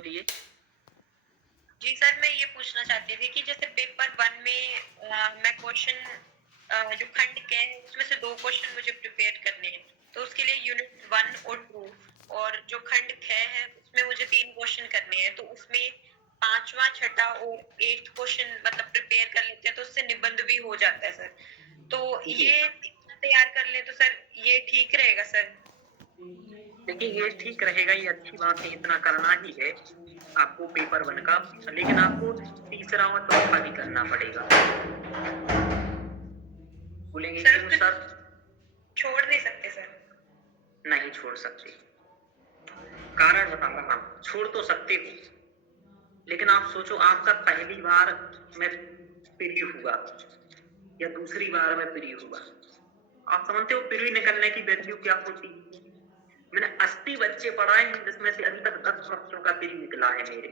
बोलिए। जी सर, मैं ये पूछना चाहती थी कि जैसे पेपर 1 में मैं क्वेश्चन जो खंड के हैं उसमें से 2 क्वेश्चन मुझे प्रिपेयर करने हैं। तो उसके लिए यूनिट 1 और 2 और जो खंड ख है उसमें मुझे 3 क्वेश्चन करने हैं। तो उसमें 5वां, छठा और 8th क्वेश्चन मतलब प्रिपेयर कर लेते हैं तो उससे निबंध भी हो जाता है सर। तो जी ये इतना तैयार कर लें तो सर ये ठीक रहेगा सर? देखिए, ये ठीक रहेगा, ये अच्छी बात है, इतना करना ही है आपको पेपर 1 का। लेकिन आपको तीसरा और चौथा भी करना पड़ेगा। बोलेंगे सर क्यों उसको सर? छोड़ नहीं सकते सर? नहीं छोड़ सकते। कारण बताऊंगा। हाँ, छोड़ तो सकते हो, लेकिन आप सोचो, आपका पहली बार में प्री हुआ या दूसरी बार में प्री हुआ, आप समझते हो प्री निकलने की वैल्यू क्या होती है? मैंने 80 बच्चे पढ़ाए हैं जिसमें से अभी तक 10 बच्चों का प्री निकला है मेरे।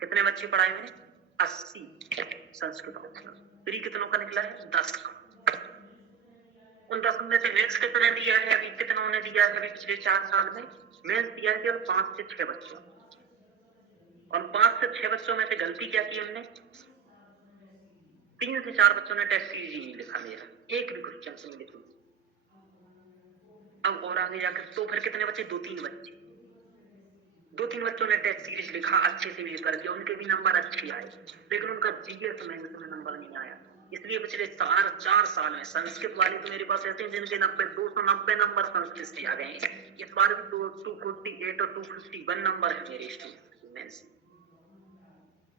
कितने बच्चे पढ़ाए मैंने? 80 संस्कृत का। प्री कितनों का निकला है? 10 का। उन 10 में से मेंस कितने दिया है? अभी कितनों ने दिया है? अभी पिछले 4 साल में मेंस दिया है केवल 5 से 6 बच्चों, और 5 से 6 बच्चों में से गलती क्या की हमने? 3 से 4 बच्चों ने टेस्ट सीरीज ही नहीं लिखा मेरा, एक भी क्वेश्चन नहीं लिखा। अब और आगे जाकर तो फिर कितने बच्चे? 2-3 बच्चे, 2-3 बच्चों ने टेस्ट सीरीज लिखा, अच्छे से भी कर दिया, उनके भी नंबर अच्छे आए, लेकिन उनका जीएस में नंबर नहीं आया। इसलिए पिछले 4 साल में संस्कृत वाले तो मेरे पास ऐसे हैं जिनके 290 नंबर संस्कृत से आ गए हैं। इस बार भी 248 और 251 नंबर है मेरे स्टूडेंट में से।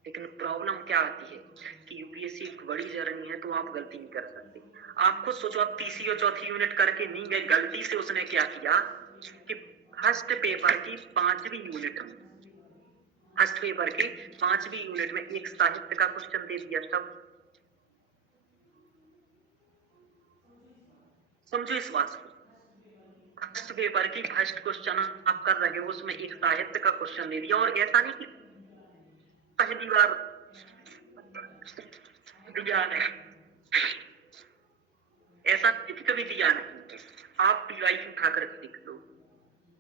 लेकिन प्रॉब्लम क्या आती है कि यूपीएससी एक बड़ी जर्नी है, तो आप गलती नहीं कर सकते। आप खुद सोचो, आप तीसरी और चौथी यूनिट करके नहीं गए, गलती से उसने क्या किया कि फर्स्ट पेपर की 5वीं यूनिट में, फर्स्ट पेपर की 5वीं यूनिट में एक साहित्य का क्वेश्चन दे दिया। सब समझो इस बात को, फर्स्ट पेपर की फर्स्ट क्वेश्चन आप कर रहे हो, उसमें एक साहित्य का क्वेश्चन दे दिया। और ऐसा नहीं कि पहली बार दिया नहीं, ऐसा कभी दिया नहीं। आप पीवाई उठाकर देख लो,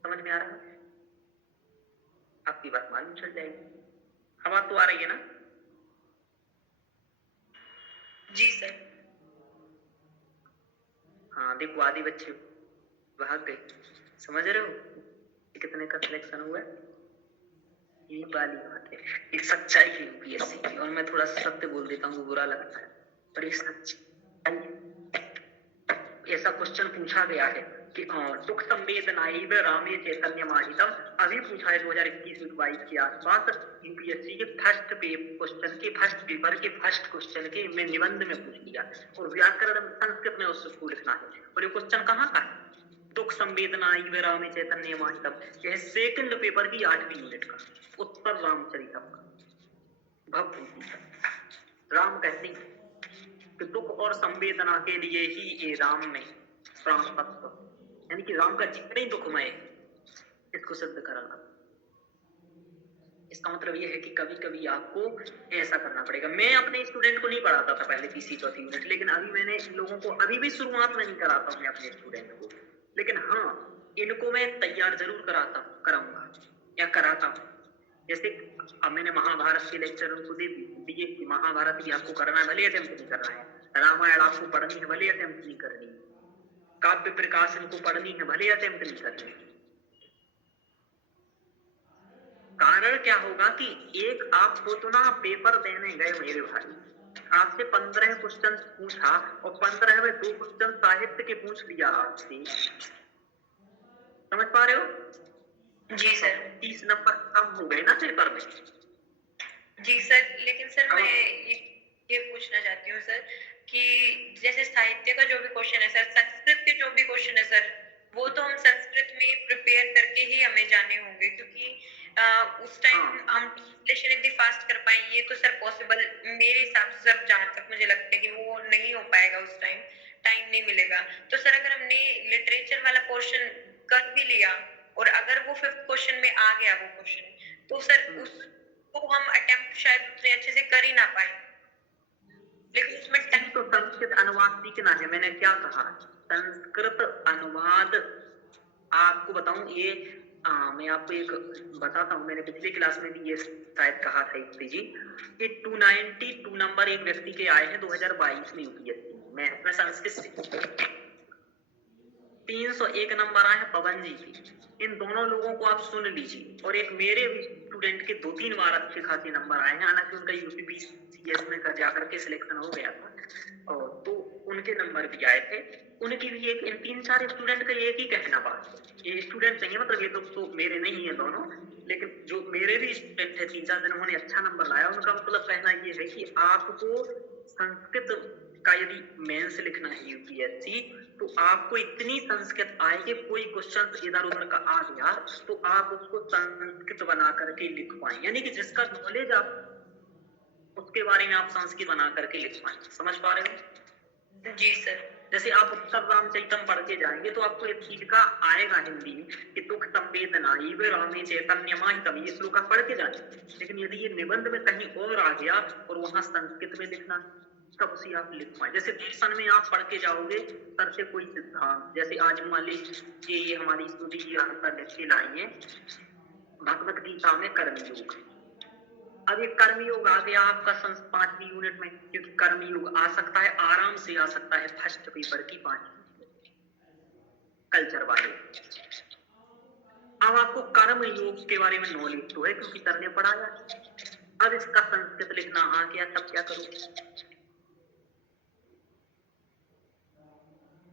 समझ में आ रहा है? आपकी बात मालूम चल जाएगी। हवा तो आ रही है ना? जी सर। हाँ देखो, आधे बच्चे भाग गए, समझ रहे हो कितने का सिलेक्शन हुआ? ये वाली बात है, ये सच्चाई है यूपीएससी की। और मैं थोड़ा सत्य बोल देता हूँ, बुरा लगता है, पर ये सच्चाई है। ऐसा क्वेश्चन पूछा गया है कि दुख संवेदनाइव रामे चैतन्य माहितम, अभी पूछा है 2021-22 के आसपास यूपीएससी के फर्स्ट क्वेश्चन के फर्स्ट पेपर के फर्स्ट क्वेश्चन के में निबंध में पूछ लिया, और व्याकरण संस्कृत में उसको लिखना है। और ये क्वेश्चन कहाँ का है? दुख संवेदनाइव रामे चैतन्य माहितम, यह सेकंड पेपर की 8वीं यूनिट का उत्तर रामचरितम का भवभूति का। राम कहते हैं कि दुख और संवेदना के लिए ही ये राम में प्राण तत्व, यानी कि राम का जीवन ही दुखमय है, इसको सिद्ध कराना। इसका मतलब ये है कि कभी कभी आपको ऐसा करना पड़ेगा। मैं अपने स्टूडेंट को नहीं पढ़ाता था पहले तीसरी चौथी यूनिट, लेकिन अभी मैंने इन लोगों को, अभी भी शुरुआत में नहीं कराता हूँ मैं अपने स्टूडेंट को, लेकिन हाँ इनको मैं तैयार जरूर कराऊंगा या कराता हूँ। जैसे अब मैंने महाभारत के लेक्चर उनको दे दिए कि महाभारत भी आपको करना है, भले अटेम्प्ट नहीं करना है। रामायण आपको पढ़नी है, भले अटेम्प्ट नहीं करनी। काव्य प्रकाश इनको पढ़नी है, भले अटेम्प्ट नहीं करनी। कारण क्या होगा कि एक आप सोचो ना, पेपर देने गए मेरे भाई, आपसे 15 क्वेश्चन पूछा और 15 में 2 क्वेश्चन साहित्य के पूछ लिया आपसे, समझ पा रहे हो? जी सर। 30 नंबर कम हो गए ना पेपर में। जी सर, लेकिन सर मैं ये पूछना चाहती हूँ सर कि जैसे साहित्य का जो भी क्वेश्चन है सर, संस्कृत के जो भी क्वेश्चन है सर, वो तो हम संस्कृत में प्रिपेयर करके ही हमें जाने होंगे, क्योंकि उस टाइम हम ट्रांसलेशन इतनी फास्ट कर पाएंगे ये तो सर पॉसिबल मेरे हिसाब से सर, जहाँ तक मुझे लगता है कि वो नहीं हो पाएगा, उस टाइम नहीं मिलेगा। तो सर अगर हमने लिटरेचर वाला पोर्शन कर भी लिया और अगर वो 5th क्वेश्चन में आ गया वो क्वेश्चन, तो सर उस तो हम अटेम्प्ट शायद उतने अच्छे से कर ही ना पाए, लेकिन उसमें तो संस्कृत अनुवाद सीखना है। मैंने क्या कहा? संस्कृत अनुवाद आपको बताऊं, ये हाँ, मैं आपको एक बताता हूँ, मैंने पिछली क्लास में भी ये शायद कहा था युक्ति जी कि 292 नंबर एक व्यक्ति के आए हैं 2022 में यूपीएससी में। मैं संस्कृत से 301 नंबर आए हैं पवन जी के। इन दोनों लोगों को आप सुन लीजिए। और एक मेरे स्टूडेंट के 2-3 बार अच्छे खासे नंबर आए हैं, हालांकि उनका यूपीपीसीएस में जा करके सिलेक्शन हो गया था, और तो उनके नंबर भी आए थे। उनकी भी एक, इन 3-4 स्टूडेंट का एक ही कहना बात, ये स्टूडेंट नहीं है, मतलब ये तो मेरे नहीं है दोनों, लेकिन जो मेरे भी स्टूडेंट थे 3-4 दिन, उन्होंने अच्छा नंबर लाया। उनका मतलब कहना ये है कि आपको संस्कृत का यदि मेंस लिखना है यूपीएससी, तो आपको इतनी संस्कृत आएगी, कोई क्वेश्चन इधर उधर का आ गया तो आप उसको संस्कृत बना करके लिख पाए, यानी कि जिसका नॉलेज आप उसके बारे में आप संस्कृत बना करके लिख पाए। समझ पा रहे हो? जी सर। जैसे आप उत्तर रामचरितम पढ़ के जाएंगे तो आपको एक चीज का आएगा हिंदी में कि दुख संवेदना इवे रामे चैतन्यमाहितम, ये श्लोक आप पढ़ के जाएंगे। लेकिन यदि ये निबंध में कहीं और आ गया और वहां संस्कृत में लिखना, तब उसे आप लिख पाए। जैसे दर्शन में आप पढ़ के जाओगे सर से कोई सिद्धांत, जैसे आज मान लीजिए ये हमारी स्तुति की आंसर लिख के लाई है भगवत गीता में कर्मयोग। अब ये कर्मयोग आ गया आपका 5वीं यूनिट में, क्योंकि कर्मयोग आ सकता है, आराम से आ सकता है फर्स्ट पेपर की 5वीं कल्चर वाले। अब आपको कर्म योग के बारे में नॉलेज तो है क्योंकि सर ने पढ़ाया। अब इसका संस्कृत लिखना आ गया, तब क्या करो?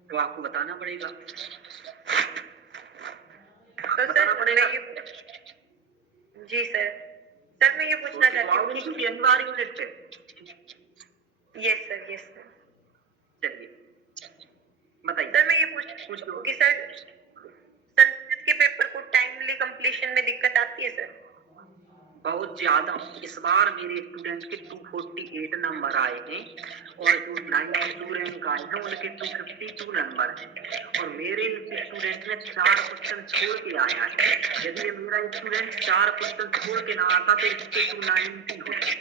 तो आपको बताना पड़ेगा, तो बताना सर पड़ेगा। जी सर। सर मैं ये पूछना चाहती हूँ क्योंकि अनिवार्य यूनिट है। Yes sir, yes sir. चलिए बताइए। सर मैं ये पूछ लो कि सर संस्कृत के पेपर को टाइमली कंप्लीशन में दिक्कत आती है सर? बहुत ज्यादा। इस बार मेरे स्टूडेंट के 248 नंबर आए हैं और जो 92 रैंक आए हैं उनके 252 नंबर हैं, और मेरे स्टूडेंट ने 4 क्वेश्चन छोड़ के आया है। यदि मेरा स्टूडेंट 4 क्वेश्चन छोड़ के ना आता तो इसके 290 होते,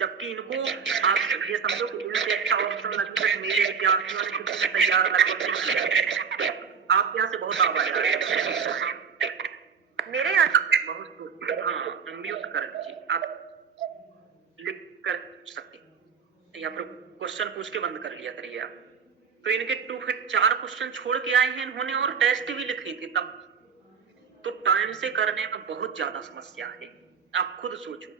जबकि इनको आप ये समझो कि इनसे अच्छा ऑप्शन लगता है मेरे विद्यार्थियों ने, किसी ने तैयार लगभग नहीं किया। आपके यहाँ से बहुत आवाज आ रही है। मेरे यहाँ बहुत, हाँ म्यूट कर लीजिए, आप लिख कर सकते हैं या फिर क्वेश्चन पूछ के बंद कर लिया करिए आप। तो इनके 4 क्वेश्चन छोड़ के आए हैं इन्होंने, और टेस्ट भी लिखे थे तब। तो टाइम से करने में बहुत ज्यादा समस्या है। आप खुद सोचो,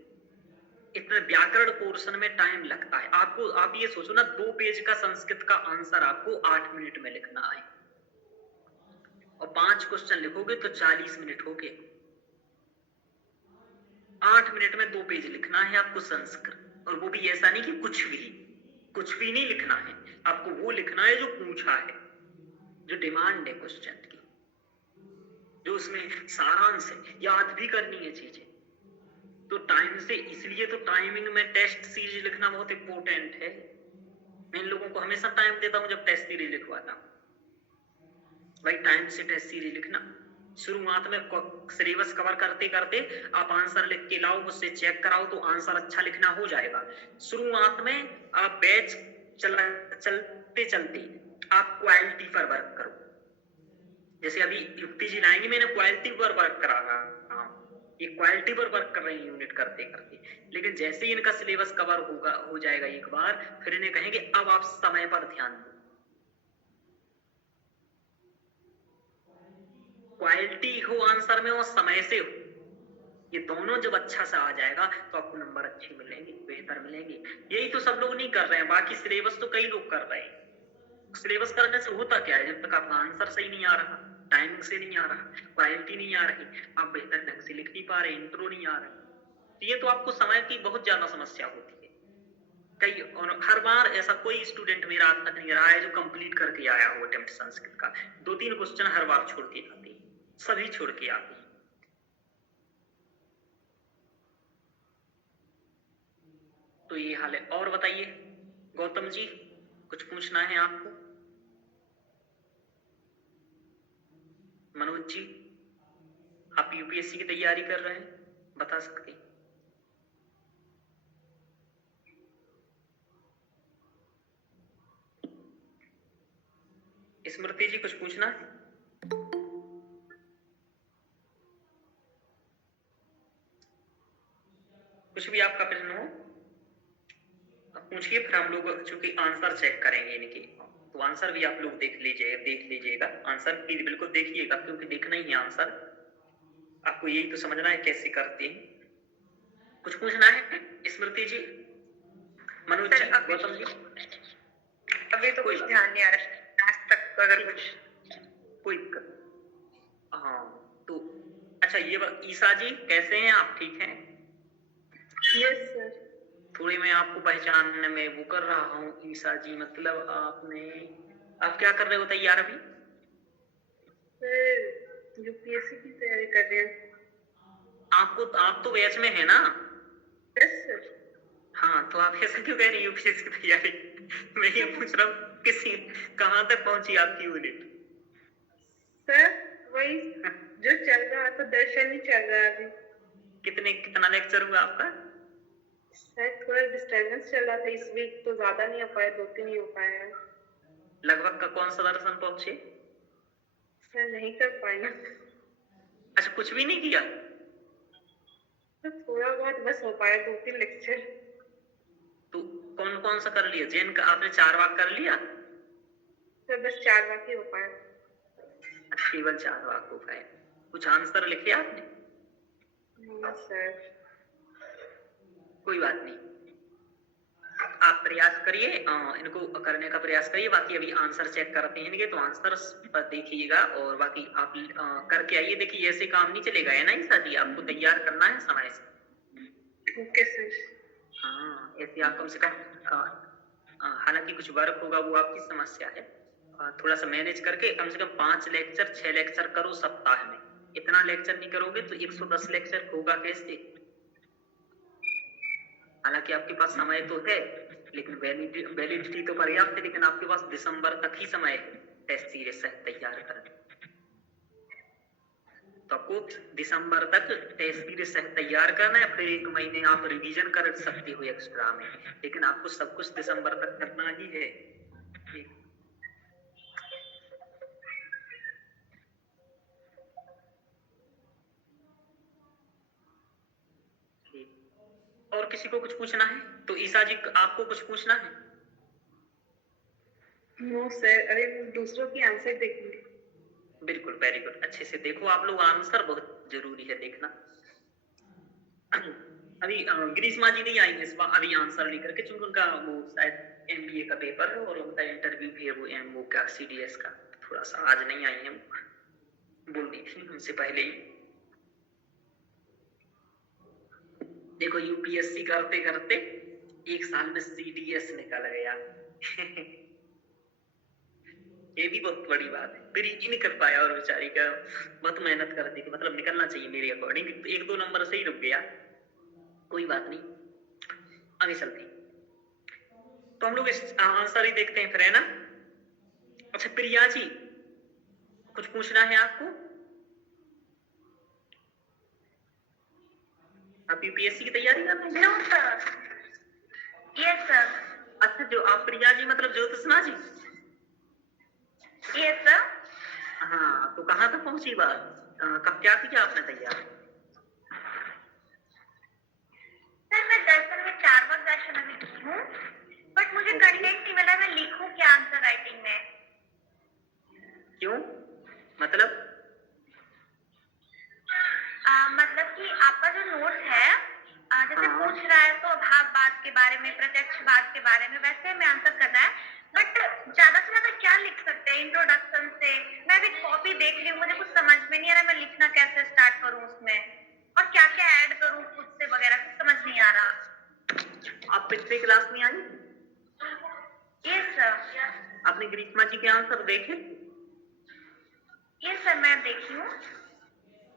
इतना व्याकरण पोर्शन में टाइम लगता है आपको। आप ये सोचो ना, 2 पेज का संस्कृत का आंसर आपको 8 मिनट में लिखना है, और 5 क्वेश्चन लिखोगे तो 40 मिनट हो गए। 8 मिनट में 2 पेज लिखना है आपको संस्कृत, और वो भी ऐसा नहीं कि कुछ भी नहीं लिखना है आपको, वो लिखना है जो पूछा है, जो डिमांड है क्वेश्चन की, जो उसमें सारांश है, याद भी करनी है चीजें। तो टाइम से, इसलिए तो टाइमिंग में टेस्ट सीरीज लिखना बहुत इंपॉर्टेंट है। मैं इन लोगों को हमेशा टाइम देता हूं जब टेस्ट सीरीज लिखवाता हूं, भाई टाइम से टेस्ट सीरीज लिखना। शुरुआत में सिलेबस कवर करते करते आप आंसर लिख के लाओ, मुझसे चेक कराओ, तो आंसर अच्छा लिखना हो जाएगा। शुरुआत में आप बैच चलते चलते आप क्वालिटी पर वर्क करो। जैसे अभी युक्ति जी लाएंगे, मैंने क्वालिटी पर वर्क करा रहा, ये क्वालिटी पर वर्क कर रहे हैं यूनिट करते करते। लेकिन जैसे ही इनका सिलेबस कवर हो जाएगा एक बार, फिर इन्हें कहेंगे अब आप समय पर ध्यान दो। क्वालिटी हो आंसर में और समय से हो, ये दोनों जब अच्छा सा आ जाएगा तो आपको नंबर अच्छे मिलेंगे, बेहतर मिलेंगे। यही तो सब लोग नहीं कर रहे हैं, बाकी सिलेबस तो कई लोग कर रहे हैं। सिलेबस करने से होता क्या है, जब तक आपका आंसर सही नहीं आ रहा, टाइमिंग से नहीं आ रहा, क्वालिटी नहीं आ रही, आप बेहतर ढंग से लिख नहीं पा रहे, इंट्रो नहीं आ रहा, ये तो आपको समय की बहुत ज्यादा समस्या होती है। कई, और हर बार ऐसा कोई स्टूडेंट मेरा आज तक नहीं रहा है जो कंप्लीट करके आया हो अटेम्प्ट संस्कृत का। 2-3 क्वेश्चन हर बार छोड़ के आते हैं, सभी छोड़ के आते हैं। तो ये हाल है। और बताइए गौतम जी, कुछ पूछना है आपको? मनोज जी, आप यूपीएससी की तैयारी कर रहे हैं, बता सकते हैं? स्मृति जी कुछ पूछना है? कुछ भी आपका प्रश्न हो पूछिए, फिर हम लोग चूंकि आंसर चेक करेंगे इनके, तो आंसर भी आप लोग देख लीजिएगा। आंसर भी बिल्कुल देखिएगा, क्योंकि देखना ही है आंसर, आपको यही तो समझना है कैसे करते हैं। कुछ पूछना है स्मृति जी, मनोज जी, गौतम जी? अभी तो कुछ ध्यान नहीं आ रहा आज तक, अगर कुछ कोई दिक्कत। हाँ तो अच्छा, ये ईसा जी कैसे हैं आप, ठीक हैं? Yes sir. थोड़ी मैं आपको पहचानने में वो कर रहा हूँ ईसा जी, मतलब आप क्या कर रहे हो तैयार अभी? सर यूपीएससी की तैयारी कर रहे हैं। आप तो बैच में है ना? Yes sir. हाँ, तो आप ऐसा क्यों कह रही हो यूपीएससी की तैयारी? मैं ये पूछ रहा हूँ कहाँ तक पहुंची आपकी यूनिट? सर वही जो चल रहा है, तो दर्शन ही चल रहा है अभी। कितना लेक्चर हुआ आपका? सर थोड़ा डिस्टर्बेंस चल रहा था इस वीक, तो ज्यादा नहीं हो पाया, 2-3 ही हो पाया है। लगभग का कौन सा दर्शन पहुंचे? सर नहीं कर पाए। अच्छा, कुछ भी नहीं किया? तो थोड़ा बहुत बस हो पाया, 2-3 लेक्चर। तो कौन कौन सा कर लिया? जैन का आपने 4 वाक कर लिया? सर बस 4 वाक्य हो पाया। केवल 4 वाक हो पाए। कुछ आंसर लिखे आपने? सर कोई बात नहीं, आप प्रयास करिए, इनको करने का प्रयास करिए। बाकी अभी आंसर चेक करते हैं इनके, तो आंसर पर देखिएगा और बाकी आप करके आइए। देखिए ऐसे काम नहीं चलेगा, है ना ईसा जी, आपको तैयार करना है समय से। Okay sir. हाँ, ऐसे आप कम से कम हालांकि कुछ वर्क होगा वो आपकी समस्या है, थोड़ा सा मैनेज करके कम से कम 5 लेक्चर 6 लेक्चर करो सप्ताह में। इतना लेक्चर नहीं करोगे तो 110 लेक्चर होगा कैसे? हालांकि आपके पास समय तो है, लेकिन वैलिडिटी तो पर्याप्त है, लेकिन आपके पास दिसंबर तक ही समय है टेस्ट सीरीज तैयार करने। तो आपको दिसंबर तक टेस्ट सीरीज तैयार करना है, फिर 1 महीने आप रिवीजन कर सकते हो एक्स्ट्रा में, लेकिन आपको सब कुछ दिसंबर तक करना ही है। और किसी को कुछ पूछना है तो ईसा जी आपको कुछ पूछना है? नो सर, अरे दूसरों की आंसर देखेंगे। बिल्कुल, वेरी गुड, अच्छे से देखो आप लोग, आंसर बहुत जरूरी है देखना। अभी ग्रीष्मा जी नहीं आई इस बार अभी आंसर लेकर के, चूंकि उनका वो शायद एमबीए का पेपर है और उनका इंटरव्यू भी है वो क्या सीडीएस का, थोड़ा सा आज नहीं आई है, बोल दी थी हमसे पहले ही। देखो यूपीएससी करते करते 1 साल में सीडीएस निकल गया। ये भी बहुत बड़ी बात है, फिर ही नहीं कर पाया और बेचारी का बहुत मेहनत करती थी, मतलब निकलना चाहिए मेरे अकॉर्डिंग, 1-2 नंबर से ही रुक गया, कोई बात नहीं, आगे चलते हैं। तो हम लोग इस आंसर ही देखते हैं फिर, है ना? अच्छा प्रिया जी कुछ पूछना है आपको? आप यूपीएससी की तैयारी कर रहे हैं? No sir. Yes sir. अच्छा, जो आप प्रिया जी मतलब ज्योतिषना जी? Yes sir. हाँ, तो कहाँ तक पहुंची बात, कब क्या किया आपने तैयार? सर मैं दर्शन में 4 बार दर्शन अभी की हूँ, बट मुझे कंटेंट नहीं मिला, मैं लिखूं क्या आंसर राइटिंग में? क्यों, मतलब? मतलब कि आपका जो नोट्स है, जैसे पूछ रहा है तो अभाववाद के बारे में, प्रत्यक्षवाद के बारे में, वैसे हमें आंसर करना है, बट ज्यादा से ज्यादा क्या लिख सकते हैं इंट्रोडक्शन से? मैं भी कॉपी देख रही हूँ, मुझे कुछ समझ में नहीं आ रहा मैं लिखना कैसे स्टार्ट करूँ उसमें, और क्या क्या ऐड करूँ खुद से वगैरह, कुछ समझ नहीं आ रहा। आप पिछले क्लास में आई? Yes sir. आपने ग्रीष्मा जी के आंसर देखे? यस सर, मैं देखी हूँ।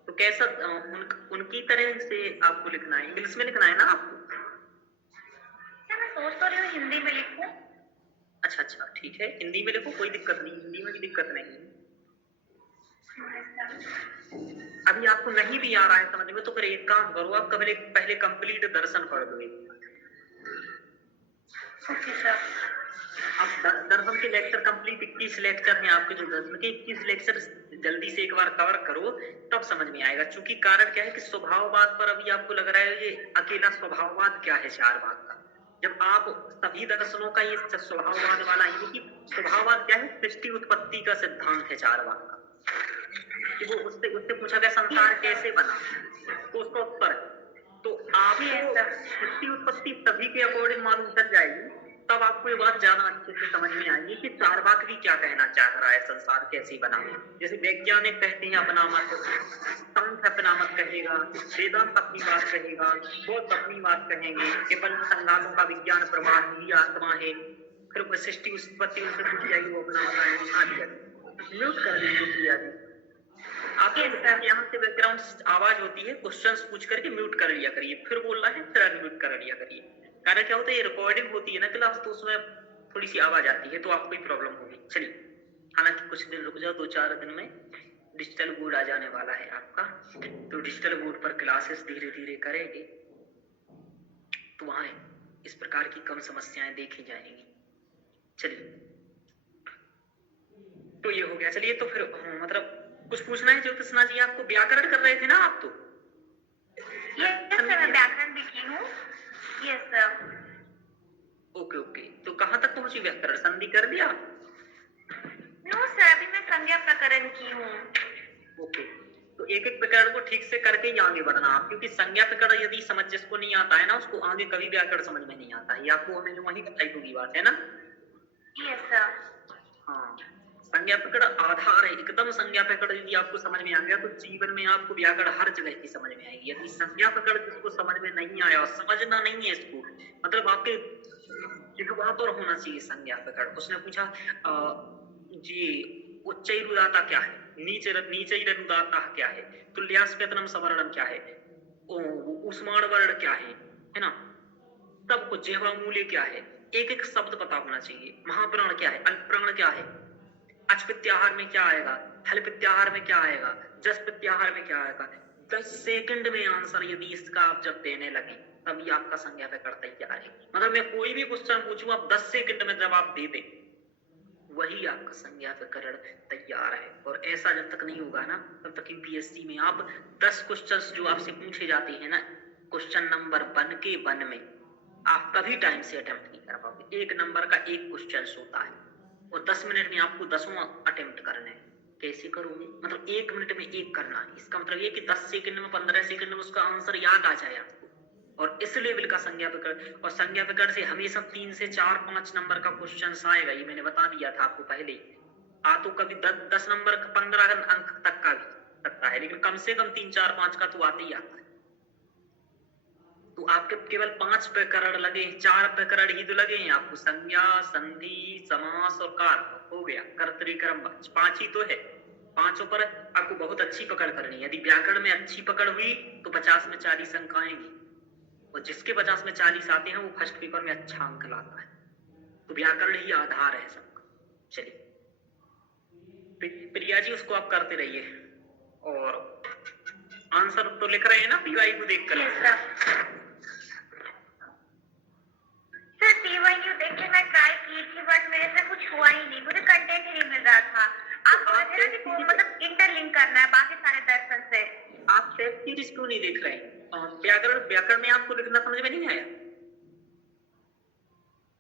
तो कैसा उनकी तरह से आपको लिखना है, इंग्लिश में लिखना है ना आपको? सर मैं सोच तो रही हूँ हिंदी में लिखूं। अच्छा अच्छा, ठीक है, हिंदी में लिखो, कोई दिक्कत नहीं, हिंदी में भी दिक्कत नहीं है। अभी आपको नहीं भी आ रहा है समझ में, तो फिर एक काम करो, आप पहले कंप्लीट दर्शन पढ़ दो। Okay sir. अब दर्शन के लेक्चर कंप्लीट 21 लेक्चर हैं आपके, जो दर्शन के 21 लेक्चर जल्दी से एक बार कवर करो, तब समझ में आएगा। क्योंकि कारण क्या है कि स्वभाववाद पर अभी आपको लग रहा है ये अकेला स्वभाववाद क्या है चारवाक का, जब आप सभी दर्शनों का ये स्वभाववाद वाला है कि स्वभाववाद क्या है, सृष्टि उत्पत्ति का सिद्धांत है चारवाक का, कि वो उससे पूछा गया संसार कैसे बना, तो उसका उत्तर है। तो आपको सृष्टि उत्पत्ति सभी के अकॉर्डिंग मालूम चल जाएगी, तब आपको ये बात ज्यादा अच्छे से समझ में आएगी कि चारवाक भी क्या कहना चाह रहा है, संसार कैसे बना। जैसे वैज्ञानिक कहते हैं अपना मत, सांख्य अपना मत कहेगा, वेदांत अपनी बात कहेगा, बौद्ध अपनी बात कहेंगे कि पंच संघातों का विज्ञान प्रमाण ही आत्मा है, फिर वो सृष्टि उत्पत्ति उनसे पूछ जाएगी, वो अपना बताएंगे। म्यूट कर दीजिए आपके यहाँ से बैकग्राउंड आवाज होती है, क्वेश्चंस पूछ करके म्यूट कर लिया करिए, फिर बोल रहा है फिर अनम्यूट कर लिया करिए। कारण क्या होता है, ये रिकॉर्डिंग होती है ना क्लास, तो उसमें थोड़ी सी आवाज आती है, तो आपको ही प्रॉब्लम होगी। चलिए, हालांकि कुछ दिन रुक जाओ, 2-4 दिन में डिजिटल बोर्ड आ जाने वाला है आपका, तो डिजिटल बोर्ड पर क्लासेस धीरे धीरे करेंगे, तो वहां इस प्रकार की कम समस्याएं देखी जाएंगी। चलिए, तो ये हो गया। चलिए, तो फिर मतलब कुछ पूछना है ज्योतिषना जी आपको? व्याकरण कर रहे थे ना आप? तो यस सर, मैं व्याकरण भी की हूँ। Yes sir. ओके, तो कहाँ तक पहुंची व्याकरण? संधि कर लिया? नो सर, अभी मैं संज्ञा प्रकरण की हूँ। ओके, तो एक एक प्रकरण को ठीक से करके ही आगे बढ़ना आप, क्योंकि संज्ञा प्रकरण यदि समझ जिसको नहीं आता है ना, उसको आगे कभी व्याकरण समझ में नहीं आता है। ये आपको हमें जो वही बताई होगी बात है ना? Yes sir. हाँ, संज्ञा प्रकरण आधार है एकदम। संज्ञा प्रकरण यदि आपको समझ में आ गया तो जीवन में आपको व्याकरण हर जगह की समझ में आएगी। यदि संज्ञा प्रकरण जिसको समझ में नहीं आया, समझना नहीं है इसको, मतलब आपके जिह्वा पर होना चाहिए संज्ञा प्रकरण। उसने पूछा जी उच्चैरुदाता क्या है, नीचैरुदाता क्या है, तुल्यास्पतनम सवर्णम क्या है, उस्माण वर्ण क्या है ना, तब को जिह्वा मूल्य क्या है, एक एक शब्द पता होना चाहिए। महाप्राण क्या है, अल्पप्राण क्या है, अच प्रत्याहार में क्या आएगा, हल प्रत्याहार में क्या आएगा, जस प्रत्याहार में क्या आएगा। 10 सेकंड में आंसर यदि इसका आप जब देने लगे, तभी आपका संज्ञा प्रकरण तैयार है। मतलब मैं कोई भी क्वेश्चन पूछूं, आप 10 सेकंड में जवाब दे दे, वही आपका संज्ञा प्रकरण तैयार है। और ऐसा जब तक नहीं होगा ना, तब तक यूपीएससी में आप 10 क्वेश्चंस जो आपसे पूछे जाते हैं ना, क्वेश्चन नंबर 1 के 1 में आप कभी टाइम से अटेम्प्ट नहीं कर पाओगे। 1 नंबर का 1 क्वेश्चन होता है और 10 मिनट में आपको 10वां अटेम्प्ट करना है। कैसे करोगे? मतलब 1 मिनट में 1 करना है। इसका मतलब ये कि 10 सेकंड में 15 सेकंड में उसका आंसर याद आ जाए आपको। और इस लेवल का संज्ञा प्रकरण, और संज्ञा प्रकरण से हमेशा 3 से 4-5 नंबर का क्वेश्चन आएगा, ये मैंने बता दिया था आपको पहले। तो कभी 10 नंबर 15 अंक तक का भी सकता है, लेकिन कम से कम 3, 4, 5 का तो आते ही आता है। तो आपके केवल 5 प्रकरण लगे, 4 प्रकरण ही तो लगे हैं आपको। संज्ञा, संधि, समास और कारक हो गया, कर्तृक्रम 5 ही तो है। 5 पर आपको बहुत अच्छी पकड़ करनी है। यदि व्याकरण में अच्छी पकड़ हुई तो 50 में 40 अंक आएंगे, और जिसके 50 में 40 आते हैं वो फर्स्ट पेपर में अच्छा अंक लाता है। तो व्याकरण ही आधार है सबका। चलिए प्रिया जी, उसको आप करते रहिए। और आंसर तो लिख रहे हैं ना पीवाई को देख कर? सर पीवाईक्यू देख के मैं ट्राई की थी, बट मेरे से कुछ हुआ ही नहीं, मुझे कंटेंट ही नहीं मिल रहा था। आप बोल रहे थे कि मतलब इंटरलिंक करना है बाकी सारे दर्शन से। आप टेस्ट सीरीज क्यों नहीं देख रहे हैं? व्याकरण में आपको लिखना समझ में नहीं आया?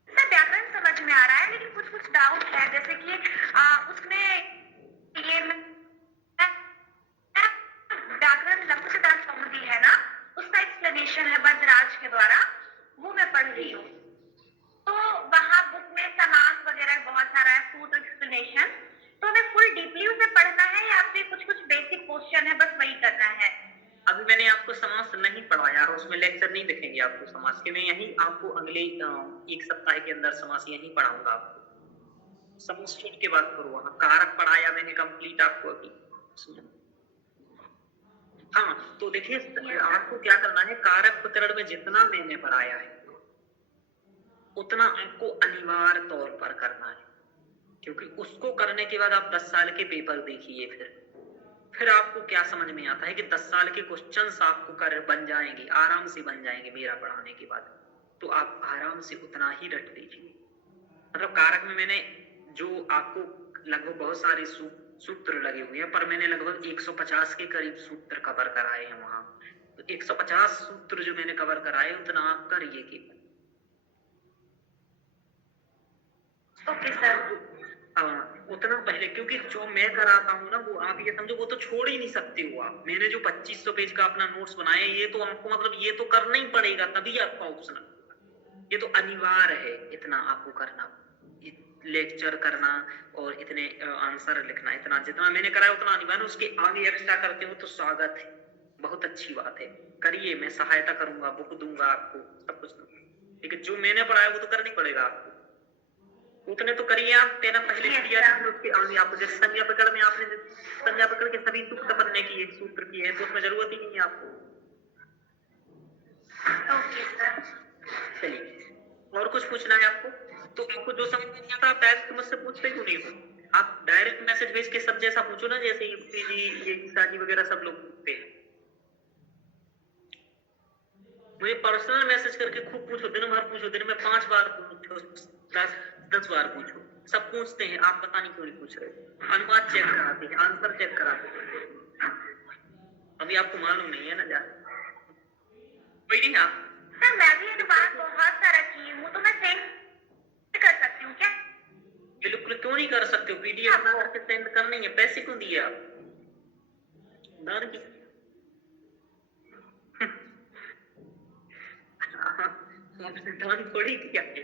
सर व्याकरण समझ में आ रहा है, लेकिन कुछ कुछ डाउट है, जैसे कि उसमें ये व्याकरण लघुशब्दार्थ कौमुदी है ना, उसका एक्सप्लेनेशन है बद्राज के द्वारा, वो मैं पढ़ रही हूँ। तो वहाँ बुक में समास वगैरह बहुत सारा है, फुल एक्सप्लेनेशन। तो हमें फुल डीपली उसे पढ़ना है या फिर कुछ कुछ बेसिक क्वेश्चन है बस वही करना है? अभी मैंने आपको समास नहीं पढ़ाया, उसमें लेक्चर नहीं दिखेंगे आपको समास के। मैं यही आपको अगले 1 सप्ताह के अंदर समास यही पढ़ाऊंगा आपको। समास के बात करो, वहाँ कारक पढ़ाया मैंने कंप्लीट आपको अभी। हाँ, तो देखिए आपको क्या करना है, कारक प्रकरण में जितना मैंने पढ़ाया है उतना आपको अनिवार्य तौर पर करना है, क्योंकि उसको करने के बाद आप 10 साल के पेपर देखिए, फिर आपको क्या समझ में आता है कि 10 साल के क्वेश्चंस आपको कर बन जाएंगे, आराम से बन जाएंगे मेरा पढ़ाने के बाद। तो आप आराम से उतना ही रट लीजिए। मतलब कारक में मैंने जो आपको लगभग बहुत सारे सूत्र लगे हुए हैं, पर मैंने लगभग 150 के करीब सूत्र कवर कराए हैं वहां। तो 150 सूत्र जो मैंने कवर कराए उतना आप करिए केवल। Okay sir. उतना पहले, क्योंकि जो मैं कराता हूँ ना वो आप ये समझो वो तो छोड़ ही नहीं सकते हो आप। मैंने जो 2500 पेज का अपना नोट्स बनाया ये तो आपको मतलब ये तो करना ही पड़ेगा, तभी आपका ऑप्शन होगा। ये तो अनिवार्य है इतना आपको करना, लेक्चर करना और इतने आंसर लिखना, इतना जितना मैंने कराया उतना अनिवार्य। उसके आगे एक्स्ट्रा करते हो तो स्वागत है, बहुत अच्छी बात है, करिए, मैं सहायता करूंगा, बुक दूंगा आपको, सब कुछ दूंगा, लेकिन जो मैंने पढ़ाया वो तो करना ही पड़ेगा आपको। उतने तो करिए आप, तेना पहले दिया है, उसके आगे आपको जैसे संज्ञा पकड़ में आपने संज्ञा पकड़ के सभी सूत्र बनने की एक सूत्र की है, तो उसमें जरूरत ही नहीं है आपको। Okay sir. चलिए, और कुछ पूछना है आपको? तो आपको जो समझ में नहीं आता आप डायरेक्ट मुझसे पूछते क्यों नहीं हो? आप डायरेक्ट मैसेज भेज के सब जैसा पूछो ना, जैसे यूपी जी, ये शादी वगैरह सब लोग पूछते हैं। मुझे पर्सनल मैसेज करके खूब पूछो, दिन भर पूछो, दिन में 5 बार पूछो, 10 बार पूछो, सब पूछते हैं, आप पता नहीं क्यों नहीं पूछ रहे। अनुवाद चेक कराते हैं, आंसर चेक कराते हैं, अभी आपको मालूम नहीं है ना जा कोई नहीं। आप सर मैं भी अनुवाद बहुत सारा की हूँ, तो मैं सेंड कर सकती हूँ क्या? बिल्कुल, क्यों नहीं कर सकते हो, पीडीएफ बना करके सेंड करने है। पैसे क्यों दिए आप? दान की आपने दान थोड़ी किया है।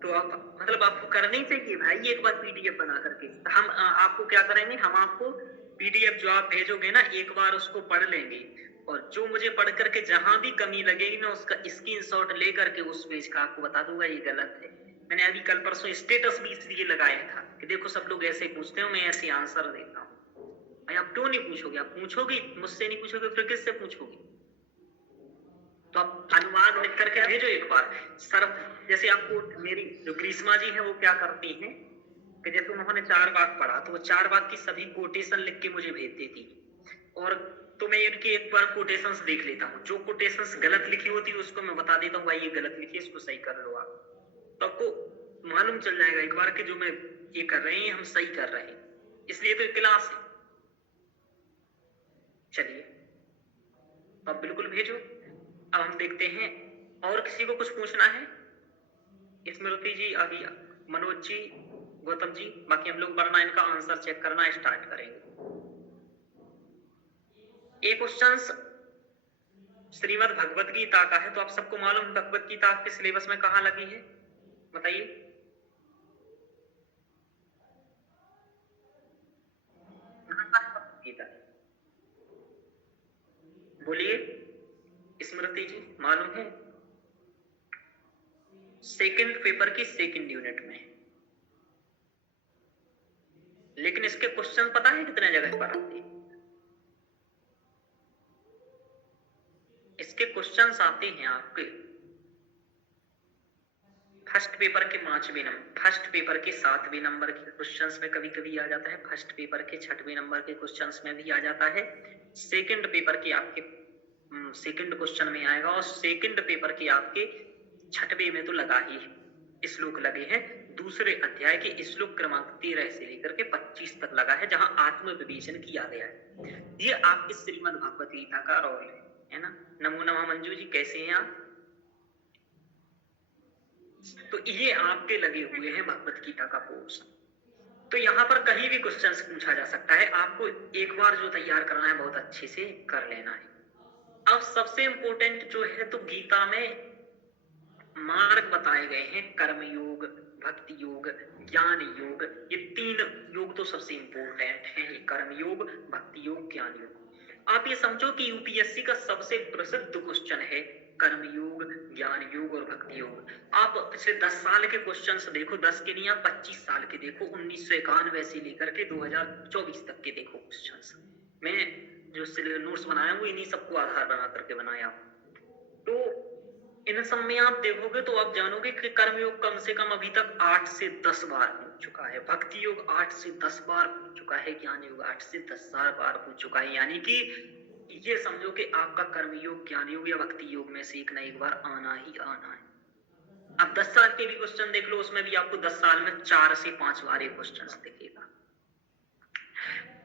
तो आप मतलब आपको करना ही चाहिए भाई एक बार पीडीएफ बना करके। हम आपको क्या करेंगे, हम आपको पीडीएफ जो आप भेजोगे ना एक बार उसको पढ़ लेंगे, और जो मुझे पढ़ करके जहां भी कमी लगेगी मैं उसका स्क्रीनशॉट ले करके उस पेज का आपको बता दूंगा ये गलत है। मैंने अभी कल परसों स्टेटस भी इसलिए लगाया था कि देखो सब लोग ऐसे पूछते हो, मैं ऐसे आंसर देता हूँ। भाई आप क्यों नहीं पूछोगे? आप पूछोगे, मुझसे नहीं पूछोगे फिर किससे पूछोगे? तो आप अनुवाद लिख करके भेजो एक बार। सर जैसे आपको मेरी जो ग्रीष्मा जी है वो क्या करती हैं कि जैसे उन्होंने 4 वाक्य पढ़ा तो वो 4 वाक्य की सभी कोटेशन लिख के मुझे भेज देती, और तो मैं इनकी एक बार कोटेशंस देख लेता हूँ, जो कोटेशंस गलत लिखी होती है उसको मैं बता देता हूँ भाई ये गलत लिखी है, इसको सही कर लो आप। तो आपको मालूम चल जाएगा एक बार कि जो मैं ये कर रहे हैं हम सही कर रहे हैं, इसलिए तो क्लास है। चलिए अब बिल्कुल भेजो। अब हम देखते हैं और किसी को कुछ पूछना है? स्मृति जी, अभी मनोज जी, गौतम जी, बाकी हम लोग वरना इनका आंसर चेक करना स्टार्ट करेंगे। एक क्वेश्चन श्रीमद् भगवत गीता का है, तो आप सबको मालूम भगवत गीता आपके सिलेबस में कहाँ लगी है बताइए? गीता बोलिए स्मृति जी, मालूम है? सेकंड पेपर की सेकंड यूनिट में, लेकिन इसके क्वेश्चन पता है कितने जगह पर आते हैं? इसके क्वेश्चंस आते हैं आपके फर्स्ट पेपर के 5वें नंबर, फर्स्ट पेपर के 7वें नंबर के क्वेश्चंस में कभी कभी आ जाता है, फर्स्ट पेपर के 6वें नंबर के क्वेश्चंस में भी आ जाता है, सेकंड पेपर के आपके सेकंड क्वेश्चन में आएगा, और सेकंड पेपर के आपके 6वें में तो लगा ही है, श्लोक लगे हैं दूसरे अध्याय के श्लोक क्रमांक 13 से लेकर के 25 तक लगा है, जहां आत्म विवेचन किया गया है। ये आपके श्रीमद् भगवत गीता का रोल है ना। नमो नमः मंजू जी, कैसे हैं आप? तो ये आपके लगे हुए हैं भगवत गीता का पोर्शन। तो यहाँ पर कहीं भी क्वेश्चंस पूछा जा सकता है, आपको एक बार जो तैयार करना है बहुत अच्छे से कर लेना है। अब सबसे इंपॉर्टेंट जो है तो गीता में मार्ग बताए गए हैं, कर्म योग, भक्ति योग, ज्ञान योग, ये 3 योग तो सबसे इंपॉर्टेंट है, कर्म योग, भक्ति योग, ज्ञान योग। आप ये समझो कि यूपीएससी का सबसे प्रसिद्ध क्वेश्चन है कर्म योग, ज्ञान योग और भक्ति योग। आप पिछले 10 साल के क्वेश्चंस देखो, 10 के नहीं आप 25 साल के देखो, 1991 से लेकर के 2024 तक के देखो क्वेश्चंस। मैं जो नोट्स बनाया वो इन्हीं सबको आधार बना करके बनाया। तो इन सब में आप देखोगे तो आप जानोगे कि कर्मयोग कम से कम अभी तक 8 से 10 बार पूछ चुका है, भक्ति योग 8 से 10 बार पूछ चुका है, ज्ञान योग 8 से 10 बार पूछ चुका है। यानी कि ये समझो कि आपका कर्मयोग, ज्ञान योग या भक्ति योग में से एक ना एक बार आना ही आना है। आप 10 साल के भी क्वेश्चन देख लो, उसमें भी आपको 10 साल में 4 से 5 बार ये क्वेश्चन दिखेगा।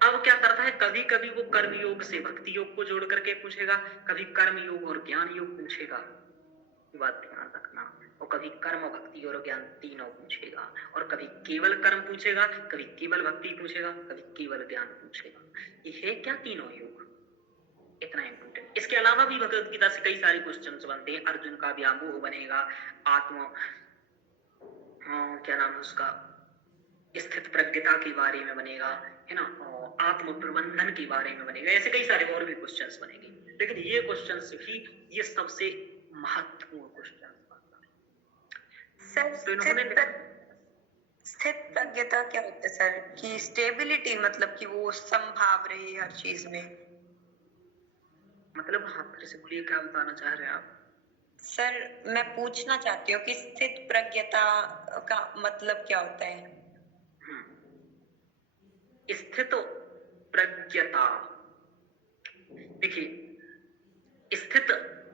अब क्या करता है, कभी कभी वो कर्म योग से भक्ति योग को जोड़ करके पूछेगा, कभी कर्म योग और ज्ञान योग पूछेगा, बात ध्यान रखना। और कभी कर्म भक्ति और ज्ञान तीनों पूछेगा, और कभी केवल कर्म पूछेगा, कभी केवल भक्ति पूछेगा, कभी केवल ज्ञान पूछेगा। ये है क्या तीनों योग, इतना इम्पोर्टेंट। इसके अलावा भी भगवत गीता से कई सारे क्वेश्चंस बनते हैं। अर्जुन का व्यामोह बनेगा, आत्मा क्या नाम है उसका, स्थित प्रज्ञता के बारे में बनेगा, है ना, और आत्म प्रबंधन के बारे में बनेगा। ऐसे कई सारे और भी क्वेश्चंस बनेंगे, लेकिन ये क्वेश्चंस ही ये सबसे महत्वपूर्ण क्वेश्चंस बनता है। सर स्थित प्रज्ञता क्या होता है सर? कि स्टेबिलिटी, मतलब कि वो संभाव रहे हर चीज में, मतलब हाँ, फिर से बोलिए, क्या बताना चाह रहे हैं आप? सर मैं पूछना चाहती हूँ कि स्थित प्रज्ञता का मतलब क्या होता है? स्थित प्रज्ञता, देखिए, स्थित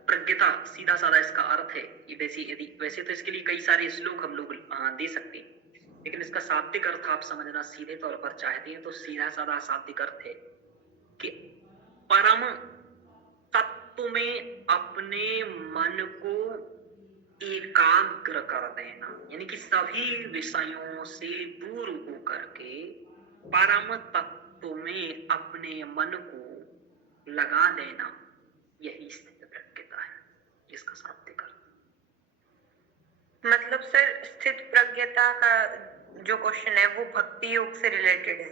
प्रज्ञता सीधा साधा इसका अर्थ है, वैसे तो इसके लिए कई सारे श्लोक हम लोग दे सकते हैं, लेकिन इसका शाब्दिक अर्थ आप समझना सीधे तौर पर चाहते हैं तो सीधा साधा शाब्दिक अर्थ है कि परम तत्व में अपने मन को एकाग्र कर देना, यानी कि सभी विषयों से दूर होकर के परम तत्व में अपने मन को लगा देना, यही स्थित प्रज्ञता है, इसका शाब्दिक अर्थ। मतलब सर स्थित प्रज्ञता का जो क्वेश्चन है वो भक्ति योग से रिलेटेड है?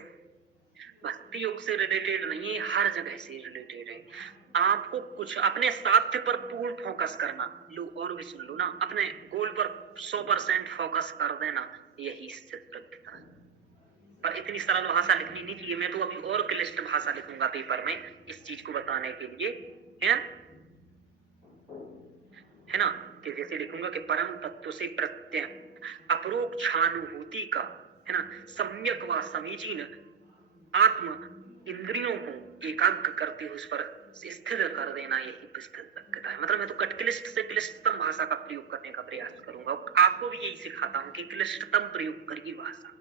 भक्ति योग से रिलेटेड नहीं है, हर जगह से रिलेटेड है। आपको कुछ अपने साध्य पर पूर्ण फोकस करना, लो और भी सुन लो ना, अपने गोल पर 100% फोकस कर देना, यही स्थित प्रज्ञता है। पर इतनी सरल भाषा लिखनी नहीं चाहिए, मैं तो अभी और क्लिष्ट भाषा लिखूंगा पेपर में इस चीज को बताने के लिए, है ना, कि जैसे लिखूंगा कि परम तत्व से प्रत्यय अपरोक्षानुभूति का, है ना, सम्यक व समीचीन आत्म इंद्रियों को एकाग्र करते हुए उस पर स्थिर कर देना, यही स्थित प्रज्ञता है। मतलब मैं तो क्लिष्ट से क्लिष्टतम भाषा का प्रयोग करने का प्रयास करूंगा, आपको भी यही सिखाता हूँ कि क्लिष्टतम प्रयोग करिए भाषा,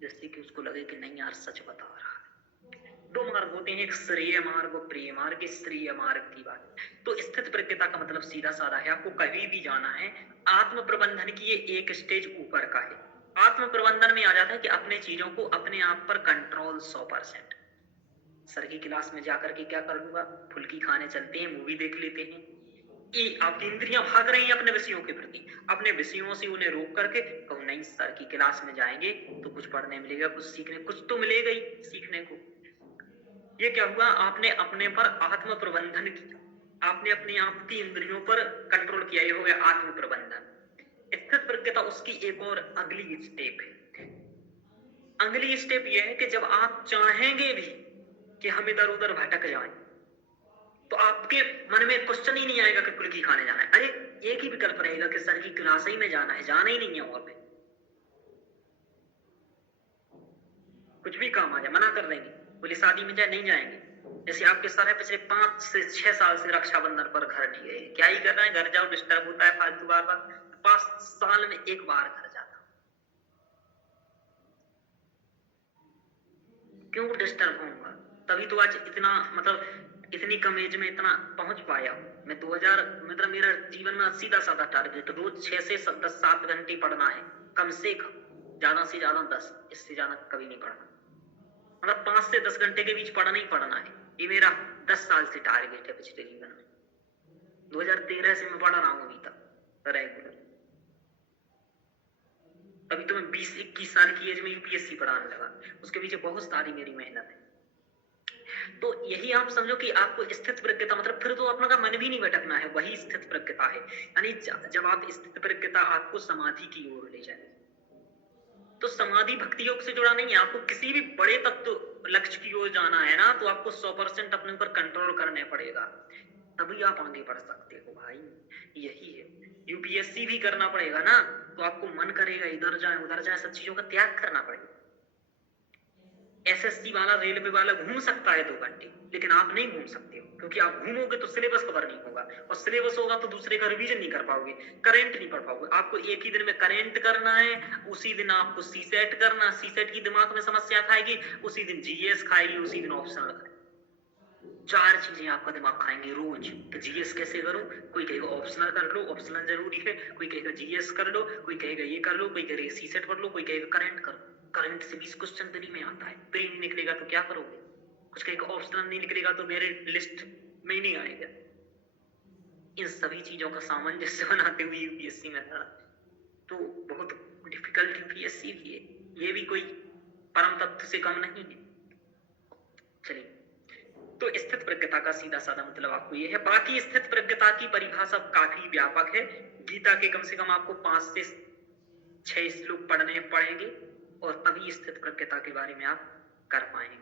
जिससे कि उसको लगे कि नहीं यार सच बता रहा है। 2 मार्ग होते हैं, एक श्रेय मार्ग और प्रिय मार्ग। श्रेय मार्ग की बात, तो स्थित प्रज्ञता का मतलब सीधा साधा है, आपको कहीं भी जाना है, आत्म प्रबंधन की ये एक स्टेज ऊपर का है। आत्म प्रबंधन में आ जाता है कि अपने चीजों को अपने आप पर कंट्रोल 100%। सर की क्लास में जाकर के क्या कर लूंगा, फुल्की खाने चलते हैं, मूवी देख लेते हैं, ये आपकी इंद्रियां भाग रही हैं अपने विषयों के प्रति, अपने विषयों से उन्हें रोक करके कहो नहीं, सर की क्लास में जाएंगे तो कुछ पढ़ने मिलेगा, कुछ सीखने, कुछ तो मिलेगा ही सीखने को। ये क्या हुआ, आपने अपने पर आत्म प्रबंधन किया, आपने अपने आप की इंद्रियों पर कंट्रोल किया, ये हो गया आत्म प्रबंधन। स्थित प्रज्ञता उसकी एक और अगली स्टेप है। अगली स्टेप ये है कि जब आप चाहेंगे भी कि हम इधर उधर भटक जाएं, तो आपके मन में क्वेश्चन ही नहीं आएगा कि फुल्की खाने जाना है, अरे एक ही विकल्प रहेगा कि सर की क्लास ही में जाना है, जाना ही नहीं है, और कुछ भी काम आ जाए मना कर देंगे, बोले शादी में जाए नहीं जाएंगे। जैसे आपके सर है पिछले 5 से 6 साल से रक्षाबंधन पर घर नहीं गए, क्या ही कर रहे हैं, घर जाओ डिस्टर्ब होता है फालतू, बार बार 5 साल में एक बार घर जाता, क्यों डिस्टर्ब होऊंगा, तभी तो आज इतना, मतलब इतनी कम एज में इतना पहुंच पाया हूं मैं। 2000 मतलब मेरा जीवन में सीधा साधा टारगेट, रोज 6 से 7 घंटे पढ़ना है कम से कम, ज्यादा से ज्यादा 10, इससे ज्यादा कभी नहीं पढ़ना, मतलब 5 से 10 घंटे के बीच पढ़ना ही पढ़ना है, ये मेरा 10 साल से टारगेट है पिछले जीवन में। 2013 से मैं पढ़ रहा हूं अभी तक रेगुलर, अभी तो मैं 20-21 साल की एज में यूपीएससी पढ़ाने लगा, उसके पीछे बहुत सारी मेरी मेहनत है। तो यही आप समझो कि आपको स्थित प्रज्ञता, मतलब फिर तो अपना मन भी नहीं भटकना है, वही स्थित प्रज्ञता है। यानी जब आप स्थित प्रज्ञता आपको समाधि की ओर ले जाए, तो समाधि भक्ति योग से जुड़ा नहीं है, आपको किसी भी बड़े तत्व लक्ष्य की ओर जाना है ना, तो आपको 100% अपने ऊपर कंट्रोल करने पड़ेगा, तभी आप आगे बढ़ सकते हो भाई, यही है। यूपीएससी भी करना पड़ेगा ना, तो आपको मन करेगा इधर जाए उधर जाए, सब चीजों का त्याग करना पड़ेगा, एसएससी वाला, रेलवे वाला घूम सकता है 2 घंटे, लेकिन आप नहीं घूम सकते हो, क्योंकि आप घूमोगे तो सिलेबस कवर नहीं होगा, और सिलेबस होगा तो दूसरे का रिवीजन नहीं कर पाओगे, करंट नहीं पढ़ पाओगे। आपको एक ही दिन में करंट करना है, उसी दिन आपको सीसेट करना, सीसेट की दिमाग में समस्या खाएगी, उसी दिन जीएस खाएगी, उसी दिन ऑप्शनल खाएगी। 4 चीजें आपका दिमाग खाएंगे रोज। तो जीएस कैसे करो, कोई कहेगा ऑप्शनल कर लो, ऑप्शनल जरूरी है, कोई कहेगा जीएस कर लो, कोई कहेगा ये कर लो, कोई कहेगा सीसेट पढ़ लो, कोई कहेगा करंट कर लो। करंट से 20 क्वेश्चन दिन में आता है, प्री नहीं निकलेगा तो क्या करोगे? कुछ कहेगा ऑप्शनल नहीं निकलेगा तो मेरे लिस्ट में ही नहीं आएगा। इन सभी चीजों का सामंजस्य बनाते हुए यूपीएससी में था, तो बहुत डिफिकल्ट यूपीएससी भी है, ये भी कोई परम तत्व से कम नहीं है। चलिए, तो स्थित प्रज्ञता का सीधा साधा मतलब आपको ये है। बाकी स्थित प्रज्ञता की परिभाषा काफी व्यापक है, गीता के कम से कम आपको 5 से 6 श्लोक पढ़ने पड़ेंगे, और तभी स्थित प्रज्ञता के बारे में आप कर पाएंगे।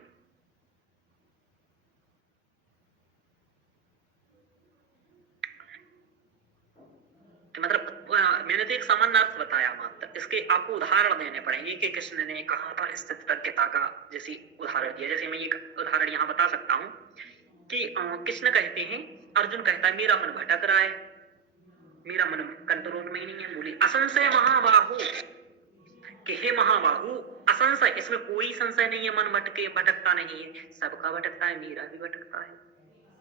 तो मतलब मैंने तो एक सामान्य अर्थ बताया मात्र, इसके आपको उदाहरण देने पड़ेंगे कि कृष्ण ने कहाँ पर स्थित प्रज्ञता का जैसे उदाहरण दिया। जैसे मैं एक उदाहरण यहाँ बता सकता हूँ कि कृष्ण कहते हैं, अर्जुन कहता है मेरा मन भटक रहा है, मेरा मन कंट्रोल में ही नहीं है। बोले असंशय महाबाहु, कि हे महाबाहु असंशय, इसमें कोई संशय नहीं है, मन भटकता नहीं है, सबका भटकता है, मेरा भी भटकता है।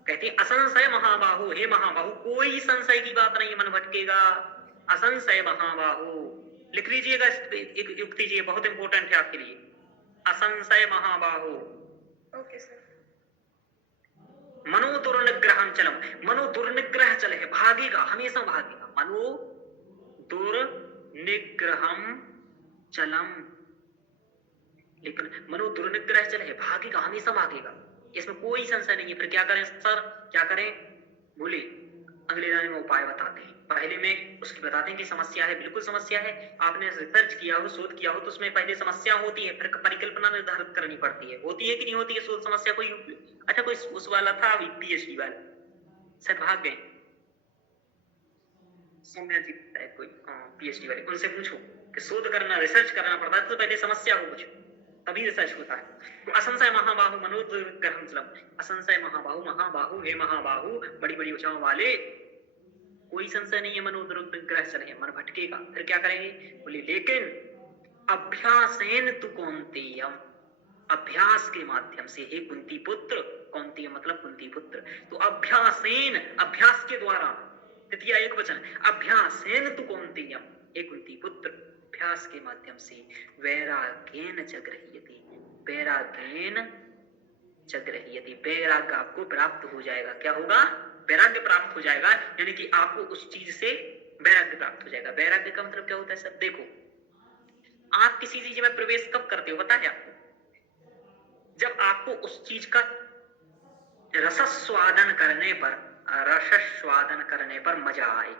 कहते हैं असंशय महाबाहु, हे महाबाहु कोई संशय की बात नहीं, मन भटकेगा, असंशय महाबाहु। लिख लीजिएगा, एक युक्ति जी बहुत इंपॉर्टेंट है आपके लिए, असंशय महाबाहु। Okay sir. मनो दुर्निग्रहम चलम, मनो दुर्निग्रह चल है, भागेगा, हमेशा भागेगा, मनो दुर्निग्रहम चलम, लेकिन मनो दुर्निग्रह चल है, भागेगा, हमेशा भागेगा, इसमें कोई संशय नहीं है। फिर क्या करें सर, क्या करें? बोले अगले लाइन में उपाय बताते हैं। पहले में उसकी बताते हैं कि समस्या है, बिल्कुल समस्या है, आपने रिसर्च किया हो, शोध किया हो, तो उसमें पहले समस्या होती है, फिर परिकल्पना निर्धारित करनी पड़ती है। होती है कि नहीं होती है शोध समस्या? कोई अच्छा कोई उस वाला था अभी पीएचडी वाला, सब भाग गए, सौम्या जी कोई पीएचडी वाले, उनसे पूछो कि शोध करना, रिसर्च करना पड़ता है तो पहले समस्या हो कुछ, तभी रिसर्च होता है। तो असंशय महाबाहु मनोदुर्ग्रहम चलम, असंशय महाबाहु, महाबाहु हे महाबाहु, बड़ी बड़ी ऊंचाइयों वाले, कोई संशय नहीं है, मनोदुर्ग्रह चल है, मन भटकेगा। फिर क्या करेंगे? बोले लेकिन अभ्यासेन तु कौन्तेयम, अभ्यास के माध्यम से, हे कुंती पुत्र, कौन्तेय मतलब कुंती पुत्र, तो अभ्यासेन, अभ्यास के द्वारा, तृतीया एक वचन, अभ्यासेन तु कौन्तेयम, हे कुंती पुत्र, अभ्यास के माध्यम से, वैराग्येन च गृह्यते, वैराग्येन च गृह्यते, वैराग्य आपको प्राप्त हो जाएगा। क्या होगा? वैराग्य प्राप्त हो जाएगा, यानी कि आपको उस चीज से वैराग्य प्राप्त हो जाएगा। वैराग्य का मतलब क्या होता है सर? देखो, आप किसी चीज में प्रवेश कब करते हो पता है आपको? जब आपको उस चीज का रसस्वादन करने पर, रसस्वादन करने पर मजा आए,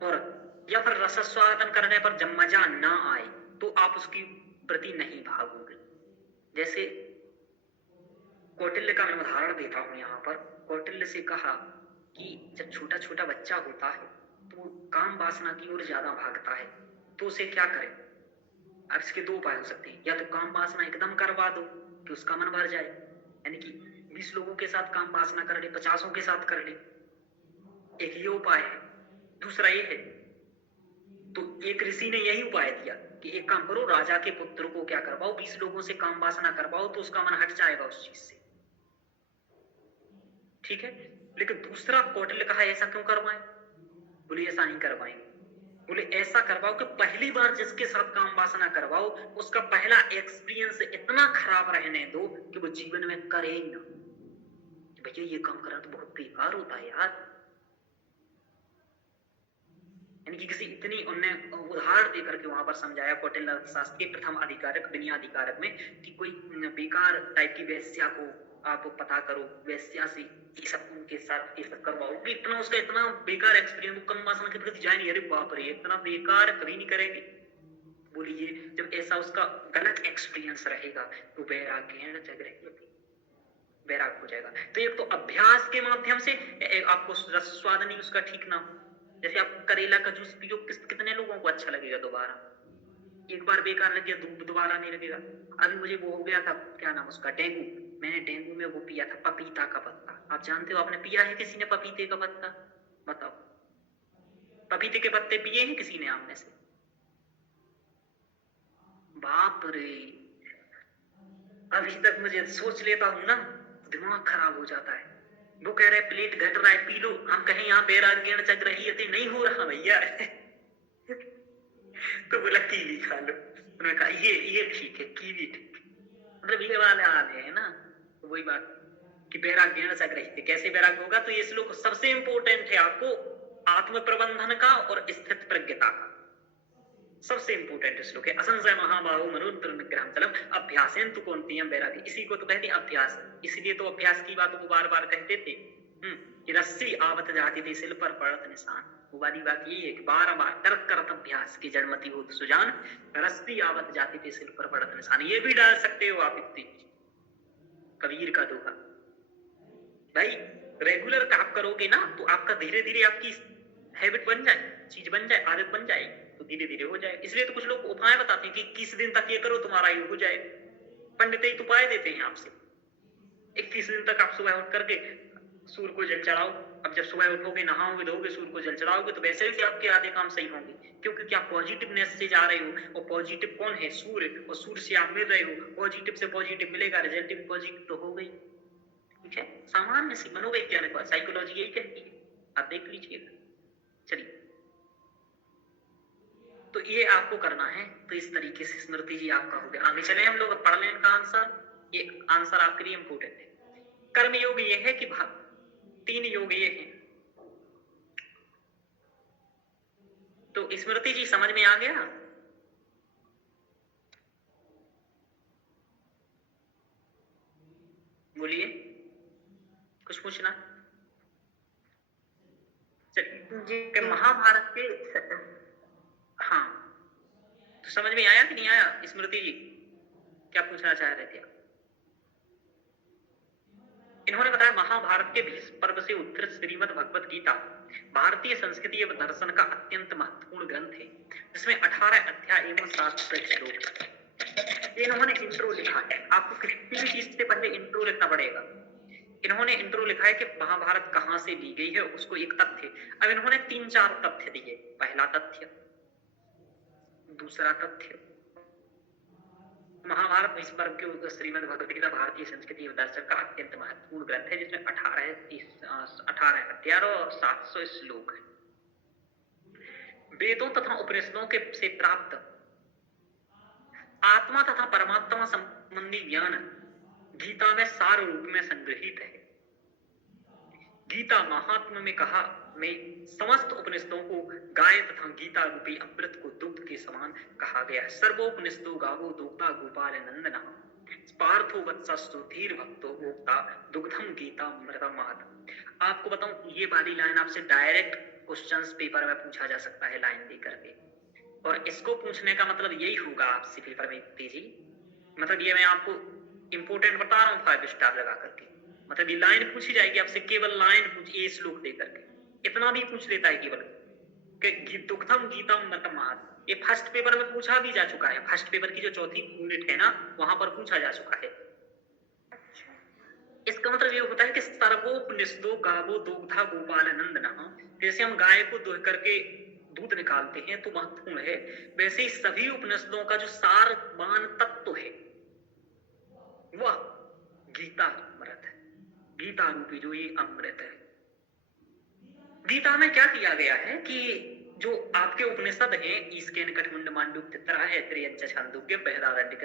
और या फिर रसस्वादन करने पर जब मजा ना आए तो आप उसकी प्रति नहीं भागोगे। जैसे कौटिल्य का मैं उदाहरण देता हूं यहाँ पर। कौटिल्य से कहा कि जब छोटा छोटा बच्चा होता है तो काम वासना की ओर ज्यादा भागता है, तो उसे क्या करें? अब इसके 2 उपाय हो सकते हैं, या तो काम वासना एकदम करवा दो कि उसका मन भर जाए, यानी कि 20 लोगों के साथ काम वासना कर ले, 50 के साथ कर ले, एक ये उपाय है। दूसरा ये है, तो एक ऋषि ने यही उपाय दिया कि एक काम करो, राजा के पुत्र को क्या करवाओ, 20 लोगों से काम वासना करवाओ, तो उसका मन हट जाएगा उस चीज से, ठीक है। लेकिन दूसरा कौटिल्य कहा ऐसा क्यों करवाएं? बोले ऐसा नहीं करवाएंगे, बोले ऐसा करवाओ कि पहली बार जिसके साथ काम वासना करवाओ उसका पहला एक्सपीरियंस इतना खराब रहने दो कि वो जीवन में करे ही ना, भैया ये काम करना तो बहुत बेकार होता है यार। यानी कि किसी इतनी, उन्होंने उदाहरण देकर के वहां पर समझाया कौटिल्य अर्थशास्त्र के प्रथम अधिकारक, विनय अधिकारक में, कि कोई बेकार टाइप की वेश्या को आप पता करो, वेश्या से ये सब उनके साथ ये सब करवाओ, इतना उसका इतना बेकार एक्सपीरियंस, वो कम वासना के प्रति जाए नहीं, अरे बाप रे इतना बेकार कभी नहीं करेंगे। बोलिए जब ऐसा उसका गलत एक्सपीरियंस रहेगा तो वैराग्य वैराग हो जाएगा। तो एक तो अभ्यास के माध्यम से आपको रस नहीं उसका ठीक ना हो, जैसे आप करेला का जूस पियो, कितने लोगों को अच्छा लगेगा दोबारा? एक बार बेकार लग गया दोबारा नहीं लगेगा। अभी मुझे वो हो गया था, क्या नाम उसका, डेंगू। मैंने डेंगू में वो पिया था पपीता का पत्ता। आप जानते हो, आपने पिया है किसी ने पपीते का पत्ता? बताओ, पपीते के पत्ते पिए हैं किसी ने आप में से? बाप रे, अभी तक मुझे सोच लेता हूँ ना, दिमाग खराब हो जाता है। वो कह रहे प्लेट घट रहा है पी लो, हम कहें यहाँ बेरागेण चग रही है, तो नहीं हो रहा भैया। तो बोला कीवी खा लो। उन्होंने कहा ये ठीक है, कीवी ठीक, मतलब ये वाले हाल है ना। तो वही बात कि बैराग्य चक रही थी, कैसे बैराग्य होगा? तो ये श्लोक सबसे इंपॉर्टेंट है आपको आत्म प्रबंधन का और स्थित प्रज्ञता का, सबसे इंपॉर्टेंट श्लोक है। असंशय महाबाहु मनोत्र निग्रहम चलम अभ्यासेन तु कौन्तेयम वैराग्य, इसी को तो कहते हैं अभ्यास। इसलिए तो अभ्यास की बात को बार बार कहते थे कि रस्सी आवत जाती थी सिल पर पड़त निशान। वो वाली बात यही है कि बार बार करत करत अभ्यास की जड़मती हो सुजान, रस्सी आवत जाती थी सिल पर पड़त निशान। ये भी डाल सकते हो आप इतनी, कबीर का दोहा। भाई रेगुलर काम करोगे ना तो आपका धीरे धीरे आपकी हैबिट बन जाए, चीज बन जाए, आदत बन जाए, तो धीरे धीरे हो जाए। इसलिए तो कुछ लोग उपाय बताते हैं कि 21 दिन तक ये करो तुम्हारा ये हो जाए। पंडित ही उपाय देते हैं आपसे, 21 दिन तक आप सुबह उठ करके सूर्य को जल चढ़ाओ। अब जब सुबह उठोगे, नहाओगे, धोगे, सूर्य को जल चढ़ाओगे, तो वैसे भी आपके आधे काम सही होंगे, क्योंकि क्या पॉजिटिवनेस से जा रहे हो, और पॉजिटिव कौन है? सूर्य, और सूर्य से आप मिल रहे हो, पॉजिटिव से पॉजिटिव मिलेगा, रिजल्ट भी पॉजिटिव तो हो गई। ठीक है, सामान्य सी मनोवैज्ञानिक बात, साइकोलॉजी यही कहती है, आप देख लीजिएगा। चलिए, तो ये आपको करना है। तो इस तरीके से स्मृति जी आपका हो गया। आगे चले हम लोग, पढ़ लें इनका आंसर। ये आंसर आपके लिए इंपोर्टेंट है। कर्म योग ये है कि 3 योग ये हैं। तो स्मृति जी समझ में आ गया? बोलिए, कुछ पूछना? चलिए, महाभारत के, हाँ, तो समझ में आया कि नहीं आया? स्मृति जी क्या पूछना चाह रहे थे आप? इन्होंने बताया महाभारत के 20 पर्व से उद्धृत श्रीमद् भगवत गीता भारतीय संस्कृति एवं दर्शन का अत्यंत महत्वपूर्ण ग्रंथ है, जिसमें 18 अध्याय एवं 7 श्लोक। इन्होंने इंट्रो लिखा है। आपको किसी भी चीज से पहले इंट्रो लिखना पड़ेगा। इन्होंने इंट्रो लिखा है कि महाभारत कहां से ली गई है, उसको एक तथ्य। अब इन्होंने 3-4 तथ्य दिए। पहला तथ्य, दूसरा तथ्य, महाभारत इस पर्व के श्रीमद् भगवत गीता भारतीय संस्कृति एवं दर्शन का अत्यंत महत्वपूर्ण ग्रंथ है, जिसमें 18 अध्याय और 700 श्लोक है। वेदों तथा उपनिषदों के से प्राप्त आत्मा तथा परमात्मा संबंधी ज्ञान गीता में सार रूप में संग्रहित है। गीता महात्म्य में कहा में समस्त उपनिषदों को गाय तथा गीता रूपी अमृत को दुग्ध के समान कहा गया है। सर्वोपनिषदो गावो दोग्धा गोपाल नंदना पार्थो वत्सस्तु धीर भक्तो भोक्ता दुग्धम गीता अमृतम महत्। आपको बताऊं, ये वाली लाइन आपसे डायरेक्ट क्वेश्चंस पेपर में पूछा जा सकता है, लाइन दे करके। और इसको पूछने का मतलब यही होगा आपसे पेपर में तेजी, मतलब ये मैं आपको इंपोर्टेंट बता रहा हूँ 5 स्टार लगा करके। मतलब ये लाइन पूछी जाएगी आपसे, केवल लाइन पूछ, ये श्लोक दे करके इतना भी पूछ लेता है केवल कि दुग्धम गीतम महत्। ये फर्स्ट पेपर में पूछा भी जा चुका है। फर्स्ट पेपर की जो 4थी यूनिट है ना, वहां पर पूछा जा चुका है। इसका मतलब ये होता है कि सर्वोपनिषदो गावो दोग्धा गोपाल नंदना, जैसे हम गाय को दुह करके दूध निकालते हैं तो महत्वपूर्ण है, वैसे ही सभी उपनिषदों का जो सारवान तत्व है वह गीता अमृत है। गीता रूपी जो ये अमृत है। गीता में क्या किया गया है कि जो आपके उपनिषद हैं, ईस्केन कठमुंड मांडुक्य है, त्रियंच छांदोग्य बृहदारण्यक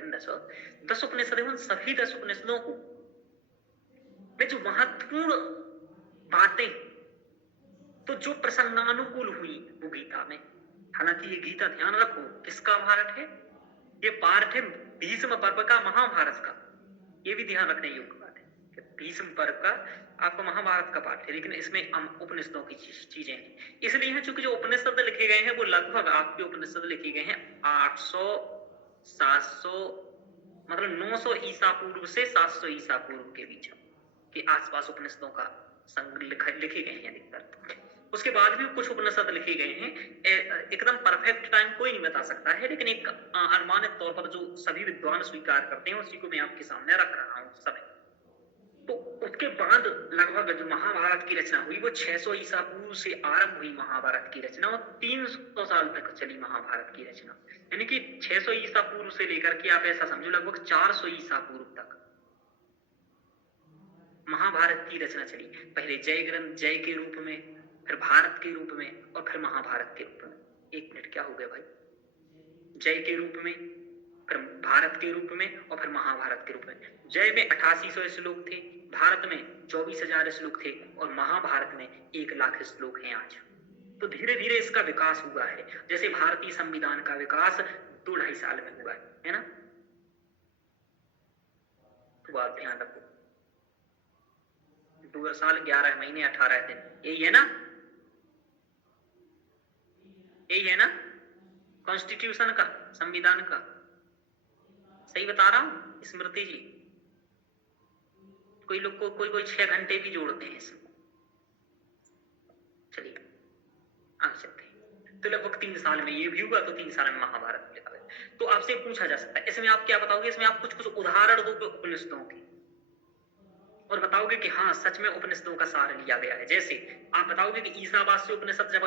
10 उपनिषद हैं। उन सभी 10 उपनिषदों को में जो महत्वपूर्ण बातें, तो जो प्रसंगानुकूल हुई वो गीता में। हालांकि ये गीता, ध्यान रखो, किसका भारत है? ये पार्ट है भीष्म पर्व का, महाभारत का। ये भी ध्यान रखने योग्य बात है कि भीष्म पर्व का आपका महाभारत का पार्ट है, लेकिन इसमें उपनिषदों की चीजें हैं। इसलिए है चूंकि जो उपनिषद लिखे गए हैं वो लगभग आपके उपनिषद लिखे गए हैं 800, 700, मतलब 900 ईसा पूर्व से 700 ईसा पूर्व के बीच के आसपास उपनिषदों का लिखे गए हैं अधिकतर। उसके बाद भी कुछ उपनिषद लिखे गए हैं। एकदम परफेक्ट टाइम कोई नहीं बता सकता है, लेकिन एक अनुमानित तौर पर जो सभी विद्वान स्वीकार करते हैं उसी को मैं आपके सामने रख रहा हूँ उस समय। तो उसके बाद लगभग जो महाभारत की रचना हुई वो 600 ईसा पूर्व से आरंभ हुई महाभारत की रचना, और 300 साल तक चली महाभारत की रचना। यानी कि 600 ईसा पूर्व से लेकर के आप ऐसा समझो लगभग 400 ईसा पूर्व तक महाभारत की रचना चली। पहले जय ग्रंथ, जय के रूप में, फिर भारत के रूप में, और फिर महाभारत के रूप में। एक मिनट, क्या हो गया भाई? जय के रूप में, फिर भारत के रूप में, और फिर महाभारत के रूप में। जय में 8800 श्लोक थे, भारत में 24,000 श्लोक थे, और महाभारत में 1,00,000 श्लोक हैं आज। तो धीरे धीरे इसका विकास हुआ है, जैसे भारतीय संविधान का विकास 2-2.5 साल में हुआ है ना? तो आप ध्यान रखो, 2 साल 11 महीने 18 दिन, यही है ना? यही है ना कॉन्स्टिट्यूशन का, संविधान का? सही बता रहा हूं स्मृति जी? कोई लोग को कोई 6 घंटे भी जोड़ते हैं इसमें। चलिए आगे चलते हैं। तो लगभग 3 साल में ये भी हुआ, तो 3 साल में महाभारत में लिखा गया। तो आपसे पूछा जा सकता है इसमें आप क्या बताओगे? इसमें आप कुछ उदाहरण दो उपनिषदों के, और बताओगे कि हाँ सच में उपनिषदों का सार लिया गया है। जैसे आप बताओगे कि ईशावास्य उपनिषद जब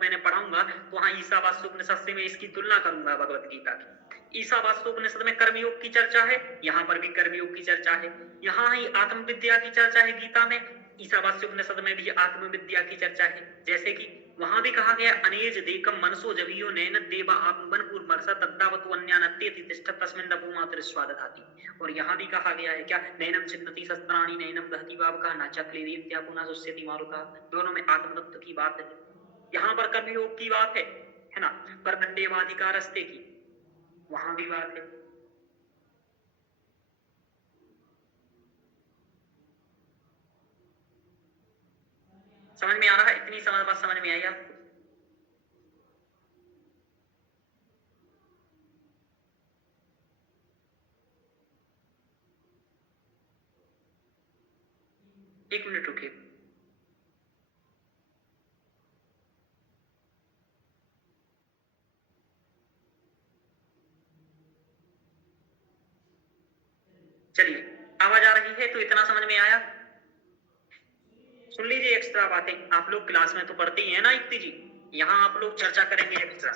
मैंने पढ़ाऊंगा तो हाँ ईशावास्य उपनिषद से मैं इसकी तुलना करूंगा भगवत गीता की। ईशावास्य उपनिषद में कर्मयोग की चर्चा है, यहाँ पर भी कर्मयोग की चर्चा है। यहाँ ही आत्मविद्या की चर्चा है गीता में, ईशावास्य उपनिषद में भी आत्मविद्या की चर्चा है। जैसे कि वहां भी कहा गया अनेज देकम मनसो जभियो नैन देवा आत्मन मर्सा तद्दावतु अन्यानत्यति तिष्ठत तस्मिन् नभो मात्र स्वादधाति। और यहाँ भी कहा गया है क्या, नैनम चिन्नति शस्त्राणि नैनम दहति वावका न चक्ले दीप्त्या पुनः सुष्यति मारुता। दोनों में आत्मतत्व की बात है। यहाँ पर कर्मयोग की बात है ना, पर दंडेवाधिकारस्ते की वहां भी बात है। समझ में आ रहा है? इतनी बात समझ में आई आपको? एक मिनट रुकिए। चलिए आवाज आ रही है तो इतना समझ में आया? सुन लीजिए एक्स्ट्रा बातें, आप लोग क्लास में तो पढ़ते ही है ना युक्ति जी, यहाँ आप लोग चर्चा करेंगे एक्स्ट्रा।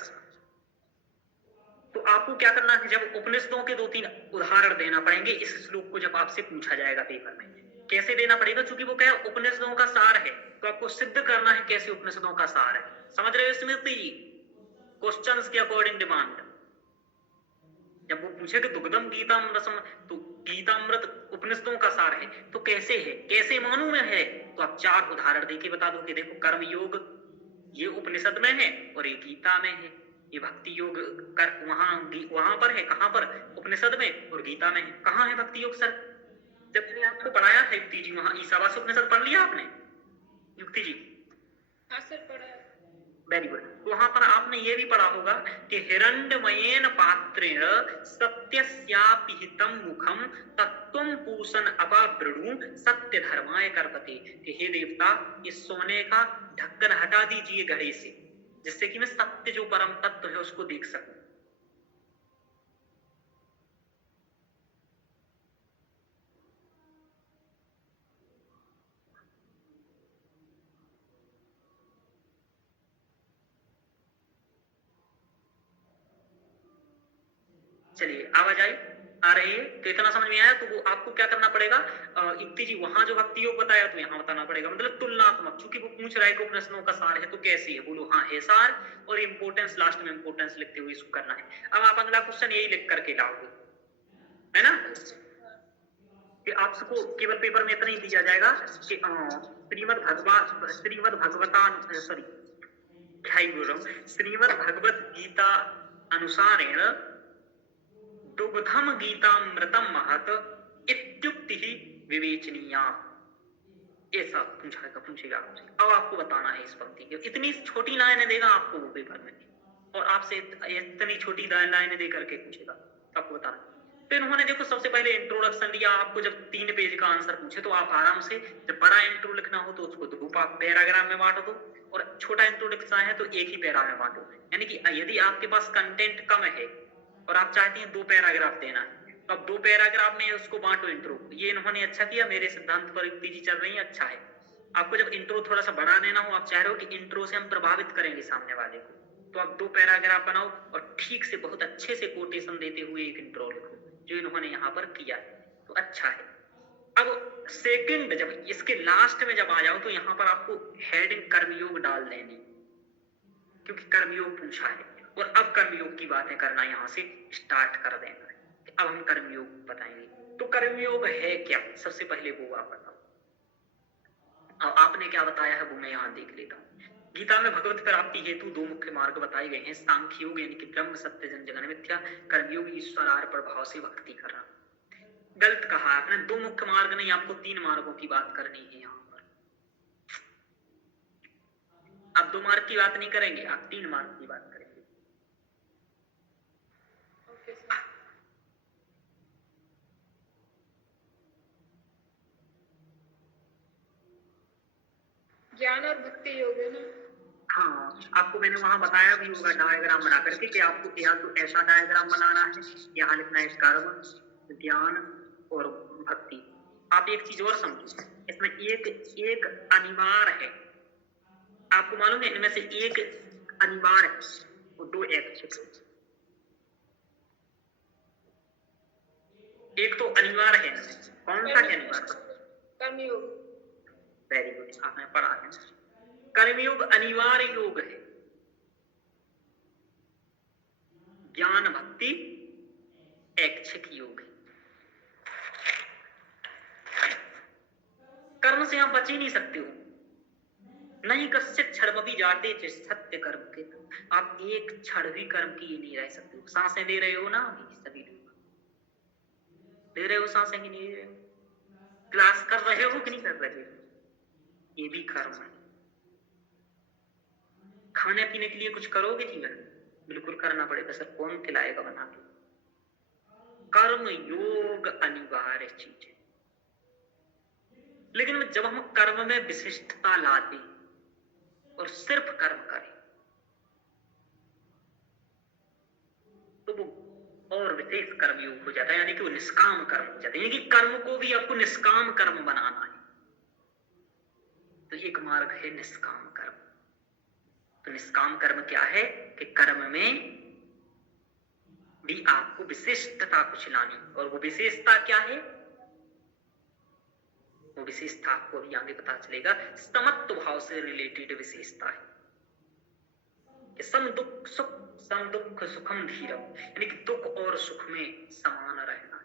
तो आपको क्या करना है, जब उपनिषदों के 2-3 उदाहरण देना पड़ेंगे इस श्लोक को जब आपसे पूछा जाएगा पेपर में। कैसे देना पड़ेगा? क्योंकि वो क्या है, उपनिषदों का सार है, तो आपको सिद्ध करना है कैसे उपनिषदों का सार है। समझ रहे हो स्मृति जी? क्वेश्चंस के अकॉर्डिंग डिमांड। जब वो पूछे कि दुग्धम गीतामृतम, तो गीतामृत उपनिषदों का सार है, तो कैसे है, कैसे मानू में है, तो आप 4 उदाहरण देके बता दो कि देखो कर्म योग ये उपनिषद में है और ये गीता में है, ये भक्ति योग कर वहां पर है, कहां पर? उपनिषद में, और गीता में है। कहाँ है भक्ति योग सर? जब मैंने आपको पढ़ाया था युक्ति जी, वहां ईशावास्य उपनिषद पढ़ लिया आपने युक्ति जी? हाँ सर पढ़ा है। Very good. वहां पर आपने ये भी पढ़ा होगा कि हिरण्मयेन पात्रेण सत्यस्यापि हितं मुखम तत्त्वं पूषण अपावृणु सत्य धर्माय कर्पते। कि हे देवता इस सोने का ढक्कन हटा दीजिए घड़े से, जिससे कि मैं सत्य जो परम तत्व है उसको देख सकूं। चलिए आवाज आ रही है तो इतना समझ में आया? तो वो आपको क्या करना पड़ेगा युक्ति जी, वहां जो भक्ति योग बताया तो यहाँ बताना पड़ेगा, मतलब तुलनात्मक। चूंकि वो पूछ रहा है कि प्रश्नों का सार है तो कैसे है, बोलो हाँ है सार, और इम्पोर्टेंस लास्ट में इम्पोर्टेंस लिखते हुए इसको करना है। अब आप अगला क्वेश्चन यही लिख करके लाओगे, है ना? कि आपको केवल पेपर में इतना ही दिया जाएगा कि श्रीमद भगवत गीता अनुसारेण दुग्धम गीतामृतम महत इत्युक्ति ही विवेचनीया। ऐसा पूछेगा आपसे। अब आपको बताना है इस पंक्ति की, इतनी छोटी लाइन देगा आपको वो पेपर में, और आपसे इतनी छोटी लाइन दे करके पूछेगा, आपको बताना तो इन्होंने देखो सबसे पहले इंट्रोडक्शन दिया आपको, जब 3 पेज का आंसर पूछे तो आप आराम से, जब बड़ा इंट्रो लिखना हो तो उसको 2 पैराग्राफ में बांट दो, और छोटा इंट्रोडक्शन है तो एक ही पैरा में बांटो। यानी कि यदि आपके पास कंटेंट कम है और आप चाहते हैं 2 पैराग्राफ देना है, तो आप 2 पैराग्राफ में उसको बांटो इंट्रो। ये इन्होंने अच्छा किया, मेरे सिद्धांत पर पीजी चल रही है, अच्छा है। आपको जब इंट्रो थोड़ा सा बढ़ा देना हो, आप चाह रहे हो कि इंट्रो से हम प्रभावित करेंगे सामने वाले को, तो आप 2 पैराग्राफ बनाओ और ठीक से बहुत अच्छे से कोटेशन देते हुए एक इंट्रो लिखो, जो इन्होंने यहाँ पर किया है, तो अच्छा है। अब सेकंड, जब इसके लास्ट में जब आ जाओ तो यहाँ पर आपको हेडिंग कर्मयोग डाल देनी, क्योंकि कर्मयोग पूछा है, और अब कर्मयोग की बातें करना यहाँ से स्टार्ट कर देना है। अब हम कर्मयोग बताएंगे। तो कर्मयोग है क्या, सबसे पहले वो आप बताओ। अब आपने क्या बताया है वो मैं यहाँ देख लेता हूँ। गीता में भगवत प्राप्ति हेतु 2 मुख्य मार्ग बताए गए हैं, सांख्य योग यानी कि ब्रह्म सत्य जन जगन मिथ्या, कर्मयोग ईश्वरार्पण भाव से भक्ति करना। गलत कहा आपने, 2 मुख्य मार्ग नहीं, आपको 3 मार्गों की बात करनी है यहाँ पर। आप 2 मार्ग की बात नहीं करेंगे, आप 3 मार्ग की बात करेंगे। ज्ञान और भक्ति योग है ना। हाँ, आपको मैंने वहां बताया भी होगा डायग्राम बना करके कि आपको या तो ऐसा डायग्राम बनाना है, यहाँ लिखना है कर्म, ज्ञान और भक्ति। आप एक चीज और समझो, इसमें एक अनिवार्य है, आपको मालूम है, इनमें से एक अनिवार्य है और 2 ऐच्छिक। एक तो अनिवार्य है, कौन सा है अनिवार्य? कर्मयोग। वेरी गुड, आपने पढ़ा है। कर्मयोग अनिवार्य योग है, ज्ञान भक्ति ऐच्छिक योग है। कर्म से आप बच ही नहीं सकते हो, नहीं कश्चित क्षण भी जाते सत्य कर्म के, आप एक क्षण भी कर्म किए नहीं रह सकते हो। सांसें ले रहे हो ना अभी सभी लोग, ले रहे हो सांसें कि नहीं ले रहे हो? क्लास कर रहे हो कि नहीं कर रहे हो? ये भी कर्म है। खाने पीने के लिए कुछ करोगे जीवन, बिल्कुल करना पड़ेगा सर, कौन खिलाएगा बना के? कर्म योग अनिवार्य चीज है, लेकिन जब हम कर्म में विशिष्टता लाते और सिर्फ कर्म करें तो वो और विशेष कर्म योग हो जाता है, यानी कि वो निष्काम कर्म हो जाता है। यानी कि कर्म को भी आपको निष्काम कर्म बनाना है, तो एक मार्ग है निष्काम कर्म। तो निष्काम कर्म क्या है कि कर्म में भी आपको विशिष्टता कुछ लानी, और वो विशेषता क्या है, वो विशेषता आपको अभी आगे पता चलेगा। समत्व भाव से रिलेटेड विशेषता है कि सम दुख सुखम धीरम, यानी कि दुख और सुख में समान रहना।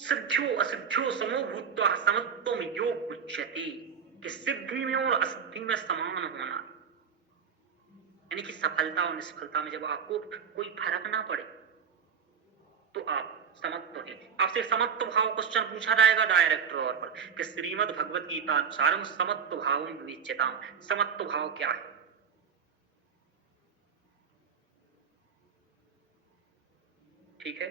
सिद्ध्यो असिद्ध्यो समो भूत्वा समत्वम योग उच्यते, कि सिद्धि में और असिद्धि में समान होना, यानी कि सफलता और निष्फलता में जब आपको कोई फर्क ना पड़े तो आप समत्व है। आपसे समत्व भाव क्वेश्चन पूछा जाएगा डायरेक्ट तौर पर कि श्रीमद् भगवत गीता अनुसार समत्व भाव विवेच्यताम, समत्व भाव क्या है? ठीक है,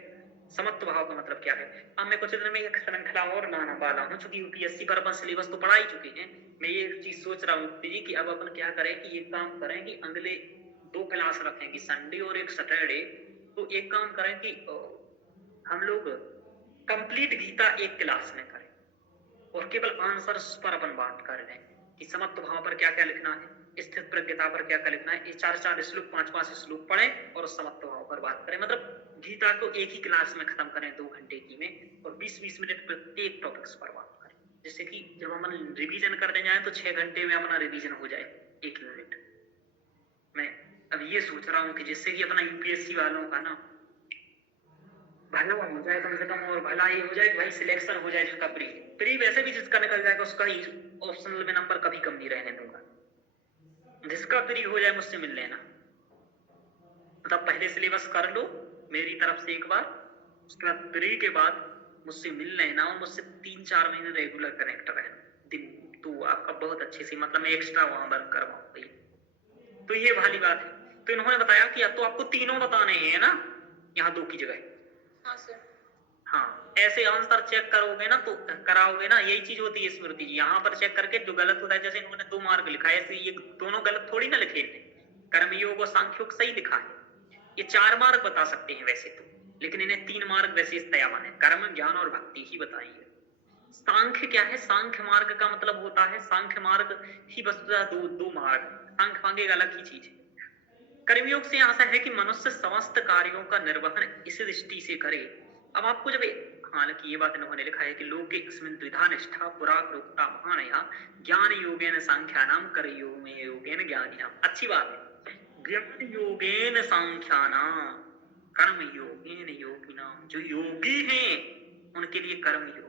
समत्व भाव का मतलब क्या है? अब मैं कुछ दिन में एक श्रृंखला और लाने वाला हूँ, चूंकि यूपीएससी पर अपन सिलेबस तो पढ़ा ही चुके हैं। मैं ये एक चीज सोच रहा हूँ जी कि अब अपन क्या करें कि एक काम करें कि अगले 2 क्लास रखेंगे, संडे और एक सैटरडे। तो एक काम करें कि हम लोग कंप्लीट गीता एक क्लास में करें और केवल आंसर्स पर अपन बात कर रहे हैं कि समत्व भाव पर क्या क्या लिखना है, स्थित प्रज्ञता पर क्या क्या लिखना है। ये 4-4 श्लोक 5-5 श्लोक पढ़ें और समत्व भाव पर बात करें। मतलब गीता को एक ही क्लास में खत्म करें 2 घंटे की में, और 20-20 मिनट प्रत्येक टॉपिक्स पर बात करें, जिससे कि जब हम रिवीजन करने जाए तो 6 घंटे में अपना रिवीजन हो जाए 1 यूनिट। मैं अब ये सोच रहा हूँ कि जिससे कि अपना यूपीएससी वालों का ना भला हो जाए कम से कम, और भला ये हो जाए कि भाई सिलेक्शन हो जाए जिसका प्री वैसे भी जिसका निकल जाएगा उसका ही ऑप्शनल में नंबर कभी कम नहीं रहने दूंगा। जिसका प्री हो जाए मुझसे मिल लेना, मतलब पहले सिलेबस कर लो मेरी तरफ से एक बार, उसके बाद प्री के बाद मुझसे मिल लेना और मुझसे 3-4 महीने रेगुलर कनेक्ट रहना दिन, तो आपका बहुत अच्छे से मतलब मैं एक्स्ट्रा वहां वर्क करवाऊंगी। तो ये वाली बात है। तो इन्होंने बताया कि अब तो आपको तीनों बताने हैं ना, यहाँ 2 की जगह हाँ सर। हाँ, ऐसे आंसर चेक करोगे ना तो कराओगे ना, यही चीज होती है स्मृति जी। यहाँ पर चेक करके जो गलत होता है, जैसे इन्होंने 2 मार्क लिखा है, ऐसे ये दोनों गलत थोड़ी ना लिखे थे। कर्मयोग और सांख्योग सही लिखा है। ये 4 मार्क बता सकते हैं वैसे तो, लेकिन इन्हें 3 मार्क विशेष दयावान है, कर्म, ज्ञान और भक्ति ही बताएंगे। सांख्य क्या है? सांख्य मार्ग का मतलब होता है, सांख्य मार्ग ही वस्तुतः दो मार्ग, सांख्य मार्ग एक अलग ही चीज है। कर्मयोग से आशा है कि मनुष्य समस्त कार्यों का निर्वहन इस दृष्टि से करे। अब आपको जब, हालांकि ये बात इन्होंने लिखा है कि लोके अस्मिन् द्विधा निष्ठा पुरा प्रोक्ता महानया ज्ञान योगेन सांख्यानाम कर्मयोग में योगेन ज्ञानिनाम। अच्छी बात है, ज्ञान योगेन सांख्यानाम कर्म योगेन योगिनाम। जो योगी हैं उनके लिए कर्म योग,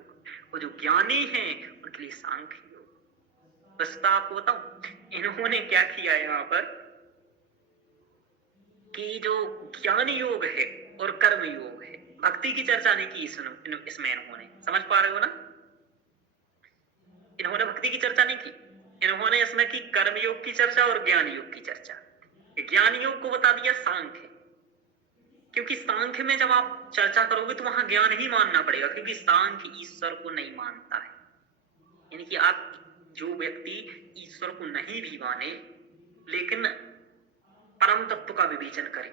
और जो ज्ञानी हैं उनके लिए सांख्य योग। बस तो आपको बताऊं इन्होंने क्या किया यहाँ पर, कि जो ज्ञान योग है और कर्म योग है, भक्ति की चर्चा नहीं की इसमें इन्होंने, समझ पा रहे हो ना? इन्होंने भक्ति की चर्चा नहीं की, इन्होंने इसमें की कर्म योग की चर्चा और ज्ञान योग की चर्चा। ज्ञान योग को बता दिया सांख्य, क्योंकि सांख्य में जब आप चर्चा करोगे तो वहां ज्ञान ही मानना पड़ेगा, क्योंकि सांख्य ईश्वर को नहीं मानता है। यानी कि आप, जो व्यक्ति ईश्वर को नहीं भी माने लेकिन परम तत्व का विवेचन करे,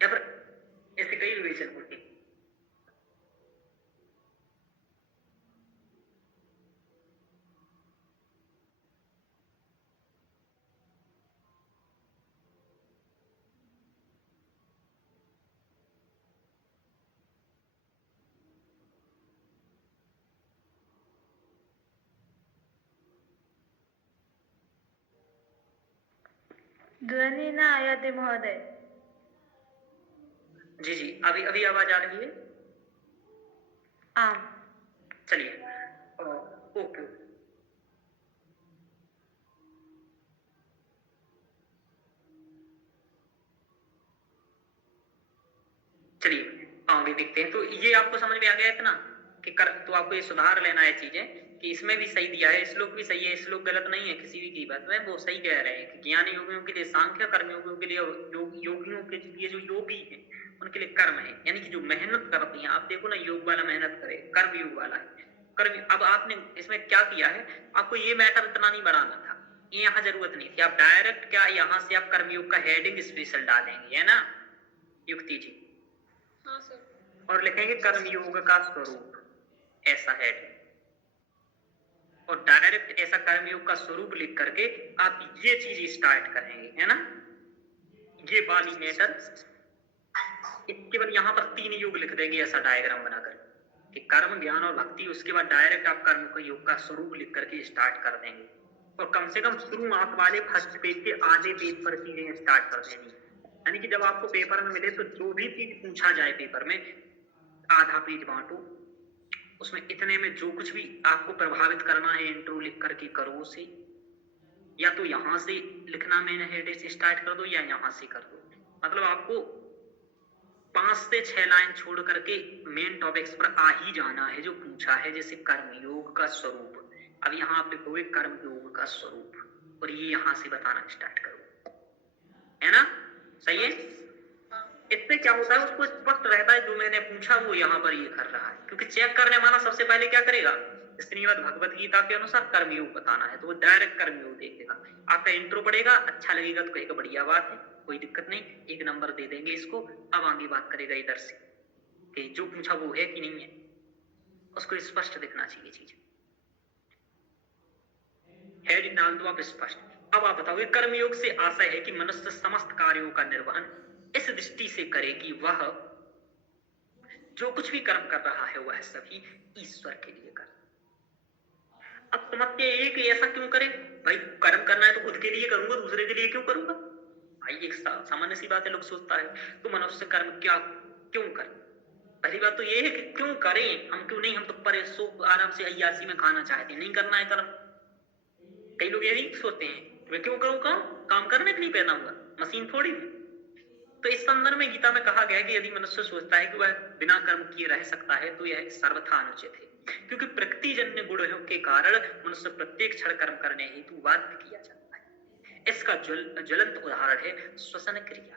या फिर ऐसे कई विवेचन होते हैं। ध्वनि न आयाति महोदय। जी जी, अभी अभी आवाज आ रही है? आम। चलिए, ओके। चलिए आगे देखते हैं। तो ये आपको समझ में आ गया इतना कि तो आपको ये सुधार लेना है चीजें, कि इसमें भी सही दिया है, श्लोक भी सही है, श्लोक गलत नहीं है किसी भी की बात में, वो सही कह रहे हैं कि ज्ञान योगियों के लिए सांख्य, कर्म योगियों के लिए योगियों के लिए जो योगी है उनके लिए कर्म है, यानी कि जो मेहनत करती हैं। आप देखो ना, योग वाला मेहनत करे, कर्म योग वाला है कर्म। अब आपने इसमें क्या किया है, आपको ये मैटर इतना नहीं बढ़ाना था, ये यहाँ जरूरत नहीं थी। आप डायरेक्ट क्या यहाँ से आप कर्मयोग का हेडिंग स्पेशल डालेंगे, है ना युक्ति जी? हाँ सर। और लिखेंगे कर्मयोग का स्वरूप, ऐसा है। और डायरेक्ट ऐसा कर्मयोग का स्वरूप लिख करके आप ये चीज स्टार्ट करेंगे, है ना? ये वाली मैटर केवल यहाँ पर 3 योग लिख देंगे, ऐसा डायग्राम बनाकर कि कर्म, ज्ञान और भक्ति। उसके बाद डायरेक्ट आप कर्म का योग का स्वरूप लिख करके स्टार्ट कर देंगे, और कम से कम शुरुआत वाले फर्स्ट पेज के आधे पेज पर चीजें स्टार्ट कर देंगी। यानी कि जब आपको पेपर में मिले तो जो भी चीज पूछा जाए पेपर में, आधा पेज बांटो, उसमें इतने में जो कुछ भी आपको प्रभावित करना है इंट्रो लिख करके करो उसे, या तो यहाँ से लिखना मेन हेड से स्टार्ट कर दो या यहाँ से कर दो। मतलब आपको 5 से 6 लाइन छोड़ करके मेन टॉपिक्स पर आ ही जाना है जो पूछा है। जैसे कर्मयोग का स्वरूप, अब यहाँ आप लिखोगे कर्मयोग का स्वरूप, और ये यहाँ से बताना स्टार्ट करो, है ना? सही है? इससे क्या होता है, उसको स्पष्ट रहता है जो मैंने पूछा वो यहाँ पर ये कर रहा है। क्योंकि चेक करने वाला सबसे पहले क्या करेगा, श्रीमद् भगवत गीता के अनुसार कर्मयोग बताना है, तो वो डायरेक्ट कर्मयोग देखेगा। आपका इंट्रो पढ़ेगा, अच्छा लगेगा तो कहेगा बढ़िया बात है, कोई दिक्कत नहीं, 1 नंबर दे देंगे इसको। अब आगे बात करेगा इधर से कि जो पूछा वो है कि नहीं है, उसको स्पष्ट दिखना चाहिए चीज। हेड डाल दो आप स्पष्ट। अब आप बताओगे कर्मयोग से आशय है कि मनुष्य समस्त कार्यों का निर्वहन इस दृष्टि से करे कि वह जो कुछ भी कर्म कर रहा है वह सभी ईश्वर के लिए कर। अब समझते हैं कि ऐसा क्यों करें भाई, कर्म करना है तो खुद के लिए करूंगा, दूसरे के लिए क्यों करूंगा भाई? एक सामान्य सी बात है, लोग सोचता है तो मनुष्य कर्म क्या क्यों करे। पहली बात तो ये है कि क्यों करें, हम क्यों नहीं, हम तो परेशो आराम से अय्यासी में खाना चाहते हैं, नहीं करना है कर्म। कई लोग यही सोचते हैं मैं क्यों करूं काम करने के लिए पैदा हुआ, मशीन थोड़ी है। तो इस संदर्भ में गीता में कहा गया है कि यदि मनुष्य सोचता है कि वह बिना कर्म किए रह सकता है तो यह सर्वथा अनुचित है, क्योंकि प्रकृतिजन्य गुणों के कारण मनुष्य प्रत्येक क्षण कर्म करने हेतु बाध्य किया जाता है। इसका ज्वलंत उदाहरण है श्वसन क्रिया।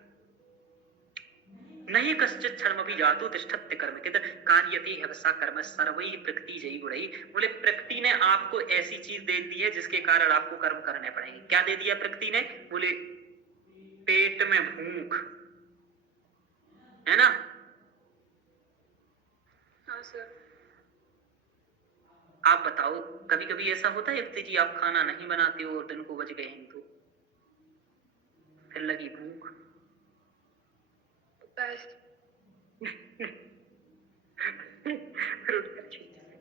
नहीं कश्चित क्षणमपि जातु तिष्ठत्य कर्मकृत कार्यते हवसा कर्म सर्वैः प्रकृति जयी गुणैः। बोले प्रकृति ने आपको ऐसी चीज दे दी है जिसके कारण आपको कर्म करने पड़ेंगे। क्या दे दिया प्रकृति ने? बोले पेट में भूख है ना। हाँ सर। आप बताओ कभी कभी ऐसा होता है युक्ति जी आप खाना नहीं बनाते हो और दिन को बज गए हैं तो फिर लगी भूख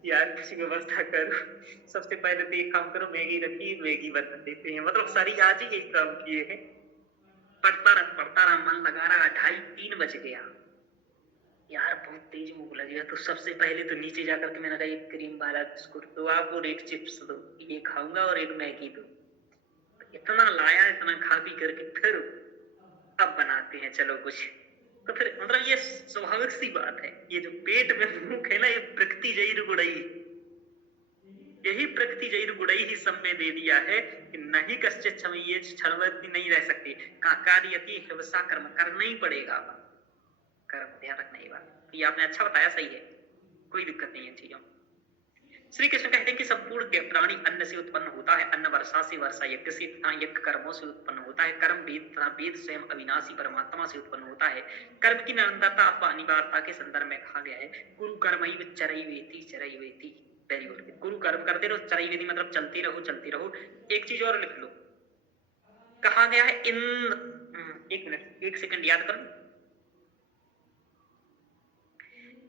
यार किसी व्यवस्था करो। सबसे पहले तो एक काम करो, मैगी रखी, मैगी बना देते हैं। मतलब सारी आज ही यही काम किए हैं। पढ़ता रहा मन लगा रहा, 2:30-3 बज गया यार, बहुत तेज भूख लगी है। तो सबसे पहले तो नीचे जाकर के मैंने कहा एक क्रीम वाला बिस्कुट दो आप और एक चिप्स दो, ये खाऊंगा और एक मैगी दो। इतना लाया, इतना खा पी करके फिर अब बनाते हैं चलो कुछ। तो फिर मतलब ये स्वाभाविक सी बात है, ये जो पेट में भूख है ना, ये प्रकृति जैर गुड़ई, यही प्रकृति जैर गुड़ई ही सब में दे दिया है कि नहीं कश्चित क्षम, ये क्षणवती नहीं रह सकती। कार्यति हिंसा कर्म करना ही पड़ेगा, कर्म ध्यान रखना ही बात। ये आपने अच्छा बताया, सही है, कोई दिक्कत नहीं है चीजों। श्री कृष्ण कहते हैं कि संपूर्ण प्राणी अन्न से उत्पन्न होता है, अन्न वर्षा से, वर्षा यज्ञ से तथा यज्ञ कर्मों से उत्पन्न होता है, कर्म वेद तथा वेद स्वयं अविनाशी परमात्मा से उत्पन्न होता है। कर्म की निरंतरता अथवा अनिवार्यता के संदर्भ में कहा गया है गुरु कर्मैव चरैवेति चरैवेति। Very good. गुरु कर्म करते रहो, चरैवेति मतलब चलते रहो चलते रहो। एक चीज और लिख लो, कहा गया है एक मिनट, एक सेकंड याद करो।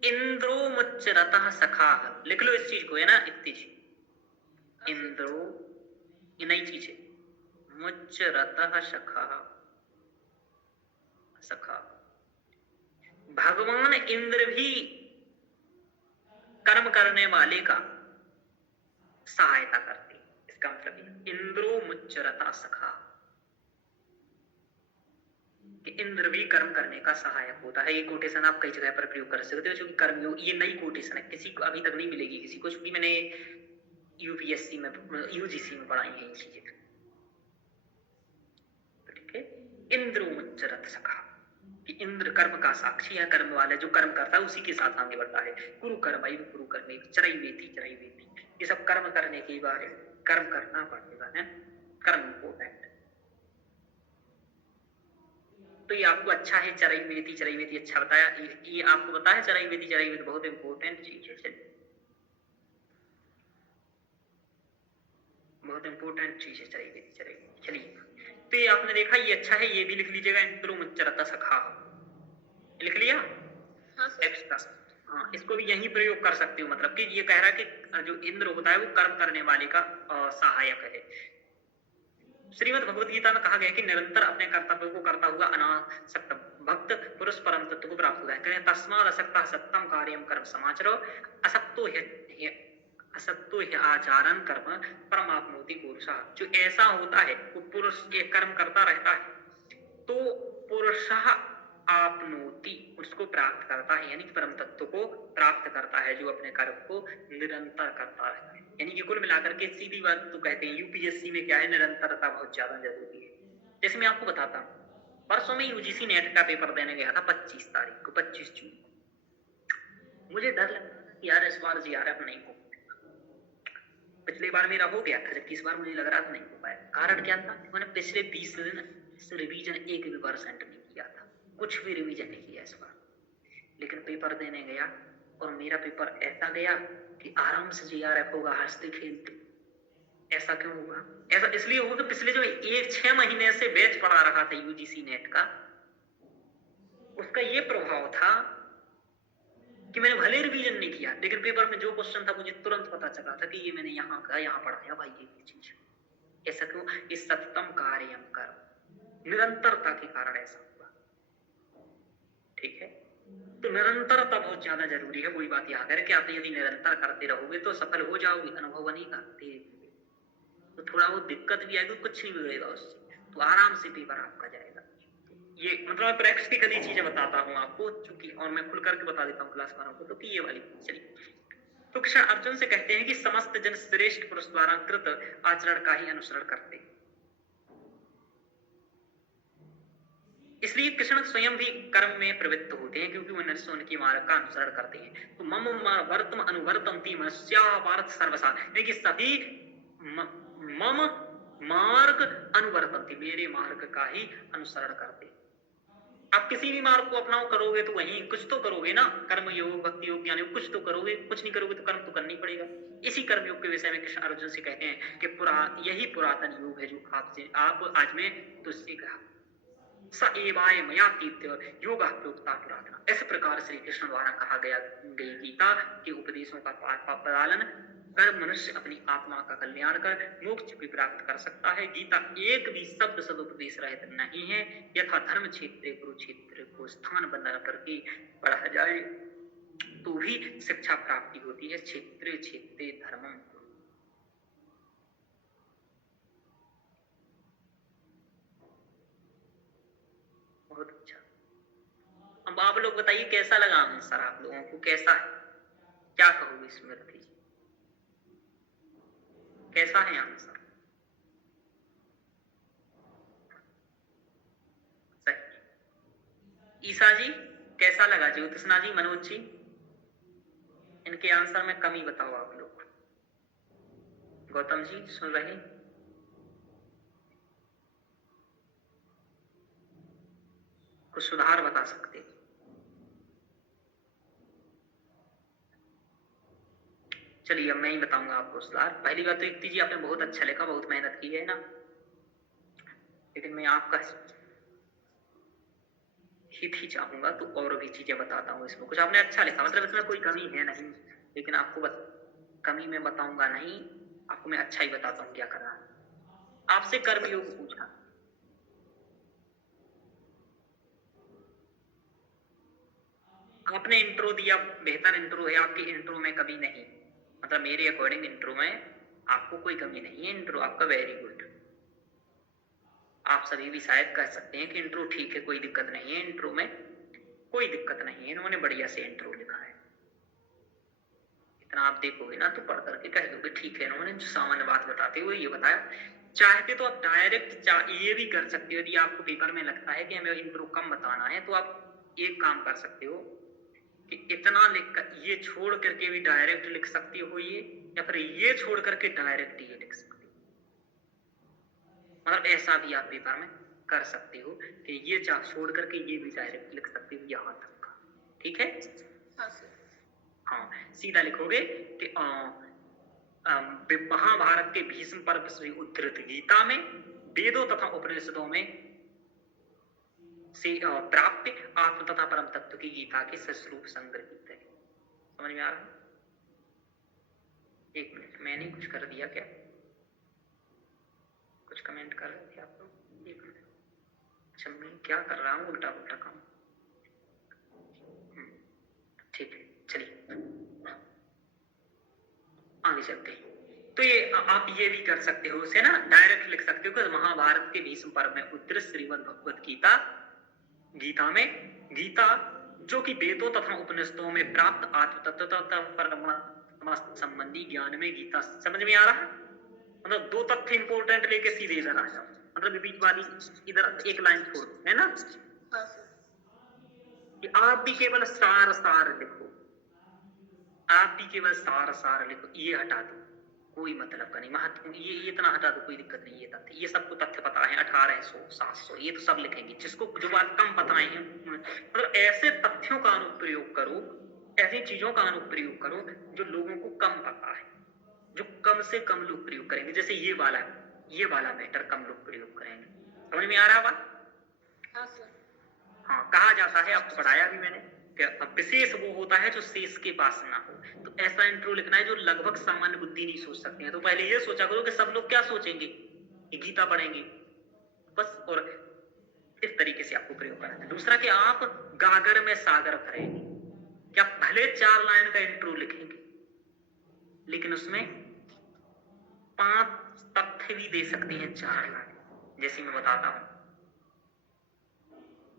इंद्रो मुच्चरतः सखाः, लिख लो इस चीज को, है ना, इतनी चीज। इंद्रो, ये नई चीज है, मुच्चरतः सखाः, सखा। भगवान इंद्र भी कर्म करने वाले का सहायता करते, इसका मतलब इंद्रो मुच्चरतः सखा, कि इंद्र भी कर्म करने का सहायक होता है। ये कोटेशन आप कई जगह पर प्रयोग कर सकते हो, क्योंकि कर्मयोग ये नई कोटेशन है, किसी को अभी तक नहीं मिलेगी किसी को, भी मैंने यूपीएससी में यूजीसी में पढ़ाई है ये चीजें। ठीक है, इंद्रो मुच्चरत सखा, कि इंद्र कर्म का साक्षी है, कर्म वाला जो कर्म करता है उसी के साथ आगे बढ़ता है। गुरु कर्म गुरु कर्मे चरैवेति चरैवेति, ये सब कर्म करने के बारे में, कर्म करना पड़ेगा है, कर्म इम्पोर्टेंट। तो ये आपको अच्छा है, चरैवेति चरैवेति अच्छा बताया, ये आपको पता है चरैवेति चरैवेति बहुत इंपॉर्टेंट चीज है, बहुत इंपॉर्टेंट चीज है चरैवेति चरैवेति। चलिए, तो ये आपने देखा, ये अच्छा है, ये भी लिख लीजिएगा, इंद्रो मुच्चरतः सखा, लिख लिया। हाँ, इसको भी यही प्रयोग कर सकते हो, मतलब कि ये कह रहा है कि जो इंद्र होता है वो कर्म करने वाले का सहायक है। श्रीमद् भगवत गीता में कहा गया कि निरंतर अपने कर्तव्य को करता हुआ अनासक्त भक्त पुरुष परम तत्व को प्राप्त होता है। कहते हैं तस्माद् असक्तः सत्यम कार्यम कर्म समाचरो असक्तो हि आचारन् कर्म परमाप्नोति पुरुषः। जो ऐसा होता है वो पुरुष ये कर्म करता रहता है तो पुरुषः आपनोति, उसको प्राप्त करता है, यानी परम तत्व को प्राप्त करता है, जो अपने कर्म को निरंतर करता रहता है। यानी कि कुल मिलाकर के सीधी बात तो कहते हैं यूपीएससी में क्या है, निरंतरता बहुत ज्यादा जरूरी है। जैसे मैं आपको बताता हूँ, परसों में यूजीसी नेट का पेपर देने गया था 25 तारीख को, 25 जून को। मुझे डर लगा कि यार इस बार जीआरएफ नहीं हो, पिछली बार मेरा हो गया था, जबकि इस बार मुझे लग रहा था नहीं हो पाया। कारण क्या था, मैंने पिछले 20 दिन रिवीजन 1% नहीं किया था, कुछ भी रिवीजन नहीं किया इस बार। लेकिन पेपर देने गया और मेरा पेपर ऐसा गया कि आराम से जीआरएफ होगा, हंसते खेलते। ऐसा क्यों हुआ? ऐसा इसलिए हुआ कि पिछले जो 6 महीने से बैच पढ़ा रहा था यूजीसी नेट का, उसका ये प्रभाव था कि मैंने भले रिवीजन नहीं किया, लेकिन पेपर में जो क्वेश्चन था मुझे तुरंत पता चला था कि ये मैंने यहाँ कहा, यहाँ पढ़ाया भाई ये चीज। ऐसा क्यों? इस सत्यम कार्यम कर्म, निरंतरता के कारण ऐसा हुआ। ठीक है, तो निरंतरता बहुत ज्यादा जरूरी है। वही बात याद है कि आप यदि निरंतर करते रहोगे तो सफल हो जाओगे, अनुभव बनेगा। तो थोड़ा वो दिक्कत भी आएगी, कुछ नहीं बिगड़ेगा उससे, तो आराम से पेपर आपका जाएगा। ये मतलब प्रैक्टिकली चीजें बताता हूँ आपको, चूंकि और मैं खुल करके बता देता हूँ क्लास वालों को, तो ये वाली। चलिए, तो कृष्ण अर्जुन से कहते हैं कि समस्त जन श्रेष्ठ पुरुष द्वारा कृत आचरण का ही अनुसरण करते हैं। इसलिए कृष्ण स्वयं भी कर्म में प्रवृत्त होते हैं, क्योंकि वो मनुष्य उनकी मार्ग का अनुसरण करते हैं। तो मम वर्तम अनुवर्तन्ति मनुष्या पार्थ सर्वसा, देखिए सभी मम मार्ग अनुवर्तन्ति, मेरे मार्ग का ही अनुसरण करते हैं। आप किसी भी मार्ग को अपनाओ, करोगे तो वहीं कुछ तो करोगे ना, कर्म योग भक्ति योग ज्ञान योग, कुछ तो करोगे, कुछ नहीं करोगे तो कर्म तो करना ही पड़ेगा। इसी कर्म योग के विषय में कृष्ण अर्जुन से कहते हैं कि यही पुरातन योग है जो आपसे आप आज में तुझसे कहा, स एवाय मया तीर्थ्य योगा प्रोक्ता पुरातना। इस प्रकार श्री कृष्ण द्वारा कहा गई गीता के उपदेशों का पालन कर मनुष्य अपनी आत्मा का कल्याण कर मोक्ष भी प्राप्त कर सकता है। गीता एक भी शब्द सदुपदेश रहित नहीं है। यथा धर्म क्षेत्र कुरुक्षेत्र को स्थान बंधन करके पढ़ा जाए तो भी शिक्षा प्राप्ति होती है। क्षेत्र क्षेत्र धर्मम। बहुत अच्छा। अब आप लोग बताइए कैसा लगा आंसर, आप लोगों को कैसा है, क्या कहोगे स्मृति जी, कैसा है आंसर? सही। ईसा जी कैसा लगा? ज्योतिषना जी, मनोज जी, इनके आंसर में कमी बताओ आप लोग। गौतम जी सुन रहे? कुछ सुधार बता सकते? चलिए अब मैं ही बताऊंगा आपको सुधार। पहली बात तो युक्ति जी आपने बहुत अच्छा लिखा, बहुत मेहनत की है ना, लेकिन मैं आपका हित ही चाहूंगा तो और भी चीजें बताता हूँ इसमें। कुछ आपने अच्छा लिखा, मतलब इसमें कोई कमी है नहीं, लेकिन आपको बस कमी में बताऊंगा नहीं, आपको मैं अच्छा ही बताता हूँ क्या करना है। आपसे कर्मयोग पूछा, आपने इंट्रो दिया, बेहतर इंट्रो है आपकी, इंट्रो में कमी नहीं, मतलब मेरे अकॉर्डिंग इंट्रो में आपको कोई कमी नहीं है, इंट्रो आपका वेरी गुड। आप सभी भी शायद कह सकते हैं कि इंट्रो ठीक है, कोई दिक्कत नहीं है, इंट्रो में कोई दिक्कत नहीं है, इन्होंने बढ़िया से इंट्रो लिखा है। इतना आप देखोगे ना तो पढ़ करके कह दोगे ठीक है, इन्होंने जो सामान्य बात बताते हुए ये बताया। चाहते तो आप डायरेक्ट ये भी कर सकते हो, यदि आपको पेपर में लगता है कि हमें इंट्रो कम बताना है तो आप एक काम कर सकते हो कि इतना लिख कर ये छोड़ करके भी डायरेक्ट लिख सकते हो ये, या फिर ये छोड़ करके डायरेक्ट ये लिख सकते हो। मतलब ऐसा भी आप पेपर में कर सकते हो कि ये छोड़ करके ये भी डायरेक्ट लिख सकते हो यहाँ तक का, ठीक है? हाँ, सीधा लिखोगे कि महाभारत के भीष्म पर्व से उद्धृत गीता में वेदों तथा उपनिषदों में से प्राप्त आत्म तथा परम तत्व की गीता के सस्वरूप संग्रहित है। समझ में आ रहा है? एक मिनट, मैंने कुछ कर दिया क्या? कुछ कमेंट कर रहे थे आप लोग? एक मिनट, अच्छा मैं क्या कर रहा हूँ, उल्टा उल्टा काम। ठीक है, चलिए आगे चलते हैं। तो ये आप ये भी कर सकते हो, उसे ना डायरेक्ट लिख सकते हो कि महाभारत के भीष्म पर्व में उद्धृत श्रीमद् भगवत गीता, गीता में गीता जो कि वेदों तथा उपनिषदों में प्राप्त आत्म तत्व तथा परमात्मा संबंधी ज्ञान में गीता। समझ में आ रहा है? मतलब दो तथ्य इंपोर्टेंट लेके सीधे इधर आ जाओ, मतलब बीच वाली इधर एक लाइन छोड़, है ना? कि आप भी केवल सार सार लिखो, आप भी केवल सार सार लिखो, ये हटा दो, कोई मतलब का नहीं, महत्व ये इतना हटा दो, कोई दिक्कत नहीं। ये तथ्य, ये सबको तथ्य पता है, 1800 700 ये तो सब लिखेंगे। जिसको जो बात कम पता है, मतलब ऐसे तथ्यों का अनुप्रयोग करो, ऐसी चीजों का अनुप्रयोग करो जो लोगों को कम पता है, जो कम से कम लोग प्रयोग करेंगे। जैसे ये वाला मैटर कम लोग प्रयोग करेंगे। समझ में आ रहा बात? हाँ, कहा जाता है, आपको पढ़ाया भी मैंने, विशेष वो होता है जो शेष के पास ना हो। तो ऐसा इंट्रो लिखना है जो लगभग सामान्य बुद्धि नहीं सोच सकते हैं। तो पहले ये सोचा करो कि सब लोग क्या सोचेंगे, कि गीता पढ़ेंगे बस, और इस तरीके से आपको प्रयोग करना है। दूसरा कि आप गागर में सागर भरेंगे, क्या भले 4 लाइन का इंट्रो लिखेंगे लेकिन उसमें 5 तथ्य भी दे सकते हैं, 4 लाइन। जैसे मैं बताता हूं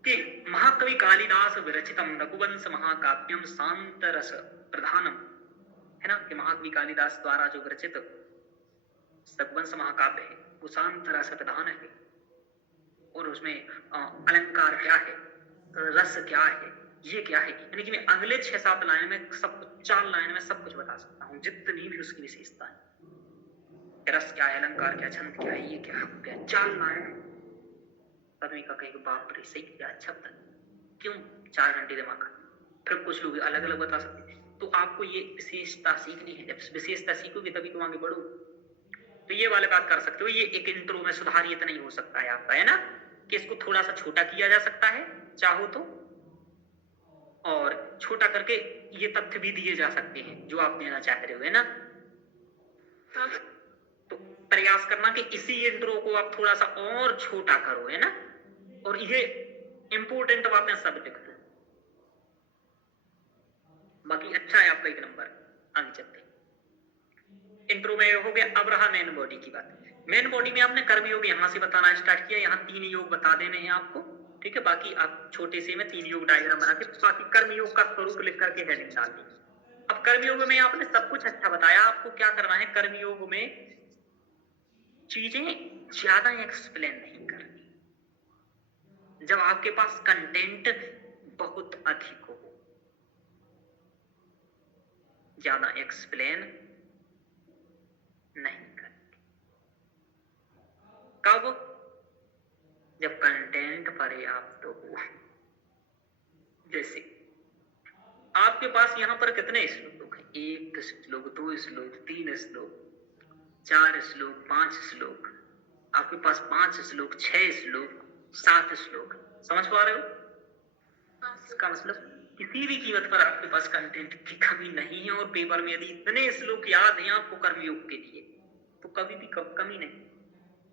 कि महाकवि कालिदास विरचितम रघुवंश महाकाव्यम शांत रस प्रधानम, है ना? कि महाकवि कालिदास द्वारा जो विरचित रघुवंश महाकाव्य है वो शांत रस प्रधान है। और उसमें अलंकार क्या है, रस क्या है, ये क्या है, यानी कि मैं अगले 6-7 लाइन में सब कुछ, 4 लाइन में सब कुछ बता सकता हूँ, जितनी भी उसकी विशेषता है, रस क्या है, अलंकार क्या, छंद क्या है, ये क्या है, 4 लाइन। आदमी का कहेगा बाप रे सही क्या अच्छा बता, क्यों 4 घंटे दिमाग का। फिर कुछ लोग अलग अलग बता सकते हैं। तो आपको ये विशेषता सीखनी है, जब विशेषता सीखोगे तभी तुम आगे बढ़ोगे। तो ये वाला बात कर सकते हो, ये एक इंट्रो में सुधार ये तो नहीं हो सकता है आपका, है ना, कि इसको थोड़ा सा छोटा किया जा सकता है चाहो तो, और छोटा करके ये तथ्य भी दिए जा सकते हैं जो आप देना चाह रहे हो, है ना। तो प्रयास करना कि इसी इंट्रो को आप थोड़ा सा और छोटा करो, है ना, और ये इंपोर्टेंट बातें सब लिख दो। बाकी अच्छा है आपका 1 नंबर। आगे चलते, इंट्रो में हो गया। अब रहा मेन बॉडी की बात। मेन बॉडी में आपने कर्म योग यहाँ से बताना स्टार्ट किया, यहाँ 3 योग बता देने हैं आपको, ठीक है। बाकी आप छोटे से में 3 योग डायग्राम बना के बाकी कर्म योग का स्वरूप लिख करके हेडिंग डाल दी। अब कर्म योग में आपने सब कुछ अच्छा बताया, आपको क्या करना है, कर्म योग में चीजें ज्यादा एक्सप्लेन नहीं करनी। जब आपके पास कंटेंट बहुत अधिक हो, ज्यादा एक्सप्लेन नहीं करनी। कब, जब कंटेंट पर्याप्त हो। जैसे आपके पास यहाँ पर कितने श्लोक हैं, 1 श्लोक, 2 श्लोक, 3 श्लोक, 4 श्लोक, 5 श्लोक, आपके पास 5 श्लोक, 6 श्लोक, 7 श्लोक, समझ पा रहे हो। इसका मतलब किसी भी कीमत पर आपके पास कंटेंट की कमी नहीं है, और पेपर में यदि इतने श्लोक याद हैं आपको कर्मयोग के लिए तो कभी भी कमी नहीं।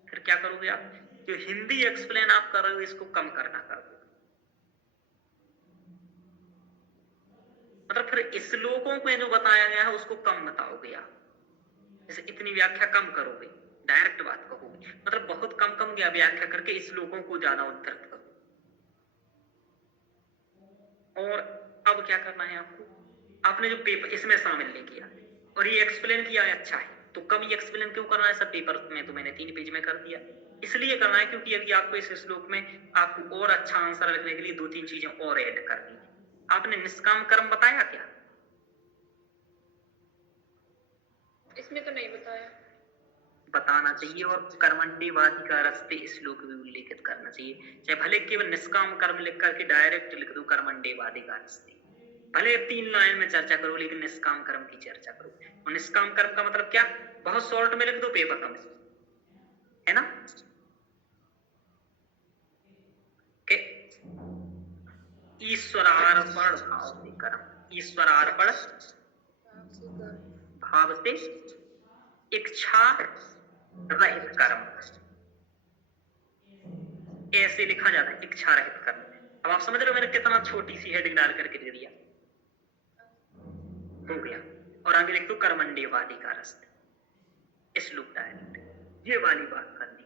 फिर क्या करोगे आप, जो हिंदी एक्सप्लेन आप कर रहे हो इसको कम करना कर दो, मतलब फिर श्लोकों में जो बताया गया है उसको कम बताओगे आप। जैसे इतनी व्याख्या कम करोगे, डायरेक्ट बात कहोगे, मतलब बहुत कम कम व्याख्या करके श्लोकों को ज्यादा उद्धृत करो। और अब क्या करना है आपको, आपने जो पेपर इसमें शामिल नहीं किया और ये एक्सप्लेन किया है, अच्छा है, तो कम ही एक्सप्लेन क्यों करना है, सब पेपर में तो मैंने 3 पेज में कर दिया। इसलिए करना है क्योंकि यदि आपको इस श्लोक में आपको और अच्छा आंसर लिखने के लिए 2-3 चीजें और ऐड करनी है। आपने निष्काम कर्म बताया क्या, इसमें तो नहीं बताया, बताना चाहिए, और कर्मण्येवादी का रस्ते श्लोक भी उल्लेखित करना चाहिए। चाहे भले केवल निष्काम कर्म लिख करके डायरेक्ट लिख दो कर्मण्येवादी का रस्ते, भले 3 लाइन में चर्चा करो लेकिन निष्काम कर्म की चर्चा करो। और निष्काम कर्म का मतलब क्या, बहुत शॉर्ट में लिख दो पेपर में, है ना, कि ईश्वरार्पण भाव से कर्म, ईश्वरार्पण भाव से इच्छा रहित कर्म, ऐसे लिखा जाता है, इच्छा रहित कर्म। अब आप समझ रहे हो मैंने कितना छोटी सी हेडिंग डाल करके दे दिया, हो गया। और आगे लिख दो कर्मण्येवादी का रास्ता, श्लोक डायरेक्ट, ये वाली बात करनी।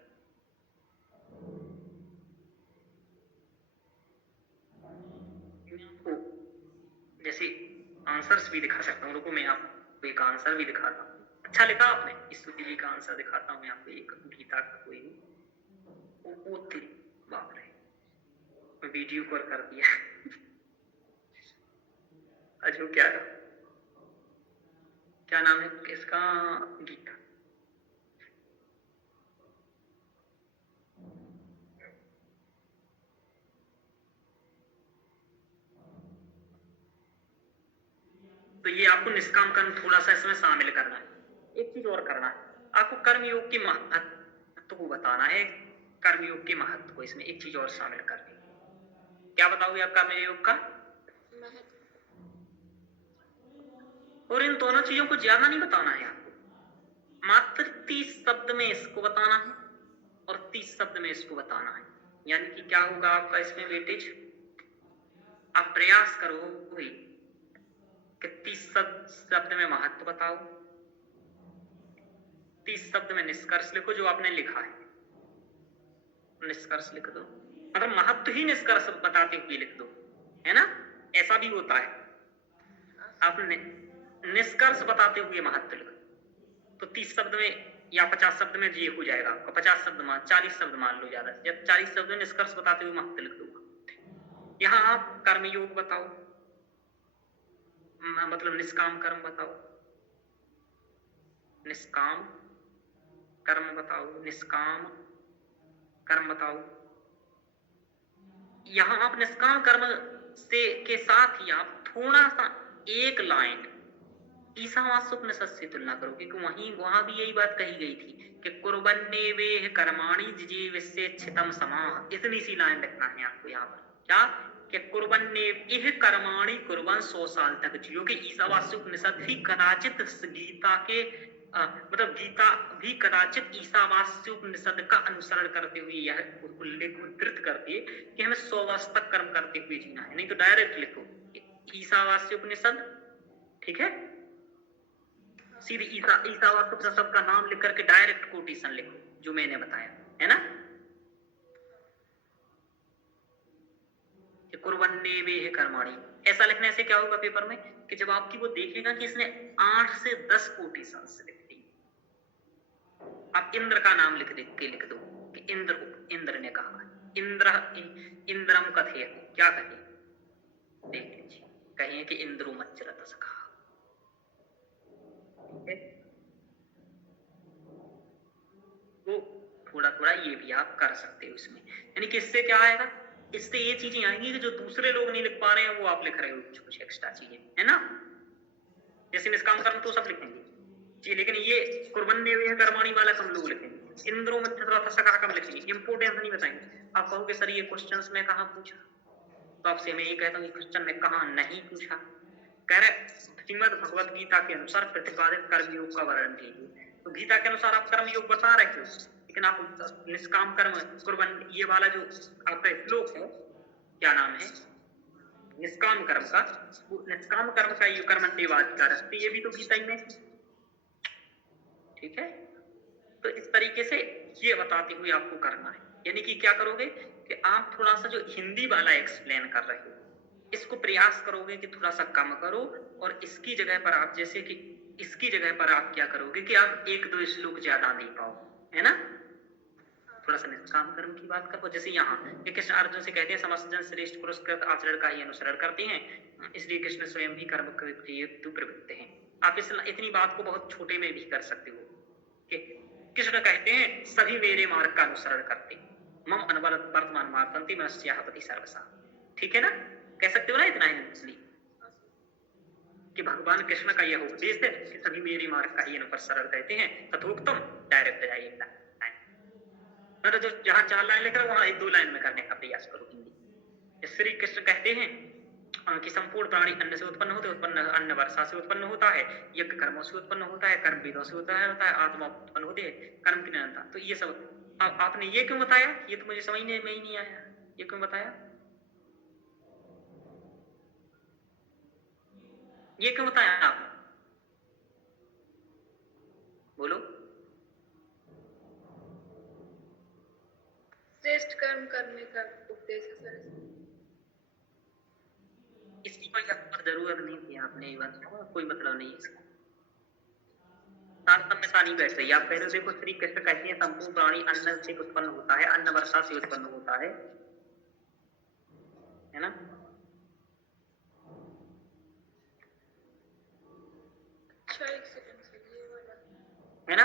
जैसे आंसर्स भी दिखा सकता हूँ, रुको मैं आपको एक आंसर भी दिखाता हूँ। अच्छा लिखा आपने, इस जी का आंसर दिखाता हूँ मैं आपको, एक गीता का कोई बाप रे, मैं वीडियो कॉल कर दिया। अजो क्या नाम है इसका, गीता। तो ये आपको निष्काम कर्म थोड़ा सा इसमें शामिल करना है। एक चीज और करना है, आपको कर्मयोग के महत्व को बताना है, कर्मयोग के महत्व को इसमें एक चीज और शामिल करनी। क्या बताओगे आप कर्मयोग का, और इन दोनों चीजों को ज्यादा नहीं बताना है आपको, मात्र 30 शब्द में इसको बताना है और 30 शब्द में इसको बताना है। यानी कि क्या होगा आपका इसमें वेटेज, आप प्रयास करोगे कि 30 शब्द में महत्व बताओ, 30 शब्द में निष्कर्ष लिखो जो आपने लिखा है, निष्कर्ष लिख दो, मतलब महत्व ही निष्कर्ष बताते हुए लिख दो, है ना, ऐसा भी होता है। आपने निष्कर्ष बताते हुए महत्व लिखो, तो 30 शब्द में या 50 शब्द में ये हो जाएगा आपका, 50 शब्द मान 40 शब्द मान लो ज्यादा से, जब 40 शब्द में निष्कर्ष बताते हुए महत्व लिख दूंगा। यहाँ आप कर्मयोग बताओ, मतलब निष्काम कर्म बताओ, निष्काम कर्म बताओ, निष्काम कर्म बताओ। यहाँ आप निष्काम कर्म से के साथ ही आप थोड़ा सा एक लाइन ईसावास्योपनिषद से तुलना करो, क्योंकि वहां भी यही बात कही गई थी कि कुर्वन्नेवेह कर्माणि जिजीविषेच्छितम समाः। इतनी सी लाइन लिखना है आपको यहाँ पर, क्या कि कुर्वन्नेवेह कर्माणि कुर्वन् 100 साल तक जियो। कि ईसावास्योपनिषद भी कदाचित गीता के मतलब गीता भी कदाचित ईसावास्योपनिषद का अनुसरण करते हुए यह उल्लेख उद्धृत करती है कि हमें 100 वर्ष तक कर्म करते हुए जीना है। नहीं तो डायरेक्ट लिखो ईसावास्योपनिषद, ठीक है, सीधे ईसावास्योपनिषद का नाम लिख करके डायरेक्ट कोटेशन लिखो जो मैंने बताया है ना। कुर्वन्नेवेह कर्माणि, ऐसा लिखने से क्या होगा पेपर में कि जब आपकी वो देखेगा कि इसने 8 से 10 कोटेशन लिख दी, आप इंद्र का नाम लिख दो कि इंद्र ने कहा, इंद्रम कथे, क्या कहे, देख लीजिए, कहिए कि इंद्रो मच्चरत सखा। तो थोड़ा थोड़ा ये भी आप कर सकते हो इसमें, यानी कि इससे क्या आएगा, इससे ये चीजें आएंगी कि जो दूसरे लोग नहीं लिख पा रहे हैं वो आप लिख रहे हो, कुछ एक्स्ट्रा चीजें, है ना। जैसे निष्काम कर्म तो सब लिखेंगे जी, लेकिन ये कुर्वन्नेवेह कर्माणि वाला कम लोग लिखेंगे, इंद्रो मच्चरत सखा कम लिखेंगे, इंपोर्टेंस नहीं बताएंगे। आप कहोगे सर ये क्वेश्चंस में कहाँ पूछा, तो आपसे मैं ये कहता हूँ क्वेश्चन में कहाँ नहीं पूछा। कह रहे श्रीमद् भगवत गीता के अनुसार प्रतिपादित कर्मयोग का वर्णन कीजिए। तो गीता के अनुसार आप कर्मयोग बता रहे हो, लेकिन आप निष्काम कर्म कुर्वन्, ये वाला जो आपका श्लोक है, क्या नाम है, निष्काम कर्म का, निष्काम कर्म का ये कर्मण्येवाधिकारस्ते, ये भी तो गीता ही में, ठीक है। तो इस तरीके से ये बताते हुए आपको करना है, यानी कि क्या करोगे कि आप थोड़ा सा जो हिंदी वाला एक्सप्लेन कर रहे हो इसको प्रयास करोगे कि थोड़ा सा कम करो, और इसकी जगह पर आप जैसे कि इसकी जगह पर आप क्या करोगे कि आप 1-2 श्लोक ज्यादा दे पाओ, है ना। थोड़ा सा निष्काम कर्म की बात करो, जैसे यहाँ कृष्ण अर्जुन से कहते हैं समस्त जन श्रेष्ठ पुरस्कृत आचरण का ही अनुसरण करते हैं, इसलिए कृष्ण स्वयं भी कर्म के प्रवृत्त हैं। आप इतनी बात को बहुत छोटे में भी कर सकते हो कि कृष्ण कहते हैं सभी मेरे मार्ग का अनुसरण करते, मम अनवरत वर्तमान मार्तन्ते मनस्यापति सर्वसा, ठीक है ना, कह सकते हो ना इतना ही, इसलिए कि भगवान कृष्ण का यह उपदेश है कि सभी मेरे मार्ग का ही अनुसरण कहते हैं, तथोक्तम डायरेक्ट जाइए लाइन, मतलब जो जहां 4 लाइन लिख रहा वहां 1-2 लाइन में करने का प्रयास करो हिंदी। श्री कृष्ण कहते हैं कि संपूर्ण प्राणी अन्न से उत्पन्न होते, उत्पन्न अन्न वर्षा से उत्पन्न होता है, यज्ञ कर्मों से उत्पन्न होता है, कर्म वेदों से होता है, आत्मा उत्पन्न होती है, कर्म की निरंतरता। तो ये सब आपने ये क्यों बताया, ये तो मुझे समझने में ही नहीं आया, ये क्यों बताया, ये क्यों बताया आपने, बोलो। श्रेष्ठ कर्म करने का उपदेश है सर, इसकी कोई जरूरत नहीं थी, आपने ये बात कोई मतलब नहीं इसका, तारतम्यता नहीं बैठ रही। आप कह रहे हो देखो श्री कृष्ण कहते हैं संपूर्ण प्राणी अन्न से उत्पन्न होता है, अन्न वर्षा से उत्पन्न होता है ना। है ना,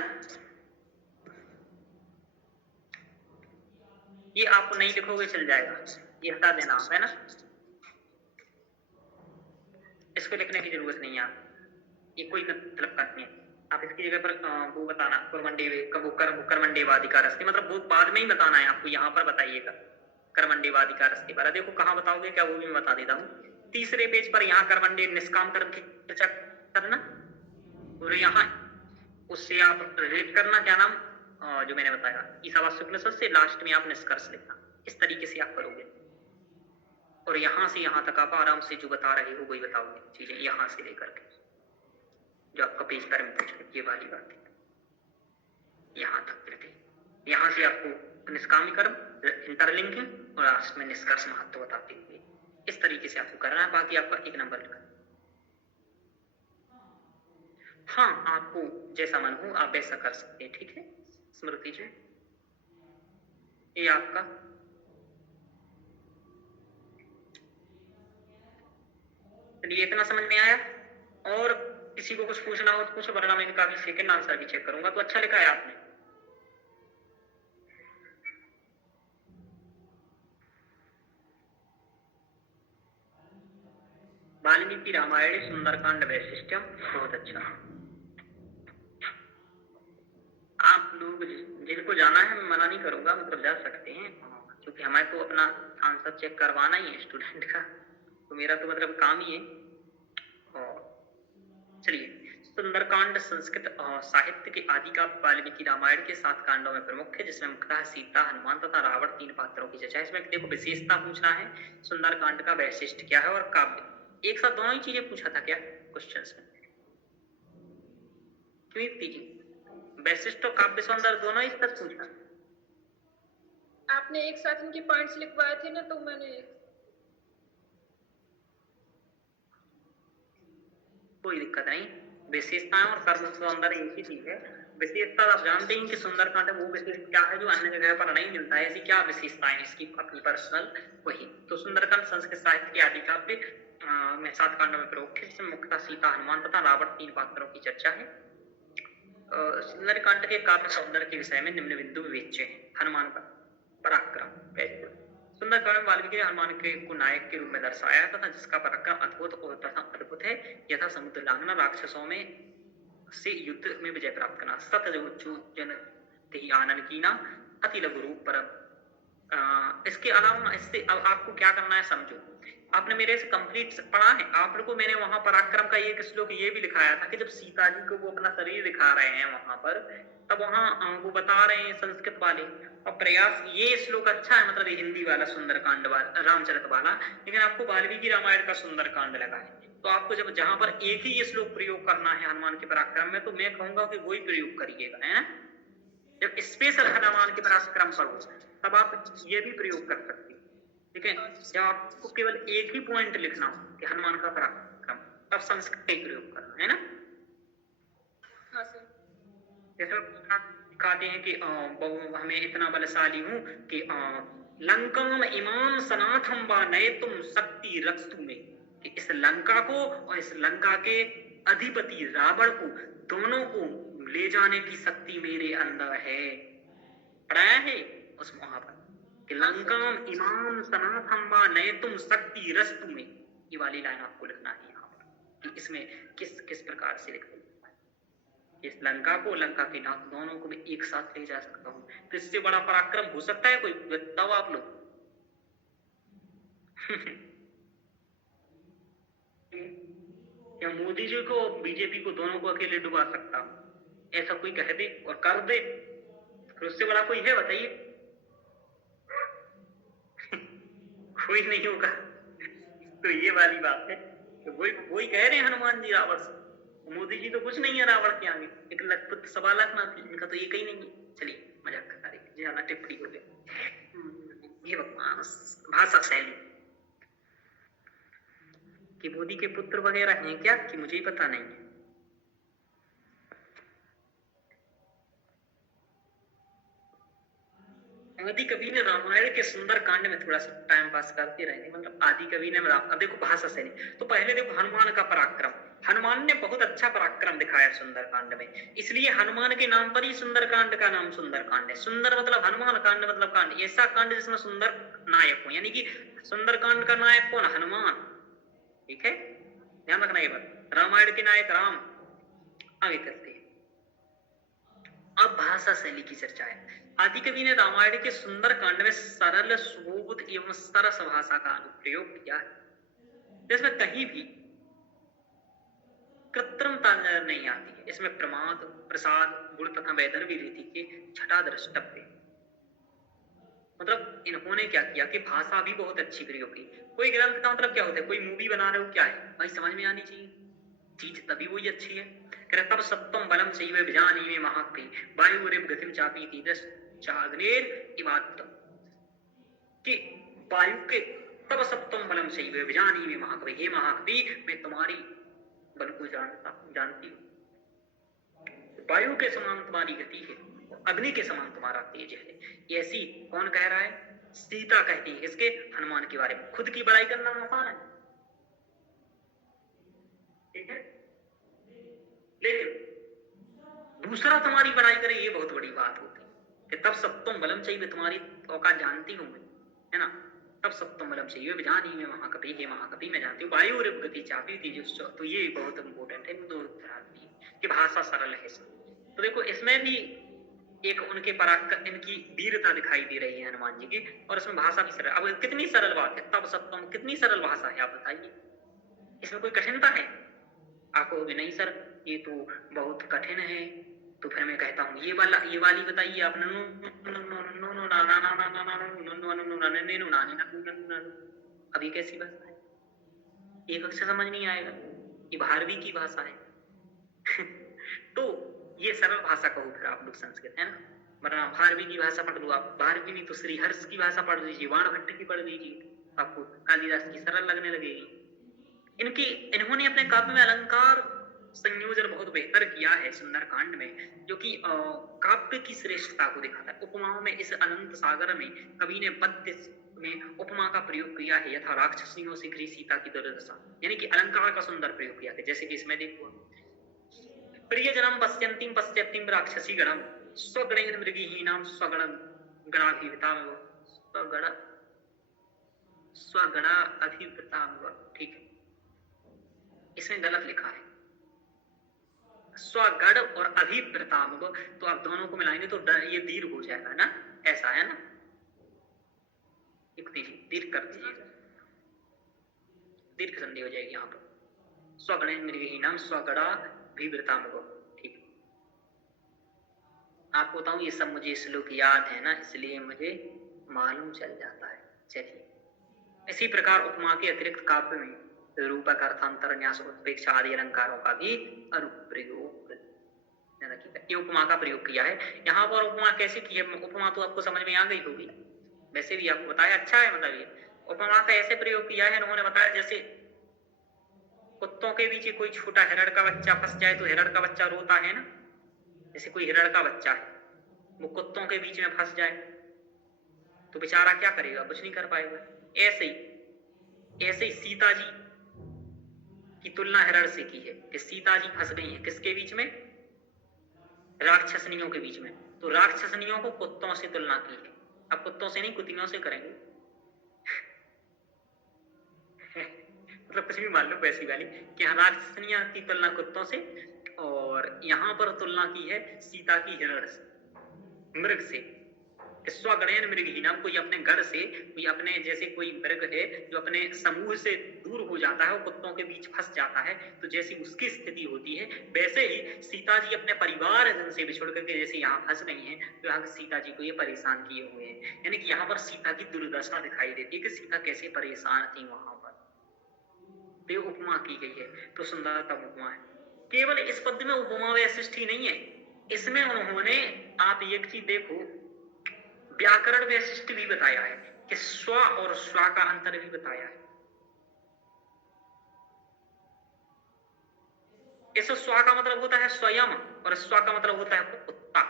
ये आप नहीं लिखोगे चल जाएगा, ये हटा देना आप, है ना, इसको लिखने की जरूरत नहीं है, आप ये कोई मतलब करनी है। आप इसकी जगह पर वो बताना कर्मण्येवाधिकारस्ते, मतलब वो बाद में ही बताना है आपको, यहाँ पर बताइएगा कर्मण्येवाधिकारस्ते वाला। देखो कहाँ बताओगे क्या, वो भी मैं बता देता हूँ। तीसरे पेज पर यहाँ कर्मण्य निष्काम कर्म की चर्चा करना, और यहाँ उससे आप रिलेट करना, क्या नाम जो मैंने बताया ईसावास्योपनिषद से, लास्ट में आप निष्कर्ष लिखना। इस तरीके से आप करोगे, और यहाँ से यहाँ तक आप आराम से जो बता रहे हो वही बताओगे चीजें, यहाँ से लेकर के जो आपका पेज पर में पूछ, ये वाली बात है, यहाँ तक करके, यहाँ से आपको निष्कामी कर्म इंटरलिंकिंग और लास्ट में निष्कर्ष महत्व बताते हुए, इस तरीके से आपको करना है, बाकी आपका 1 नंबर लिखा। हाँ, आपको जैसा मन हो आप वैसा कर सकते हैं, ठीक है स्मृति जी, ये आपका। चलिए इतना समझ में आया, और किसी को कुछ पूछना हो तो पूछो, वरना मैं इनका भी सेकंड आंसर भी चेक करूंगा। तो अच्छा लिखा है आपने। वाल्मीकि रामायण सुंदरकांड वैशिष्ट्यम, बहुत अच्छा। आप लोग जिनको जाना है मैं मना नहीं करूंगा, मतलब जा सकते हैं, क्योंकि हमें तो अपना आंसर चेक करवाना ही है स्टूडेंट का, तो मेरा तो मतलब काम ही है। और चलिए, सुंदरकांड संस्कृत साहित्य के आदि का वाल्मीकि रामायण के 7 कांडों में प्रमुख है, जिसमें मुख्यतः सीता, हनुमान तथा रावण 3 पात्रों की चर्चा है। इसमें देखो विशेषता पूछना है, सुंदरकांड का वैशिष्ट्य क्या है, और काव्य, एक साथ दोनों ही चीजें पूछा था क्या क्वेश्चंस में? क्यों जी, वैशिष्ट और काव्य सौंदर्य दोनों ही साथ पूछा। आपने एक साथ इनके पॉइंट्स लिखवाए थे ना, तो मैंने कोई दिक्कत नहीं, विशेषताएं और कर्म सौंदर्य एक ही चीज है। विशेषता आप जानते हैं कि सुंदरकांड वो विशेष क्या है जो अन्य जगह पर नहीं मिलता है, ऐसी क्या विशेषताएं इसकी अपनी पर्सनल, वही तो सुंदरकांड संस्कृत साहित्य के आदि काव्य में 7 कांडों में प्रमुख है, जिसमें मुख्यतः सीता, हनुमान तथा रावण 3 पात्रों की चर्चा है। सुंदरकांड के काव्य सौंदर्य के विषय में निम्न बिंदु विवेच्य है। हनुमान का पराक्रम, सुंदरकांड में वाल्मीकि ने हनुमान को नायक के रूप में दर्शाया तथा जिसका पराक्रम अद्भुत है, यथा समुद्र लांघना, राक्षसों में से युद्ध में विजय प्राप्त करना, सतजन तेहि आनन कीना, अति लघु रूप परम। इसके अलावा इससे अब आपको क्या करना है समझो, आपने मेरे से कंप्लीट पढ़ा है, आप लोगों को मैंने वहां पराक्रम का एक श्लोक ये भी लिखाया था कि जब सीता जी को वो अपना शरीर दिखा रहे हैं वहां पर, तब वहां वो बता रहे हैं संस्कृत वाले, और प्रयास, ये श्लोक अच्छा है, मतलब ये हिंदी वाला सुंदरकांड वाला रामचरित वाला, लेकिन आपको वाल्मीकि रामायण का सुंदरकांड लगा है, तो आपको जब जहां पर एक ही ये श्लोक प्रयोग करना है हनुमान के पराक्रम में, तो मैं कहूंगा कि वही प्रयोग करिएगा, है। जब स्पेशल हनुमान के पराक्रम पर हो तब आप ये भी प्रयोग कर सकते हैं, ठीक है। जब आपको केवल एक ही पॉइंट लिखना हो कि हनुमान का पराक्रम, तब संस्कृत का प्रयोग करना है ना। हाँ सर। जैसे कहते हैं कि हमें इतना बलशाली हूं कि लंकाम इमाम सनाथम व नयतुम शक्ति रस्तु में, कि इस लंका को और इस लंका के अधिपति रावण को, दोनों को ले जाने की शक्ति मेरे अंदर है। पढ़ाया है उस वहां पर कि लंकाम इमाम सनाथम व नयतुम शक्ति रस्तु में, ये वाली लाइन आपको लिखना है यहाँ पर, कि इसमें किस किस प्रकार से लिखना है। इस लंका को, लंका के नाथ दोनों को मैं एक साथ ले जा सकता हूँ, तो इससे बड़ा पराक्रम हो सकता है कोई? बताओ आप लोग। क्या मोदी जी को, बीजेपी को, दोनों को अकेले डुबा सकता हूं? ऐसा कोई कह दे और कर दे, फिर उससे बड़ा कोई है बताइए? कोई नहीं होगा। तो ये वाली बात है, तो वही कह रहे हैं हनुमान जी रावण से, मोदी जी तो कुछ नहीं है रावण के आगे, एक लखपत 1.25 लाख ना थी, इनका तो एक ही नहीं है। चलिए मजाक करता रही, ज्यादा टिप्पणी हो गई। ये भाषा शैली कि मोदी के पुत्र वगैरह हैं क्या, कि मुझे ही पता नहीं है। आदि कवि ने रामायण के सुंदर कांड में थोड़ा सा टाइम पास करते रहेंगे, मतलब आदि कवि ने, अब देखो भाषा शैली, तो पहले देखो हनुमान का पराक्रम, हनुमान ने बहुत अच्छा पराक्रम दिखाया सुंदरकांड में, इसलिए हनुमान के नाम पर ही सुंदरकांड का नाम सुंदरकांड है। सुंदर मतलब हनुमान, कांड मतलब कांड, ऐसा कांड जिसमें सुंदर नायक हो, यानी कि सुंदरकांड का नायक कौन? हनुमान, ठीक है, ध्यान रखना ये बात। रामायण के नायक राम। आगे करते हैं, अब भाषा शैली की चर्चा है। आदि कवि ने रामायण के सुंदर कांड में सरल, सुबोध एवं सरस भाषा का अनुप्रयोग किया है, जिसमें कहीं भी कृत्रिमता नजर नहीं आती है। इसमें प्रमाद, प्रसाद, गुण तथा वैदर्भी रीति के छठा द्रष्टव्य, मतलब इन्होंने क्या किया कि भाषा भी बहुत अच्छी प्रयोग की। कोई ग्रंथ का मतलब क्या होता है, कोई मूवी बना रहे हो, क्या है भाई, समझ में आनी चाहिए चीज, तभी वही अच्छी है। तब सत्वम बलम चैव विजानीमे महाकवि वायुरेव गतिम चापीति चाग्नेर इवात्र, कि वायु के तब सत्वम बलम चैव विजानीमे महाकवि, हे महाकवि मैं तुम्हारी बल को जानती हूँ, वायु के समान तुम्हारी गति है, अग्नि के समान तुम्हारा तेज है। ऐसी कौन कह रहा है? सीता कहती है इसके हनुमान के बारे में। खुद की बड़ाई करना आसान है, ठीक है, लेकिन दूसरा तुम्हारी बड़ाई करे ये बहुत बड़ी बात होती है कि तब सप्तम बलम चाहिए, तुम्हारी औकात जानती हूं मैं, है ना, तब सप्तम बलम चाहिए विजानी में महाकपि हे महाकपि में जानती हूँ वायु रिप गति चापी तेजस। तो ये बहुत इंपॉर्टेंट है कि भाषा सरल है। तो देखो इसमें भी एक उनके पराक्रम, इनकी वीरता दिखाई दे रही है हनुमान जी की, और इसमें भाषा भी सरल। अब कितनी सरल बात है, तब सप्तम, कितनी सरल भाषा है आप बताइए, इसमें कोई कठिनता है? आप कहोगे नहीं सर ये तो बहुत कठिन है, तो फिर मैं कहता हूँ ये वाली बताइए आप। अब ये कैसी भाषा है? एक अक्षर समझ नहीं आएगा, ये भारवी की भाषा है। तो ये सरल भाषा कहो फिर आप लोग संस्कृत, है ना, वरना भारवी की भाषा पढ़ लो आप। भारवी नहीं तो श्रीहर्ष की भाषा पढ़ लीजिए, वाण भट्ट की पढ़ लीजिए, आपको कालिदास की सरल लगने लगेगी। इन्होंने अपने काव्य में अलंकार संयोजन बहुत बेहतर किया है सुंदरकांड में, जो कि काव्य की श्रेष्ठता को दिखाता है। उपमाओं में इस अनंत सागर में कवि ने पद्य में उपमा का प्रयोग किया है, यथा राक्षसियों से घिरी सीता की दुर्दशा, यानी कि अलंकार का सुंदर प्रयोग किया है। जैसे कि इसमें देखो, प्रियजनम पश्यन्तीम पश्यन्तीम राक्षसी गणम स्वगणेन मृगहीनाम स्वगणम गणाभिवृताम स्वगणा अभिवृताम, ठीक है, इसमें गलत लिखा है स्वगढ़ और अभिप्रताम, तो आप दोनों को मिलाएंगे तो ये दीर्घ हो जाएगा ना, ऐसा है ना, दीर्घ कर दीजिएगा, दीर्घ संधि हो जाएगी यहाँ पर। स्वगणेन मृगहीनाम स्वगणा अभिवृताम, ठीक है। आपको बताऊं ये सब मुझे श्लोक याद है ना, इसलिए मुझे मालूम चल जाता है। चलिए, इसी प्रकार उपमा के अतिरिक्त काव्य में रूपक, अर्थांतर, न्यास, उत्प्रेक्षा आदि अलंकारों का भी अनुप्रयोग, ये उपमा का प्रयोग किया है। यहाँ पर उपमा कैसे की है? उपमा तो आपको समझ में आ गई होगी, वैसे भी आपको बताया, अच्छा है, मतलब ये उपमा का ऐसे प्रयोग किया है उन्होंने बताया, जैसे कुत्तों के बीच कोई छोटा हिरण का बच्चा फंस जाए तो हिरण का बच्चा रोता है ना, जैसे कोई हिरण का बच्चा है वो कुत्तों के बीच में फंस जाए तो बेचारा क्या करेगा? कुछ नहीं कर पाएगा। ऐसे ही सीता जी की तुलना हिरण से की है कि सीता जी फंस गई है किसके बीच में? राक्षसनियों के बीच में। तो राक्षसनियों को कुत्तों से तुलना की है। अब कुत्तों से नहीं, कुतियों से करेंगे। मतलब कुछ भी मान लो वैसी वाली कि राक्षसनियों की तुलना कुत्तों से, और यहाँ पर तुलना की है सीता की हिरण से, मृग से। स्वगणेन मृगहीनाम, कोई अपने गढ़ से, कोई अपने जैसे कोई मृग है जो अपने समूह से दूर हो जाता है, वो कुत्तों के बीच फंस जाता है, तो जैसी उसकी स्थिति होती है वैसे ही सीता जी अपने परिवार जन से बिछुड़ करके जैसे यहाँ फंस गई हैं, तो यहाँ सीता जी को ये परेशान किए हुए हैं। यानी कि यहाँ पर सीता की दुर्दशा दिखाई देती है कि सीता कैसे परेशान थी वहां पर, तो उपमा की गई है। तो सुंदरतम उपमा है। केवल इस पद्य में उपमा वैशिष्ट ही नहीं है, इसमें उन्होंने, आप एक चीज देखो, व्याकरण वैशिष्ट भी बताया है कि स्व और स्वा का अंतर भी बताया है। इस स्वा का मतलब होता है स्वयं और स्वा का मतलब होता है कुत्ता।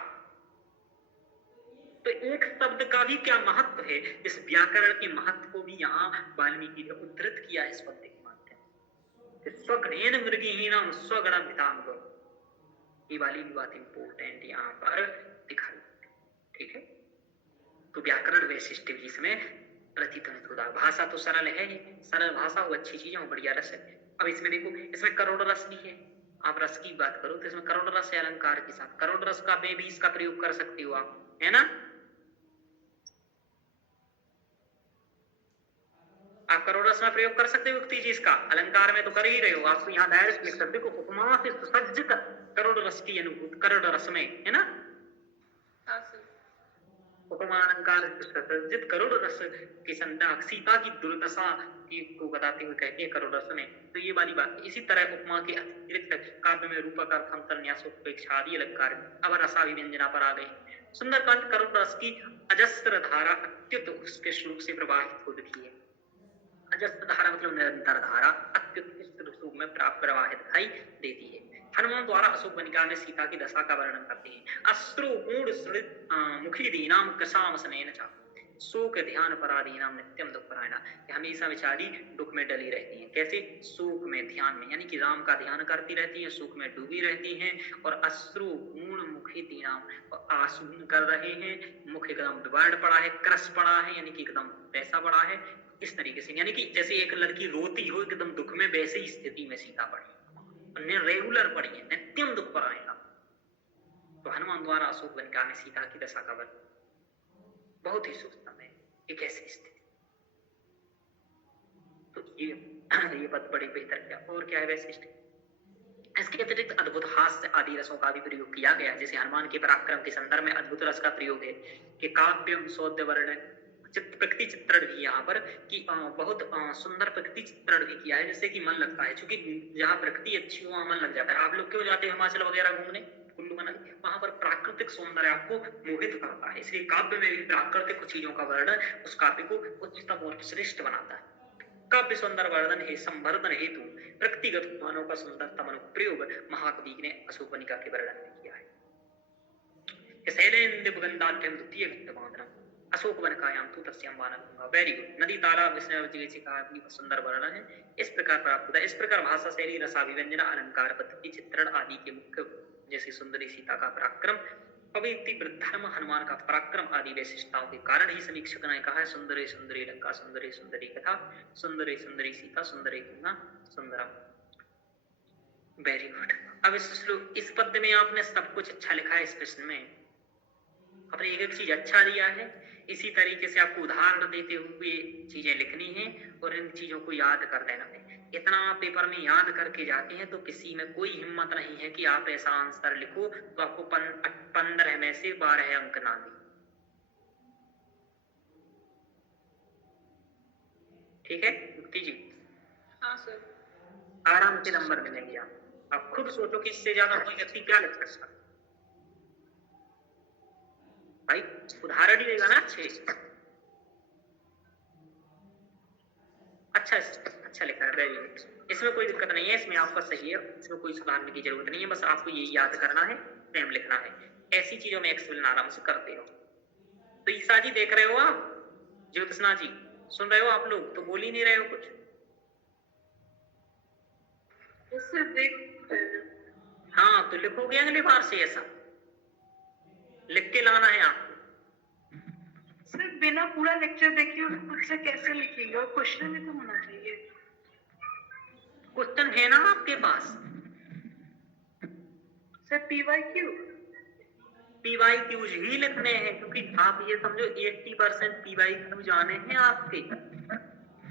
तो एक शब्द का भी क्या महत्व है, इस व्याकरण के महत्व को भी यहाँ वाल्मीकि ने उद्धृत किया इस पद्य के माध्यम से। स्वगणेन मृगहीनाम स्वगणमिताम, ये वाली भी बात इंपोर्टेंट यहाँ पर दिखाई, ठीक है। तो व्याकरण वैशिष्ट भी इसमें प्रतिध्वनित होता है। भाषा तो सरल है ही, सरल भाषा हो, अच्छी चीजें हो, बढ़िया रस है। अब इसमें देखो, इसमें करोड़ रस भी है। आप रस की बात करो तो इसमें करोड़ रस है अलंकार के साथ। करोड़ रस का में भी इसका प्रयोग कर सकते हो आप, है ना। आप करोड़ रस में प्रयोग कर सकते हो उक्ति चीज का, अलंकार में तो कर ही रहे हो। आप तो यहाँ डायरेक्ट लिख सकते हो, उपमा से सुसज्ज करोड़ रस की अनुभूति करोड़ रस में, है ना। उपमा अलंकार सुसज्जित करोड़ रस की संज्ञा सीता की दुर्दशा को बताते हुए कहते हैं करोड़ रस में। तो ये वाली बात। इसी तरह उपमा के अतिरिक्त काव्य में रूपक, अर्थांतर, न्यास, उत्प्रेक्षा आदि अलंकार अब रसाभिव्यंजना पर आ गए। सुंदरकांड करोड़ रस की अजस्त्र धारा अत्युत उसके श्लोक से प्रवाहित हो रही है। अजस्त्र धारा मतलब निरंतर धारा, अत्युत्कृष्ट रूप में प्राप्त प्रवाहित दिखाई देती है। हनुमान द्वारा अशोक वनिका में सीता की दशा का वर्णन करते हैं। अश्रुपूर्ण स्मृत मुखी दीनाम कसामसनेन च शोक ध्यान पराधीनाम नित्यम दुख परायणा, हमेशा बेचारी दुख में डली रहती हैं। कैसे? शोक में, ध्यान में, यानी कि राम का ध्यान करती रहती हैं, शोक में डूबी रहती हैं। और अश्रुपूर्ण मुखी दीनाम, आंसू कर रहे हैं, मुख एकदम वर्ण पड़ा है, क्रश पड़ा है, यानी कि एकदम पैसा पड़ा है। इस तरीके से, यानी कि जैसे एक लड़की रोती हो एकदम दुख में, वैसे ही स्थिति में सीता पड़ी, रेगुलर पड़ी है, नित्यम दुख पर आएगा। तो हनुमान द्वारा अशोक वनिका में सीता की दशा का वर्णन बहुत ही सूक्ष्म है। एक ऐसी स्थिति, तो ये पद बड़ी बेहतर किया। और क्या है वैशिष्ट? इसके अतिरिक्त अद्भुत हास्य आदि रसों का भी प्रयोग किया गया है। जैसे हनुमान के पराक्रम के संदर्भ में अद्भुत रस का प्रयोग है कि काव्यम सौद्य वर्णन, प्रकृति चित्रण भी यहाँ पर कि बहुत सुंदर प्रकृति चित्रण भी किया है, जिससे कि मन लगता है। क्योंकि जहाँ प्रकृति अच्छी हो वहाँ मन लग जाता है। आप लोग क्यों जाते हैं हिमाचल वगैरह घूमने, कुल्लू मनाली? वहाँ पर प्राकृतिक सौंदर्य आपको मोहित करता है। इसलिए काव्य में भी प्राकृतिक चीजों का वर्णन उस काव्य को उच्चतम और श्रेष्ठ बनाता है। काव्य सौंदर्य वर्णन है संवर्धन हेतु व्यक्तिगत मानव का सुंदरतम अनुप्रयोग महाकवि ने अशोक वनिका के वर्णन में किया है। शैलेन्द्र गंधाढ्यम द्वितीय गंधमादनम अशोक वनिकायां तु तस्यां वानरगंगा। Very good. नदी तालाब विषय का भी सुंदर वर्णन है। इस प्रकार प्राप्त होता है। इस प्रकार भाषा शैली, रसाभिव्यंजना, अलंकार, पद्धति, चित्रण आदि के मुख्य, जैसे सुंदरी सीता का पराक्रम, पवित्र धर्म, हनुमान का पराक्रम आदि विशिष्टताओं के कारण ही समीक्षक ने कहा है सुंदरे सुंदरी लंका, सुंदरे सुंदरी कथा, सुंदरे सुंदरी सीता, सुंदरे गंगा, सुंदरम। Very good. अब इस पद्य में आपने सब कुछ अच्छा लिखा है। इस प्रश्न में आपने एक एक चीज अच्छा दिया है। इसी तरीके से आपको उदाहरण देते हुए चीजें लिखनी है और इन चीजों को याद कर लेना है। इतना आप पेपर में याद करके जाते हैं तो किसी में कोई हिम्मत नहीं है कि आप ऐसा आंसर लिखो तो आपको 15 में से 12 अंक ना दे। ठीक है मुक्ति जी? हाँ सर। आराम से नंबर मिलेंगे। आप खुद सोचो कि इससे ज्यादा कोई व्यक्ति क्या लिख सकता है। भाई उदाहरण ही देगा ना अच्छे। अच्छा लिखा है, वेरी गुड। इसमें कोई दिक्कत नहीं है, इसमें आपका सही है, इसमें कोई सुधारने की जरूरत नहीं है। बस आपको यही याद करना है, सेम लिखना है। ऐसी चीजों में एक्सेल आराम से करते हो। तो ईसा जी देख रहे हो आप, ज्योत्सना जी सुन रहे हो आप लोग, तो बोल ही नहीं रहे हो कुछ। हाँ तो लिखोगे अगली बार से ऐसा लिख के लाना है आपको। सर बिना पूरा लेक्चर देखे खुद से कैसे लिखेंगे? और क्वेश्चन भी तो होना चाहिए। क्वेश्चन है ना आपके पास? सर पीवाईक्यूज ही लिखने हैं, क्योंकि आप ये समझो 80% पीवाईक्यूज आने हैं आपके।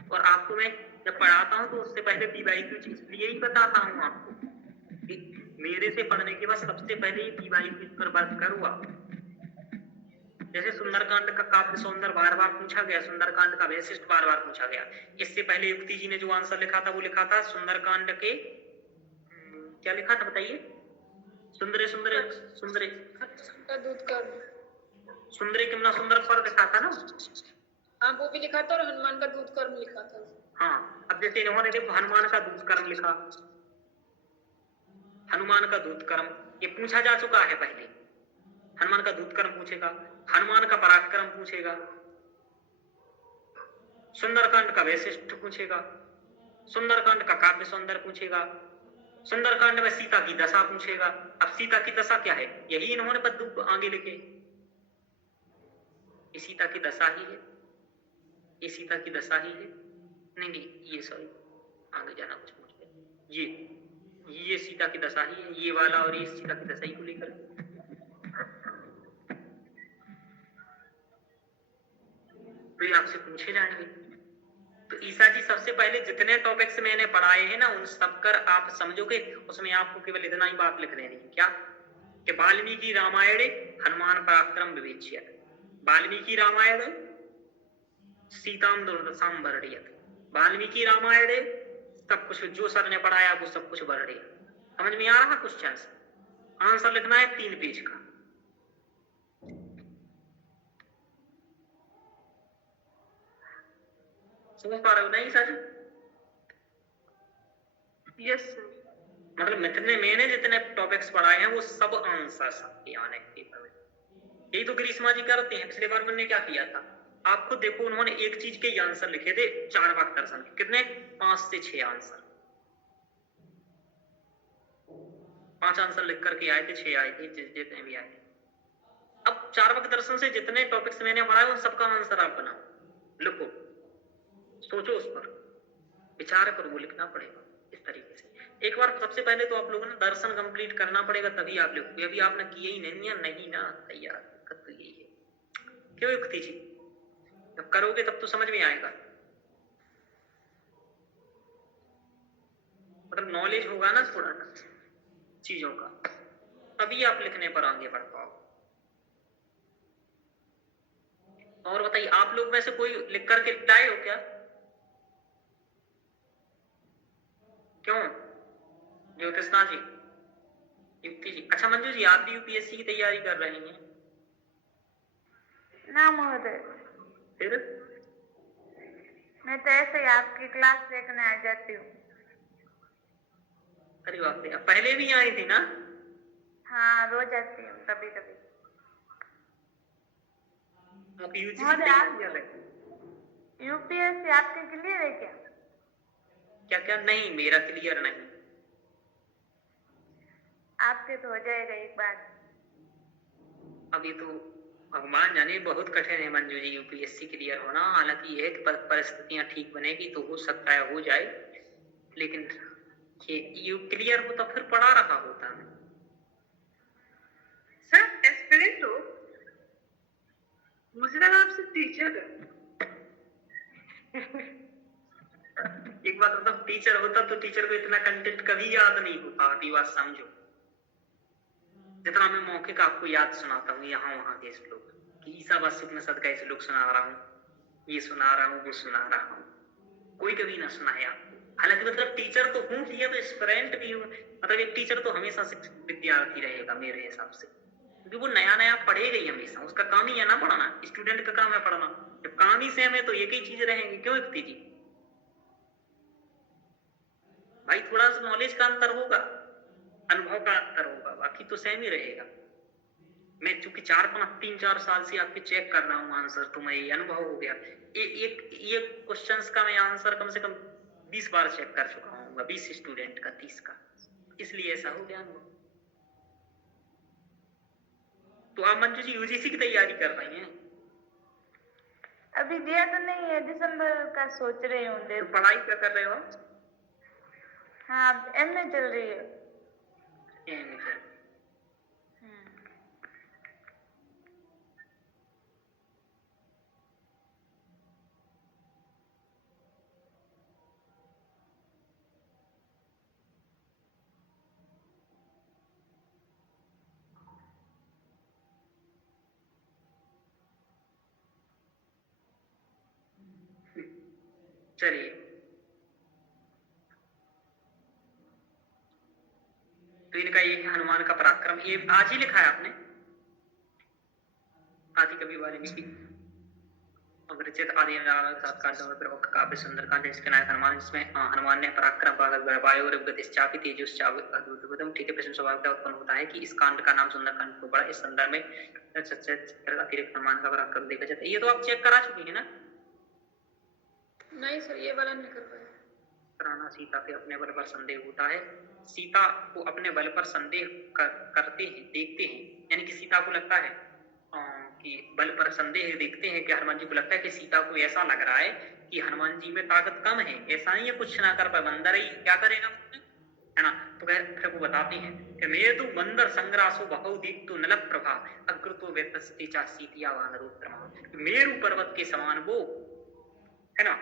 और आपको मैं जब पढ़ाता हूँ तो उससे पहले पीवाईक्यूज इसलिए ही बताता हूँ आपको कि मेरे से पढ़ने के बाद सबसे पहले ये पीवाईक्यूज पर बात करो आप। जैसे सुंदरकांड का काव्य सौंदर्य बार बार पूछा गया, सुंदरकांड का वैशिष्ट बार बार पूछा गया। इससे पहले युक्ति जी ने जो आंसर लिखा था वो लिखा था सुंदरकांड के क्या लिखा था बताइए? सुंदरे सुंदरे सुंदरे का दूध का सुंदरे कितना सुंदर पर लिखा था ना। हाँ वो भी लिखा था और हनुमान का दूध कर्म लिखा था। हाँ अब जैसे इन्होंने देखो हनुमान का दूध कर्म लिखा, हनुमान का दूध कर्म ये पूछा जा चुका है पहले। हनुमान का दूध कर्म पूछेगा, हनुमान का पराक्रम पूछेगा, सुंदरकांड का वैशिष्ट पूछेगा, सुंदरकांड का काव्य सौंदर्य पूछेगा, सुंदरकांड में सीता की दशा पूछेगा। अब सीता की दशा क्या है? यही इन्होंने पद्दू आगे लिखे, ये सीता की दशा ही है, ये सीता की दशा ही है। नहीं ये सॉरी आगे जाना कुछ मुझे, ये सीता की दशा ही है, ये वाला और ये सीता की दशा ही को लेकर। तो ये आपसे पूछे जाएंगे। तो ईसा जी सबसे पहले जितने टॉपिक्स मैंने पढ़ाए हैं ना उन सब कर आप समझोगे, उसमें आपको केवल इतना ही बात लिख देनी है। क्या कि वाल्मीकि रामायण हनुमान पराक्रम विवेच्य, वाल्मीकि रामायण सीताम दुर्दशाम वर्णयत, वाल्मीकि रामायण सब कुछ जो सर ने पढ़ाया वो सब कुछ वर्णय। समझ में आ रहा क्वेश्चन? आंसर लिखना है 3 पेज का। समझ पा रहे हो नहीं सर? Yes sir. मतलब मैंने जितने टॉपिक्स पढ़ाए हैं वो सब आंसर्स आपके आने के पेपर में। यही तो ग्रीष्मा जी करते हैं। पिछले बार मैंने क्या किया था, आपको देखो उन्होंने एक चीज के आंसर लिखे थे 4 वाक्य दर्शन के, कितने 5 से 6 आंसर, 5 आंसर लिख करके आए थे, 6 आए थे, जितने भी आए थे। अब 4 वाक्य दर्शन से जितने टॉपिक्स मैंने पढ़ाए उन सबका आंसर आप बनाओ, लिखो, सोचो, उस पर विचार करो, वो लिखना पड़ेगा इस तरीके से। एक बार सबसे पहले तो आप लोगों ने दर्शन कंप्लीट करना पड़ेगा, तभी आप लिखोगे। अभी आपने किए ही नहीं, या नहीं ना तैयार, दिक्कत तो यही है। क्यों युक्ति जी, जब करोगे तब तो समझ में आएगा, मतलब नॉलेज होगा ना थोड़ा चीजों का, तभी आप लिखने पर आगे बढ़ पाओ। और बताइए, आप लोग में से कोई लिख करके लाए हो क्या? क्यों ज्योतिषना जी, युक्ति जी, अच्छा मंजू जी, आप भी यूपीएससी की तैयारी कर रही हैं ना महोदय, फिर? मैं तो ऐसे ही आपकी क्लास देखने आ जाती हूँ। अरे बाप रे, पहले भी आई थी ना? हाँ, रोज आती हूँ कभी कभी। यूपीएससी आपके क्लियर है क्या? क्या क्या? नहीं, मेरा क्लियर नहीं। आपके तो हो जाएगा एक बार। अभी तो भगवान जाने, बहुत कठिन है मंजू जी यूपीएससी क्लियर होना। हालांकि ये परिस्थितियां ठीक बनेगी तो हो सकता है हो जाए, लेकिन ये यू क्लियर होता फिर पढ़ा रहा होता मैं। सर एस्पिरेंट हो? मुझे लगा आपसे टीचर है। एक बात मतलब, टीचर होता तो टीचर को इतना कंटेंट कभी याद नहीं होता। अभी बात समझो, जितना मैं मौखिक आपको याद सुनाता हूँ यहाँ वहां के श्लोक, कि ईसावास्य उपनिषद का श्लोक सुना रहा हूँ, ये सुना रहा हूँ, वो सुना रहा हूँ, कोई कभी ना सुनाया आपको। हालांकि मतलब टीचर तो हूँ ही, अब एस्पिरेंट भी हूँ, मतलब एक टीचर तो हमेशा शिक्षक विद्यार्थी रहेगा मेरे हिसाब से, क्योंकि वो नया नया पढ़ेगा ही हमेशा। उसका काम ही है ना पढ़ाना, स्टूडेंट का काम है पढ़ना। जब काम ही सेम है तो एक ही चीज रहेंगी, क्यों युक्ति जी? भाई थोड़ा सा नॉलेज का अंतर होगा, अनुभव का अंतर होगा, बाकी तो सेम ही रहेगा। मैं चूंकि 3-4 साल से आपके चेक कर रहा हूँ आंसर, तो मैं ये अनुभव हो गया। एक क्वेश्चंस का मैं आंसर कम से कम 20 बार चेक कर चुका हूँ, 20 स्टूडेंट का 30 का, इसलिए ऐसा हो गया अनुभव। तो आप मंजू जी यूजीसी की तैयारी कर रही हैं? अभी दिया तो नहीं है, दिसंबर का सोच रही हूँ। तो पढ़ाई क्या कर रहे हो आप? हाँ, एमए चल रही है। चलिए, तो इनका ये हनुमान का पराक्रम, ये आज ही लिखा है आपने? आदि कवि वाल्मीकि विरचित आदि प्रमुख काव्य सुंदरकांड, जिसके नायक हनुमान, जिसमें हनुमान ने पराक्रम वायु तेजस्चापि ठीक है। प्रश्न स्वभाव उत्पन्न होता है कि इस कांड का नाम सुंदरकांड क्यों पड़ा? इस संदर्भ में अतिरिक्त हनुमान का पराक्रम देखा जाता है। ये तो आप चेक करा चुकी है ना? नहीं सर, ये वाला नहीं कर पाए। राणा सीता पे अपने बल पर संदेह होता है। सीता को अपने बल पर संदेह करते हैं, देखते हैं, यानी कि सीता को लगता है कि बल पर संदेह देखते हैं कि हनुमान जी को लगता है कि सीता को ऐसा लग रहा है कि हनुमान जी में ताकत कम है, ऐसा नहीं है कुछ ना कर पाए, बंदर ही क्या करेगा, है ना? तो फिर वो बताते हैं कि मेरु मंदर संग्रासो बहु दीप्तो नल प्रभा अग्रतो व्यतस्ते चा सीतिया वानरोत्तमा। मेरु पर्वत के समान वो, है ना,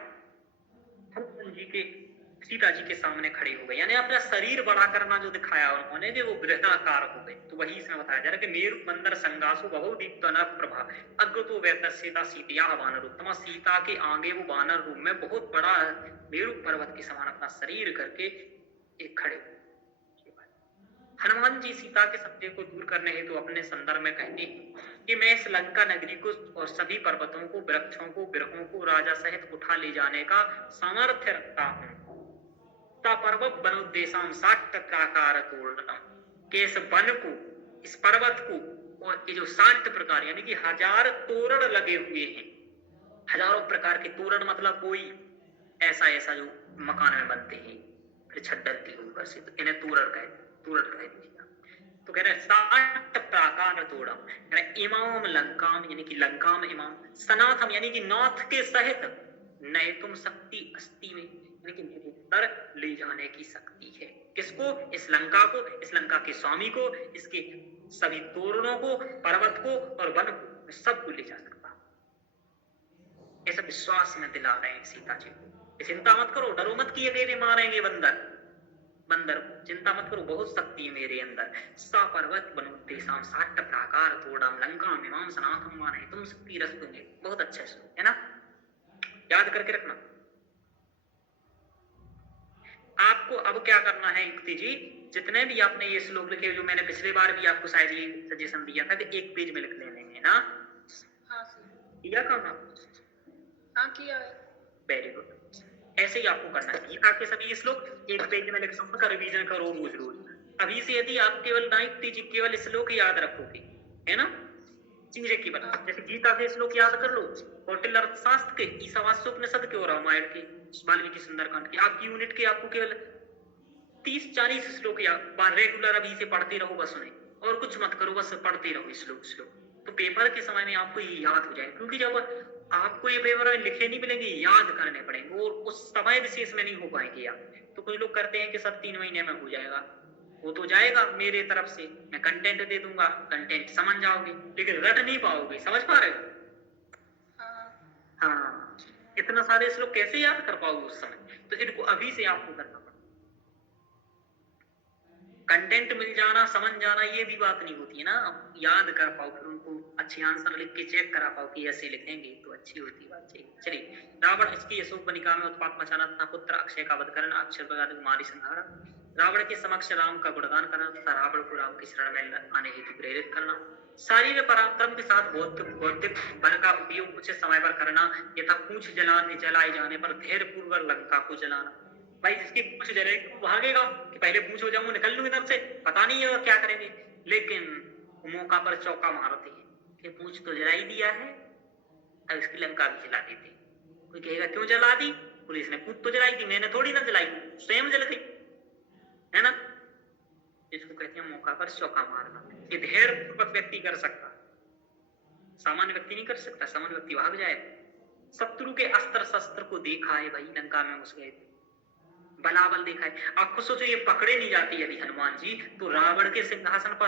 हनुमान जी के, सीता जी के सामने खड़े हो गए, यानी अपना शरीर बड़ा करना जो दिखाया उन्होंने, वो बृहदाकार हो गए। तो वही इसमें बताया जा रहा है कि मेरु मंदर संगासु बहु दीप्त नभ प्रभा अग्रतो व्यतस्येता सीतिया वानरोत्तमा। सीता के आगे वो वानर रूप में बहुत बड़ा मेरु पर्वत के समान अपना शरीर करके एक खड़े। हनुमान जी सीता के संदेह को दूर करने हेतु तो अपने संदर्भ में कहते हैं कि मैं इस लंका नगरी को और सभी पर्वतों को, वृक्षों को, ग्रहों को राजा सहित उठा ले जाने का सामर्थ्य रखता हूँ। पर्वत वनोद्देशाम साट्ट प्राकार तोरणम, कि इस वन को, इस पर्वत को, और ये जो 60 प्रकार यानी कि 1000 तोरण लगे हुए हैं, हजारों प्रकार के तोरण, मतलब कोई ऐसा ऐसा जो मकान में बनते हैं, फिर छत डलती है ऊपर से, तो इन्हें तोरण कह दीजिए। तो कह रहे 60 प्राकार तोड़म, कह रहे इमाम लंकाम यानी कि लंकाम इमाम, सनाथम यानी कि नाथ के सहित, नए तुम शक्ति अस्ति में यानी कि मेरे अंदर ले जाने की शक्ति है। किसको? इस लंका को, इस लंका के स्वामी को, इसके सभी तोरणों को, पर्वत को और वन को, मैं सबको ले जा सकता हूं। ऐसा विश्वास में दिला रहे हैं सीता जी को। चिंता मत करो, डरो मत कि ये मारेंगे बंदर को, चिंता मत करो, बहुत शक्ति है मेरे अंदर। सा पर्वत वनोद्देशाम साट्ट प्राकार तोड़म लंकाम इमाम सनातम माने तुम शक्ति रस दूंगे। बहुत अच्छा है ना, याद करके रखना। आपको अब क्या करना है युक्ति जी, जितने भी आपने ये श्लोक लिखे, जो मैंने पिछले बार भी आपको शायद ये सजेशन दिया था कि एक पेज में लिख लेने हैं ना। हाँ सर। किया काम आप? हाँ किया है। वेरी गुड, ऐसे ही आपको करना है। गीता के सभी श्लोक एक पेज में लिख सकते, रिवीजन करो रोज। अभी से यदि आप केवल नाइक जी केवल श्लोक याद रखोगे, है ना, चीजें की बना, जैसे गीता के श्लोक याद कर लो, कौटिल्य अर्थशास्त्र के, ईशावास्योपनिषद के और रामायण के, वाल्मीकि सुंदरकांड के, आपकी यूनिट के आपको केवल 30-40 श्लोक याद रेगुलर अभी से पढ़ते रहो, बस उन्हें और कुछ मत करो, बस पढ़ते रहो श्लोक, तो पेपर के समय में आपको ये याद हो जाए। क्योंकि जब आपको ये पेपर में लिखे नहीं मिलेंगे, याद करने पड़ेंगे और उस समय विशेष में नहीं हो पाएंगे याद। तो कुछ लोग करते हैं कि सर 3 महीने में हो जाएगा, वो तो जाएगा मेरे तरफ से, मैं कंटेंट दे दूंगा, कंटेंट समझ जाओगे, लेकिन रट नहीं पाओगे। समझ पा रहे हो? हाँ, इतना सारे श्लोक कैसे याद कर पाओगे उस समय? तो इनको अभी से आपको करना पड़ेगा। कंटेंट मिल जाना, समझ जाना, ये भी बात नहीं होती है ना, याद कर पाओ, फिर उनको अच्छे आंसर लिख के चेक करा पाओ कि ऐसे लिखेंगे तो अच्छी होती बात। चलिए, रावण इसकी अशोकवनिका में उत्पात मचाना तथा पुत्र अक्षय का वध करना, अक्षर बगा कुमारी संहारा, रावण के समक्ष राम का गुणगान करना तथा रावण को राम की शरण में आने हेतु प्रेरित करना, शारीरिक पराक्रम के साथ बौद्धिक बल का उपयोग उचित समय पर करना, यथा पूंछ जलाए जाने पर धैर्य पूर्वक लंका को जलाना। भाई जिसकी पूंछ जलेगी वो भागेगा कि पहले पूंछ हो जाऊं, निकल लूं इधर से, पता नहीं है क्या करेंगे, लेकिन मौका पर चौका मारते हैं कि पूंछ तो जला ही दिया है, अब इसकी लंका भी जला देते। कोई कहेगा क्यों जला दी? पुलिस ने पूंछ तो जलाई थी, मैंने थोड़ी ना जलाई, स्वयं जल गई, है ना। इसको कहते हैं मौका पर चौका मारना। ये धैर्य पूर्वक व्यक्ति कर सकता, सामान्य व्यक्ति नहीं कर सकता, सामान्य व्यक्ति भाग जाए। शत्रु के अस्त्र शस्त्र को देखा है, भाई लंका में घुस गए थे, बलाबल देखा है। आपको सोचो ये पकड़े नहीं जाती यदि हनुमान जी, तो रावण के सिंहासन पर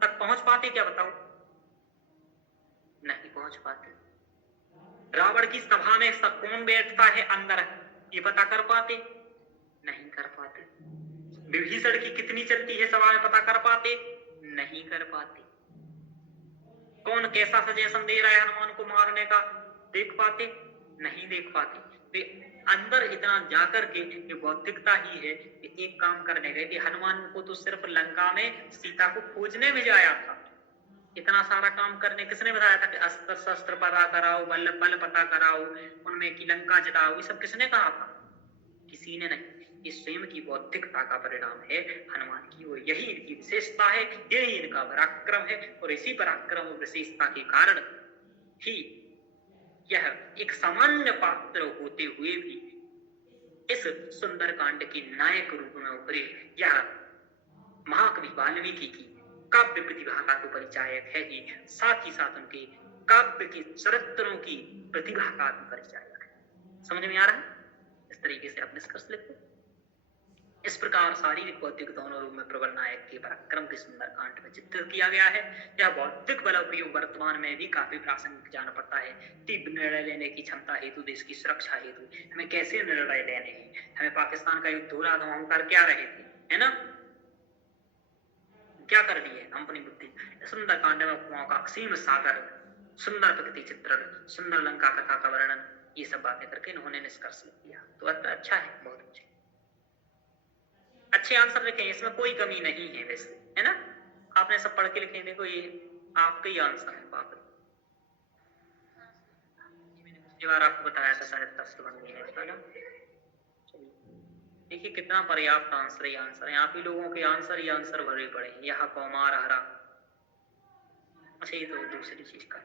तक पहुंच पाते क्या? बताओ, नहीं पहुंच पाते। रावण की सभा में सब कौन बैठता है अंदर, ये पता कर पाते? नहीं कर पाते। विभीषण की कितनी चलती है सभा में, पता कर पाते? नहीं कर पाते। कौन कैसा सजेशन दे रहा है हनुमान को मारने का, देख पाते? नहीं देख पाते। अंदर इतना जाकर के ये बौद्धिकता ही है कि एक काम करने गए कि हनुमान को तो सिर्फ लंका में सीता को खोजने में जाया था, इतना सारा काम करने किसने बताया था कि अस्त्र शस्त्र पता कराओ, बल पता कराओ, उनमें की लंका जलाओ, ये सब किसने कहा था? किसी ने नहीं। ये स्वयं की बौद्धिकता का परिणाम है हनुमान की, वो यही इनकी विशेषता है, यही इनका पराक्रम है, और इसी पराक्रम और विशेषता के कारण ही यह एक सामान्य पात्र होते हुए भी इस सुंदरकांड के नायक रूप में उभरे। यह महाकवि वाल्मीकि की काव्य प्रतिभा का तो परिचायक है ही, साथ ही साथ उनके काव्य के चरित्रों की प्रतिभा का भी परिचायक है। समझ में आ रहा है? इस तरीके से आप निष्कर्ष लिखते। इस प्रकार शारीरिक बौद्धिक दोनों रूप में प्रबल नायक के पराक्रम के सुंदरकांड में चित्रित किया गया है। यह बौद्धिक बल उपयोग वर्तमान में भी काफी प्रासंगिक जान पड़ता है। तीव्र निर्णय लेने की क्षमता हेतु, देश की सुरक्षा हेतु हमें कैसे निर्णय लेने हैं, हमें पाकिस्तान का युद्ध हो रहा था, हम कर क्या रहे थे, है ना, क्या कर लिए हम अपनी बुद्धि। सुंदरकांड में उपमाओं का असीम सागर, सुंदर प्रकृति चित्रण, सुंदर लंका कथा का वर्णन, ये सब बातें करके इन्होंने निष्कर्ष लिख दिया। तो अच्छा है, बहुत अच्छे आंसर लिखे, इसमें कोई कमी नहीं है वैसे, है ना। आपने सब पढ़ के लिखे, देखो ये आपका ही आंसर है। बाप रे, मैंने पिछली बार आपको बताया था शायद तस्त बन गया है ना। देखिए कितना पर्याप्त आंसर ही आंसर है, आप ही लोगों के आंसर ही आंसर भरे पड़े हैं। यहाँ कौमार हरा, अच्छा ये तो दूसरी चीज का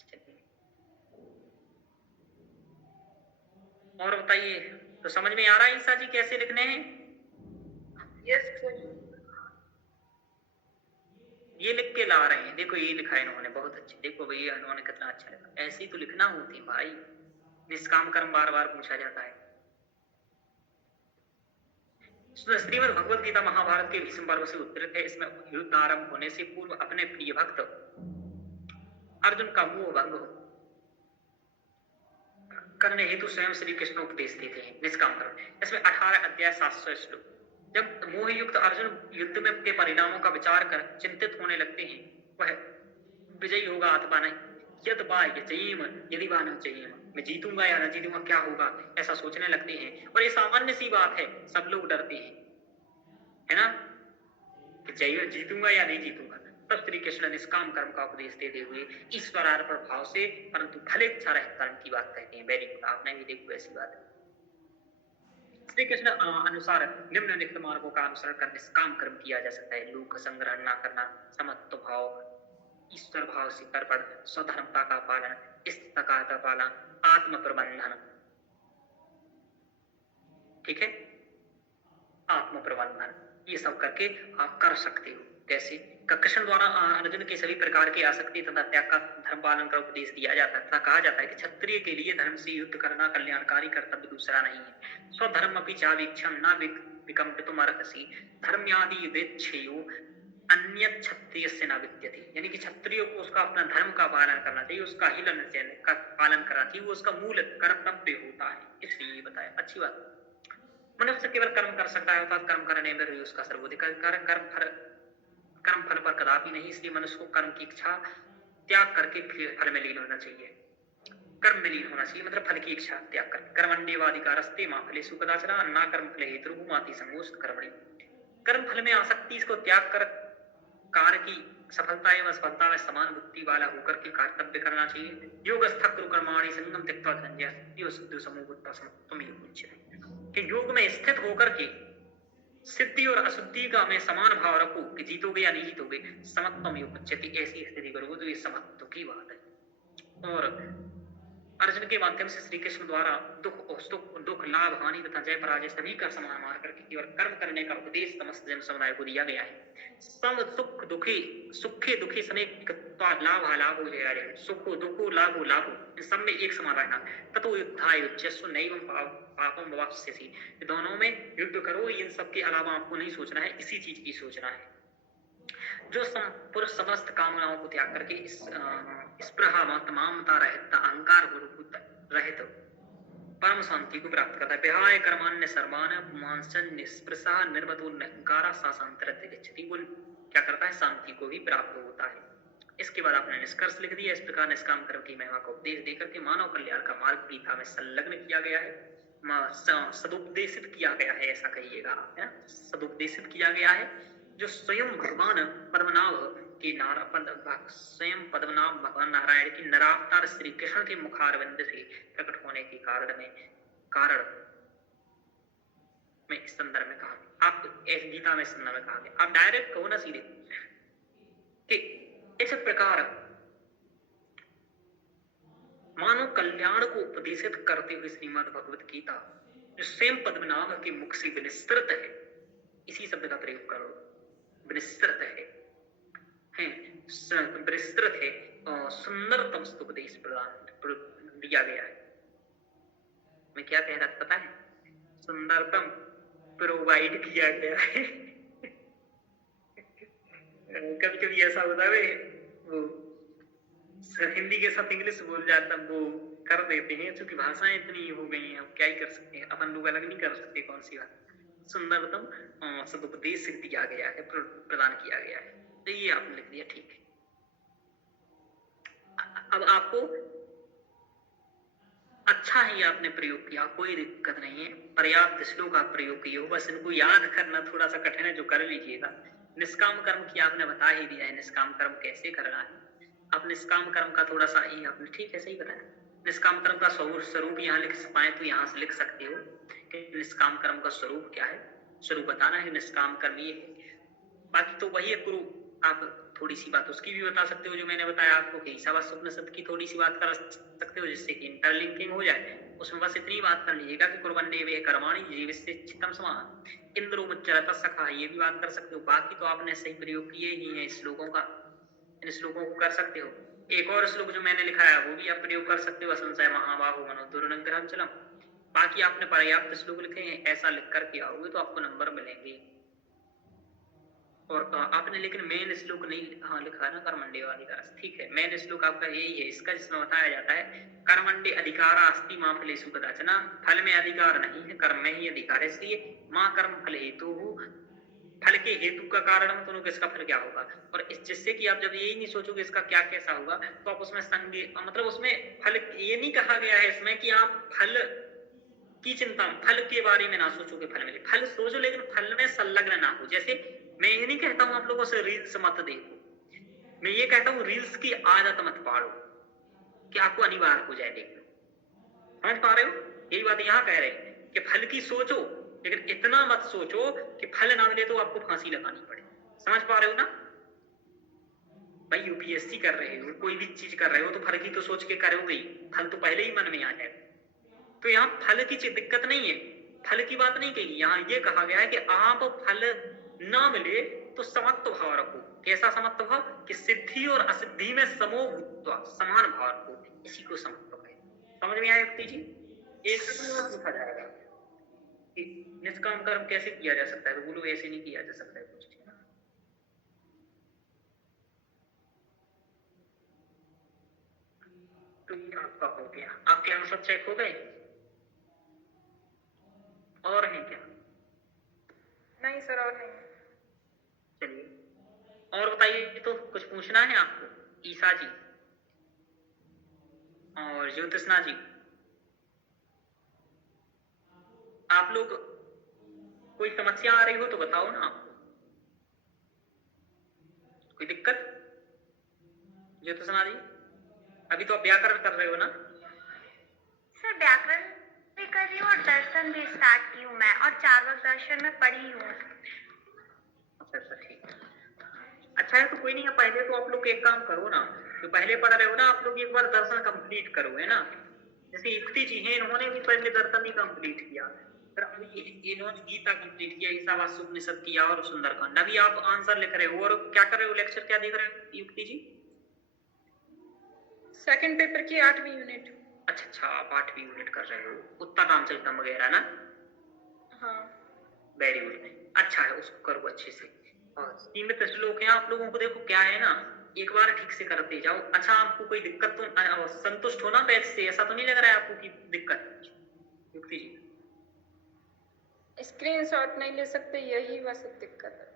चलिए। और बताइए, तो समझ में आ रहा है ईसा जी कैसे लिखने हैं? Yes sir. ये लिख के ला रहे हैं, देखो ये लिखा है इन्होंने, बहुत अच्छे, देखो भैया इन्होंने कितना अच्छा लिखा। ऐसे ही तो लिखना होती भाई, निष्काम कर्म बार बार पूछा जाता है। श्रीमद् भगवद गीता महाभारत के भीष्म पर्व से उद्धृत है। इसमें युद्ध आरंभ होने से पूर्व अपने प्रिय भक्त अर्जुन का मोह भंग करने हेतु स्वयं श्री कृष्ण उपदेश देते हैं निष्काम कर्म। इसमें 18 अध्याय 700 श्लोक। जब मोह युक्त अर्जुन युद्ध में के परिणामों का विचार कर चिंतित होने लगते हैं, वह विजयी होगा अथवा नहीं, यद वा यजयेम यदि वा न जयेम, मैं जीतूंगा या न जीतूंगा, क्या होगा, ऐसा सोचने लगते हैं। और ये सामान्य सी बात है, सब लोग डरते हैं, है ना, कि जय जीतूंगा या नहीं जीतूंगा। तब श्री कृष्ण निष्काम कर्म का उपदेश देते हुए ईश्वरार्पण भाव से परंतु फल इच्छा रहित कर्म की बात कहते हैं। वेरी गुड, आपने भी देखो ऐसी बात है। श्री कृष्ण अनुसार निम्नलिखित मार्गों का अनुसरण कर निष्काम कर्म किया जा सकता है। लोक संग्रह न करना, समत्व भाव, ईश्वर भाव से कर्पण, स्वधर्मता का पालन, स्थिरता का पालन, आत्म प्रबंधन, ठीक है, आत्म प्रबंधन, ये सब करके आप कर सकते हो। कैसे? कृष्ण द्वारा अर्जुन के सभी प्रकार की आसक्ति तथा त्याग का धर्म पालन का उपदेश दिया जाता है तथा कहा जाता है कि क्षत्रिय के लिए धर्म से युद्ध करना कल्याणकारी कर्तव्य दूसरा नहीं है। स्वधर्म अपि चावीक्षम न विकम्पितुम अर्हसि, धर्म्यादि वेच्छेयो अन्य क्षत्रियस्य न विद्यते। यानी कि क्षत्रियो को उसका अपना धर्म का पालन करना चाहिए, उसका हिलन का पालन करना चाहिए, वो उसका मूल कर्तव्य होता है। इसलिए ये बताया, अच्छी बात। मनुष्य केवल कर्म कर सकता है, अर्थात कर्म करने में ही उसका सर्वोधिकार, कर्म फल पर कदापि नहीं। इसलिए मनुष्य को कर्म की इच्छा त्याग करके फल में लीन होना चाहिए, कर्म में लीन होना चाहिए, मतलब फल की इच्छा त्याग कर। कर्मण्येवाधिकारस्ते मा फलेषु कदाचन अन्ना कर्म फले हेतुर्भुः माति संगोष्ठ कर्मणि। कर्म फल में आसक्ति इसको त्याग कर कार्य की सफलता एवं असफलता में समान बुद्धि वाला होकर के कर्तव्य करना चाहिए। योगस्थ कुरु कर्माणि संगम त्यक्त्वा धनंजय सिद्धि समूहता समत्वमेव उच्यते, कि योग में स्थित होकर के सिद्धि और अशुद्धि का में समान भाव रखो कि जीतोगे या नहीं जीतोगे। समत्वमेव उच्यते, ऐसी स्थिति करोगे तो ये समत्व की बात है। और अर्जुन के माध्यम से श्री कृष्ण द्वारा दुख और सुख, दुख लाभ हानि तथा जय पराजय सभी का समान मान करके केवल कर्म करने का उपदेश समस्त जन समुदाय को दिया गया है। सम सुख दुखी, सुखे दुखी समेत लाभ लाभो जय, सुखो दुखो लाभो लाभो, इन सब में एक समान रहना। ततो युद्धाय युज्यस्व नैवं पापम वाप्स्यसि, दोनों में युद्ध करो, इन सब के अलावा आपको नहीं सोचना है, इसी चीज की सोचना है। जो पुरुष समस्त कामनाओं को त्याग करके स्पृहा तमामता रहित, अहंकार रहित परम शांति को प्राप्त करता है। विहाय कर्मान्य सर्वान पुमांसन निस्पृशा निर्वतो निरंकारा सा शांतिरति गच्छति, वो क्या करता है, शांति को भी प्राप्त होता है। इसके बाद आपने निष्कर्ष लिख दिया। इस प्रकार निष्काम कर्म की महिमा का उपदेश देकर के मानव कल्याण का मार्ग गीता में संलग्न किया गया है, सदुपदेशित किया गया है, ऐसा कहिएगा, सदुपदेशित किया गया है। जो स्वयं भगवान पद्मनाभ के स्वयं पद्मनाभ भगवान नारायण की नरावतार श्री कृष्ण के मुखारविंद से प्रकट होने के कारण में इस संदर्भ में कहा। आप इस गीता में संदर्भ में कहा गया, आप डायरेक्ट कहो ना सीधे कि इस प्रकार मानव कल्याण को उपदेशित करते हुए श्रीमद् भगवत गीता जो स्वयं पद्मनाभ के मुख से विनिस्तृत है, इसी शब्द का प्रयोग करो, विनिस्तृत है, विस्तृत है और सुंदरतम उपदेश प्रदान दिया गया है। मैं क्या कह रहा था पता है? सुंदरतम प्रोवाइड किया गया है। कभी कभी ऐसा होता है वो हिंदी के साथ इंग्लिश बोल जाता, वो कर देते हैं, क्योंकि भाषाएं इतनी हो गई हैं, अब क्या ही कर सकते हैं, अपन लोग अलग नहीं कर सकते, कौन सी बात। सुंदरतम सदुपदेश दिया गया है, प्रदान किया गया है, तो ये आपने लिख दिया, ठीक है। अब आपको अच्छा ही आपने प्रयोग किया, कोई दिक्कत नहीं है, पर्याप्त श्लोक आप प्रयोग किए हो, बस इनको याद करना थोड़ा सा कठिन है, जो कर लीजिएगा। निष्काम कर्म की आपने बता ही दिया है, निष्काम कर्म कैसे करना है। आप निष्काम कर्म का थोड़ा सा ही आपने ठीक है सही बताया, निष्काम कर्म का स्वरूप यहाँ लिख पाए तो यहाँ से लिख सकते हो कि निष्काम कर्म का स्वरूप क्या है, स्वरूप बताना है, निष्काम कर्म ये है। बाकी तो वही है गुरु, आप थोड़ी सी बात उसकी भी बता सकते हो जो मैंने बताया आपको कि ईशावास्योपनिषद की थोड़ी सी बात कर सकते हो जिससे कि इंटरलिंकिंग हो जाए। उसमें बस इतनी बात कर लीजिएगा कि कुर्वन्ने वे कर्माणि जीवस्य चित्तम समान इंद्रो मुच्चरत सखा, ये भी बात कर सकते हो। बाकी तो आपने सही प्रयोग किए ही हैं श्लोकों का, इन श्लोकों को कर सकते हो। एक और श्लोक जो मैंने लिखा है वो भी आप प्रयोग कर सकते हो, असंशय महाबाहो मनो दुर्निग्रहं चलम। बाकी आपने पर्याप्त श्लोक लिखे हैं, ऐसा लिख करके आओगे तो आपको नंबर मिलेंगे। और आपने लेकिन मेन श्लोक नहीं हाँ लिखा है ना, कर्मण्डे अधिकार, ठीक है, मेन श्लोक आपका यही है इसका, जिसमें बताया जाता है कर्मण्डे अधिकार अस्ति मां फलेषु कदाचन, फल में अधिकार नहीं है, कर्म में ही अधिकार है, इसलिए मां कर्म फल हेतु, फल के हेतु का कारण दोनों को इसका फल क्या होगा। और इस जिससे कि आप जब यही नहीं सोचोगे इसका क्या कैसा होगा तो आप उसमें संगे मतलब उसमें फल ये नहीं कहा गया है इसमें कि आप फल की चिंता, फल के बारे में ना सोचोगे, फल में फल सोचो लेकिन फल में संलग्न ना हो। जैसे मैं ये नहीं कहता हूं आप लोगों से रील्स मत देखो, मैं ये कहता हूं रील्स की आदत मत पालो कि आपको अनिवार्य हो जाए देखना। समझ पा रहे हो, यही बात यहाँ कह रहे हैं कि फल की सोचो लेकिन इतना मत सोचो कि फल ना मिले तो आपको फांसी लगानी पड़े। समझ पा रहे हो ना भाई, यूपीएससी कर रहे हो, कोई भी चीज कर रहे हो तो फल की तो सोच के करोगे ही, फल तो पहले ही मन में आ जाएगा। तो यहाँ फल की दिक्कत नहीं है, फल की बात नहीं कही, यहाँ ये कहा गया है कि आप फल ना मिले तो समत्व भाव रखो। कैसा समत्व भाव कि सिद्धि और असिद्धि में समान भाव रखो, इसी को समत्व है। समझ में आया व्यक्ति जी? एक लिखा जाएगा कि निष्काम कर्म कैसे किया जा सकता है, तो बोलो ऐसे नहीं किया जा सकता है कुछ। तो ये आपका हो गया, आपके आंसर चेक हो गए और हैं क्या? नहीं सर और नहीं। चलिए और बताइए, तो कुछ पूछना है आपको ईसा जी और ज्योतिषना जी? आप लोग कोई समस्या आ रही हो तो बताओ ना, आपको कोई दिक्कत? ज्योतिषना जी अभी तो आप व्याकरण कर रहे हो ना? सर व्याकरण भी कर रही हूँ और दर्शन भी स्टार्ट की हूँ मैं, और चार्वाक दर्शन में पढ़ी हूँ। अच्छा ठीक है, अच्छा है। तो कोई नहीं, पहले तो आप लोग एक काम करो ना, जो पहले पढ़ रहे हो ना आप लोग एक बार दर्शन कंप्लीट करो, है ना। जैसे युक्ति जी हैं, इन्होंने भी पहले दर्शन ही कंप्लीट किया, फिर अभी इन्होंने गीता कंप्लीट किया, ईशावास्योपनिषद किया और सुंदरकांड। अभी आप आंसर लिख रहे हो और क्या कर रहे हो, लेक्चर क्या देख रहे हो युक्ति जी? सेकंड पेपर की 8वीं यूनिट। अच्छा आप 8वीं यूनिट कर रहे हो, उत्तर रामचरितम वगैरह ना? हाँ वेरी गुड, अच्छा है, उसको करो अच्छे से। और सीमित श्लोक है आप लोगों को, देखो क्या है ना, एक बार ठीक से करते जाओ। अच्छा आपको कोई दिक्कत तो संतुष्ट हो ना बैच से, ऐसा तो नहीं लग रहा है आपको कि दिक्कत? युक्ति जी स्क्रीनशॉट नहीं ले सकते, यही बस दिक्कत है।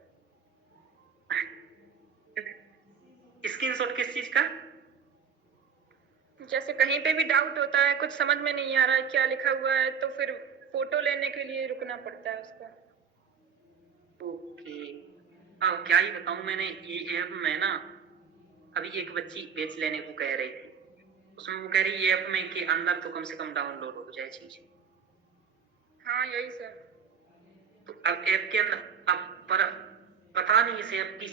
स्क्रीनशॉट किस चीज का? जैसे कहीं पे भी डाउट होता है, कुछ समझ में नहीं आ रहा है क्या लिखा हुआ है, तो फिर फोटो लेने के लिए रुकना पड़ता है उसका। ओके, अब क्या ही बताऊं, मैंने ये ऐप में ना अभी एक बच्ची बेच लेने को कह रही थी, उसमें वो कह रही है ऐप में के अंदर तो कम से कम डाउनलोड हो जाए चीज। हाँ यही सर। तो अब ऐप के अंदर अब पर पता नहीं इस ऐप की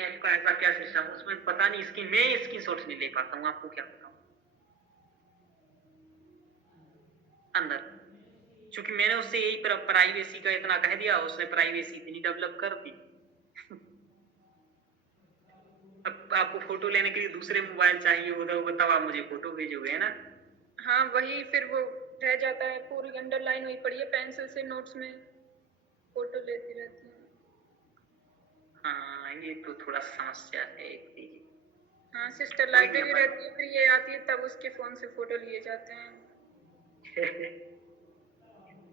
ऐप का ऐसा क्या सिस्टम, उसमें पता नहीं इसकी मैं स्क्रीनशॉट नहीं ले पाता हूँ, आपको क्या बताऊं अंदर, क्योंकि मैंने उससे यही प्राइवेसी का इतना कह दिया, उसने प्राइवेसी इतनी डेवलप कर दी। अब आपको फोटो लेने के लिए दूसरे मोबाइल चाहिए होगा, तब आप मुझे फोटो भेजोगे, है ना? हाँ वही फिर वो रह जाता है, पूरी अंडरलाइन हुई पड़ी है पेंसिल से, नोट्स में फोटो लेती रहती है। हाँ ये तो थोड़ा समस्या है। हाँ सिस्टर लाइब्रेरी रहती है, फिर ये आती है तब उसके फोन से फोटो लिए जाते हैं।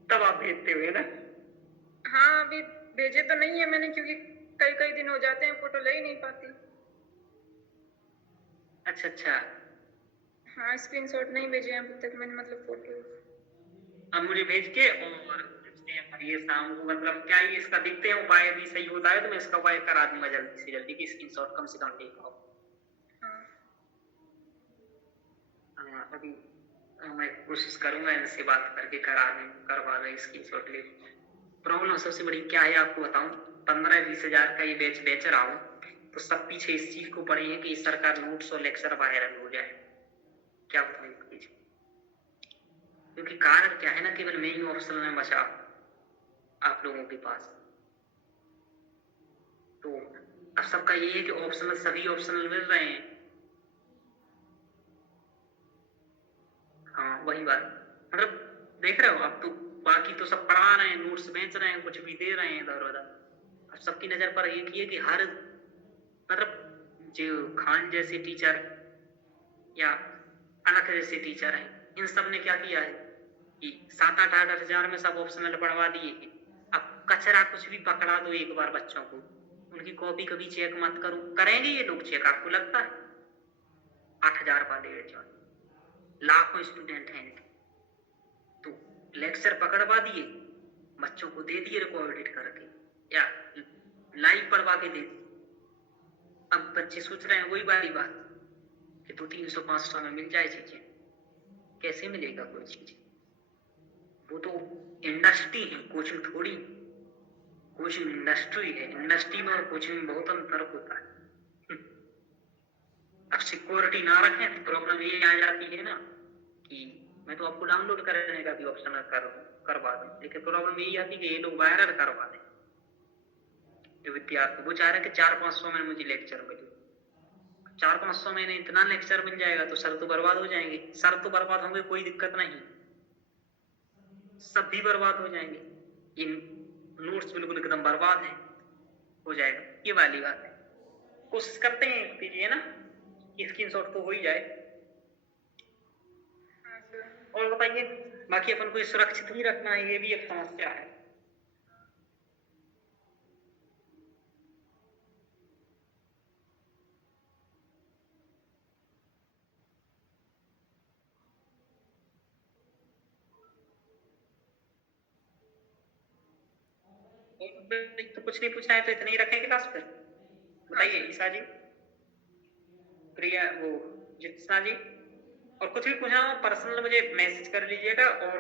तब आप भेजते हुए ना? हाँ अभी भेजे तो नहीं है मैंने, क्योंकि कई कई दिन हो जाते हैं, फोटो ले ही नहीं पाती। अच्छा अच्छा, हाँ स्क्रीनशॉट नहीं भेजे हैं अभी तक मैंने, मतलब फोटो। अब मुझे भेज के और ये शाम को मतलब क्या ही इसका देखते हैं, उपाय भी सही होता है तो मैं इसका उपाय करा दूंगा जल्दी से जल्दी कि स्क्रीनशॉट कम से कम ले पाओ। हाँ अभी मैं कोशिश करूंगा इनसे बात करके करवा दें इसकी शॉर्ट ले। प्रॉब्लम सबसे बड़ी क्या है आपको बताऊं, 15-20 हजार का ये बैच बेच रहा हूँ, तो सब पीछे इस चीज को पड़े हैं कि सरकार नोट्स और लेक्चर वायरल हो जाए। क्या बताऊं इस चीज? क्योंकि कारण क्या है ना, केवल मैं ही ऑप्शन में बचा आप लोगों के पास। तो अब सबका ये है कि ऑप्शनल, सभी ऑप्शनल मिल रहे हैं। हाँ वही बात, मतलब देख रहे हो अब तो, बाकी तो सब पढ़ा रहे हैं, नोट्स बेच रहे हैं, कुछ भी दे रहे हैं इधर उधर। अब सबकी नजर पर एक ही है कि हर, मतलब जो खान जैसे टीचर या अलग जैसे टीचर हैं, इन सब ने क्या किया है कि 7-8 हजार में सब ऑप्शनल पढ़वा दिए। अब कचरा कुछ भी पकड़ा दो एक बार बच्चों को, उनकी कॉपी कभी चेक मत करो, करेंगे ये लोग चेक? आपको लगता है? 8,000 वाले बैच वाले लाखों स्टूडेंट हैं इनके, तो लेक्चर पकड़वा दिए, बच्चों को दे दिए रिकॉर्डेड करके या लाइव पढ़वा के दे दिए। अब बच्चे सोच रहे हैं वही वाली बात कि 200-300-500 में मिल जाए चीजें। कैसे मिलेगा कोई चीज? वो तो इंडस्ट्री है, कोचिंग थोड़ी। कोचिंग इंडस्ट्री है, इंडस्ट्री में और कोचिंग में बहुत अंतर होता है। अब सिक्योरिटी ना रखें तो प्रॉब्लम ये आ जाती है ना कि मैं तो आपको डाउनलोड करने का भी ऑप्शन करवा दूं, लेकिन प्रॉब्लम यही आती है कि ये लोग वायरल करवा दें। जो विद्यार्थी वो चाह रहे हैं कि 400-500 में मुझे लेक्चर मिले, 400-500 में इतना लेक्चर मिल जाएगा तो सर तो बर्बाद हो जाएंगे। सर तो बर्बाद होंगे, कोई दिक्कत नहीं, सब भी बर्बाद हो जाएंगे, ये नोट्स बिल्कुल एकदम बर्बाद है, हो जाएगा। ये वाली बात है। कोशिश करते हैं कीजिए ना, स्क्रीनशॉट तो हो ही जाए। और बताइए, बाकी अपन को सुरक्षित ही रखना है, ये भी एक समस्या है। तो कुछ नहीं पूछना है तो इतने ही रखेंगे क्लास पर। बताइए ईशा जी, प्रिया, वो जित्सना जी, और कुछ भी पूछना हो पर्सनल मुझे मैसेज कर लीजिएगा और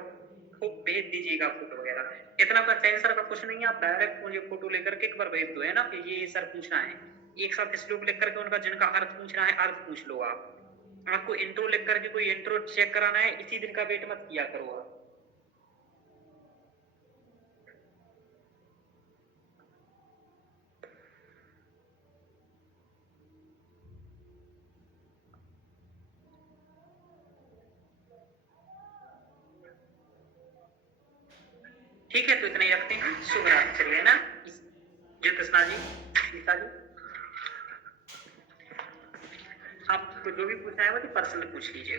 खूब भेज दीजिएगा फोटो वगैरह। इतना टेंशन का कुछ नहीं है, आप डायरेक्ट मुझे फोटो लेकर के एक बार भेज दो, है ना, कि ये सर पूछना है। एक साथ श्लोक लिख करके उनका जिनका अर्थ पूछना है अर्थ पूछ लो आप। आपको इंट्रो लिख करके कोई इंट्रो चेक कराना है, इसी दिन का वेट मत किया करो आप। ठीक है, तो इतना ही रखते हैं। शुभ रात्रि, है ना ज्योतिषा जी, गीता जी। आपको जो भी पूछना है वो पर्सनल पूछ लीजिए।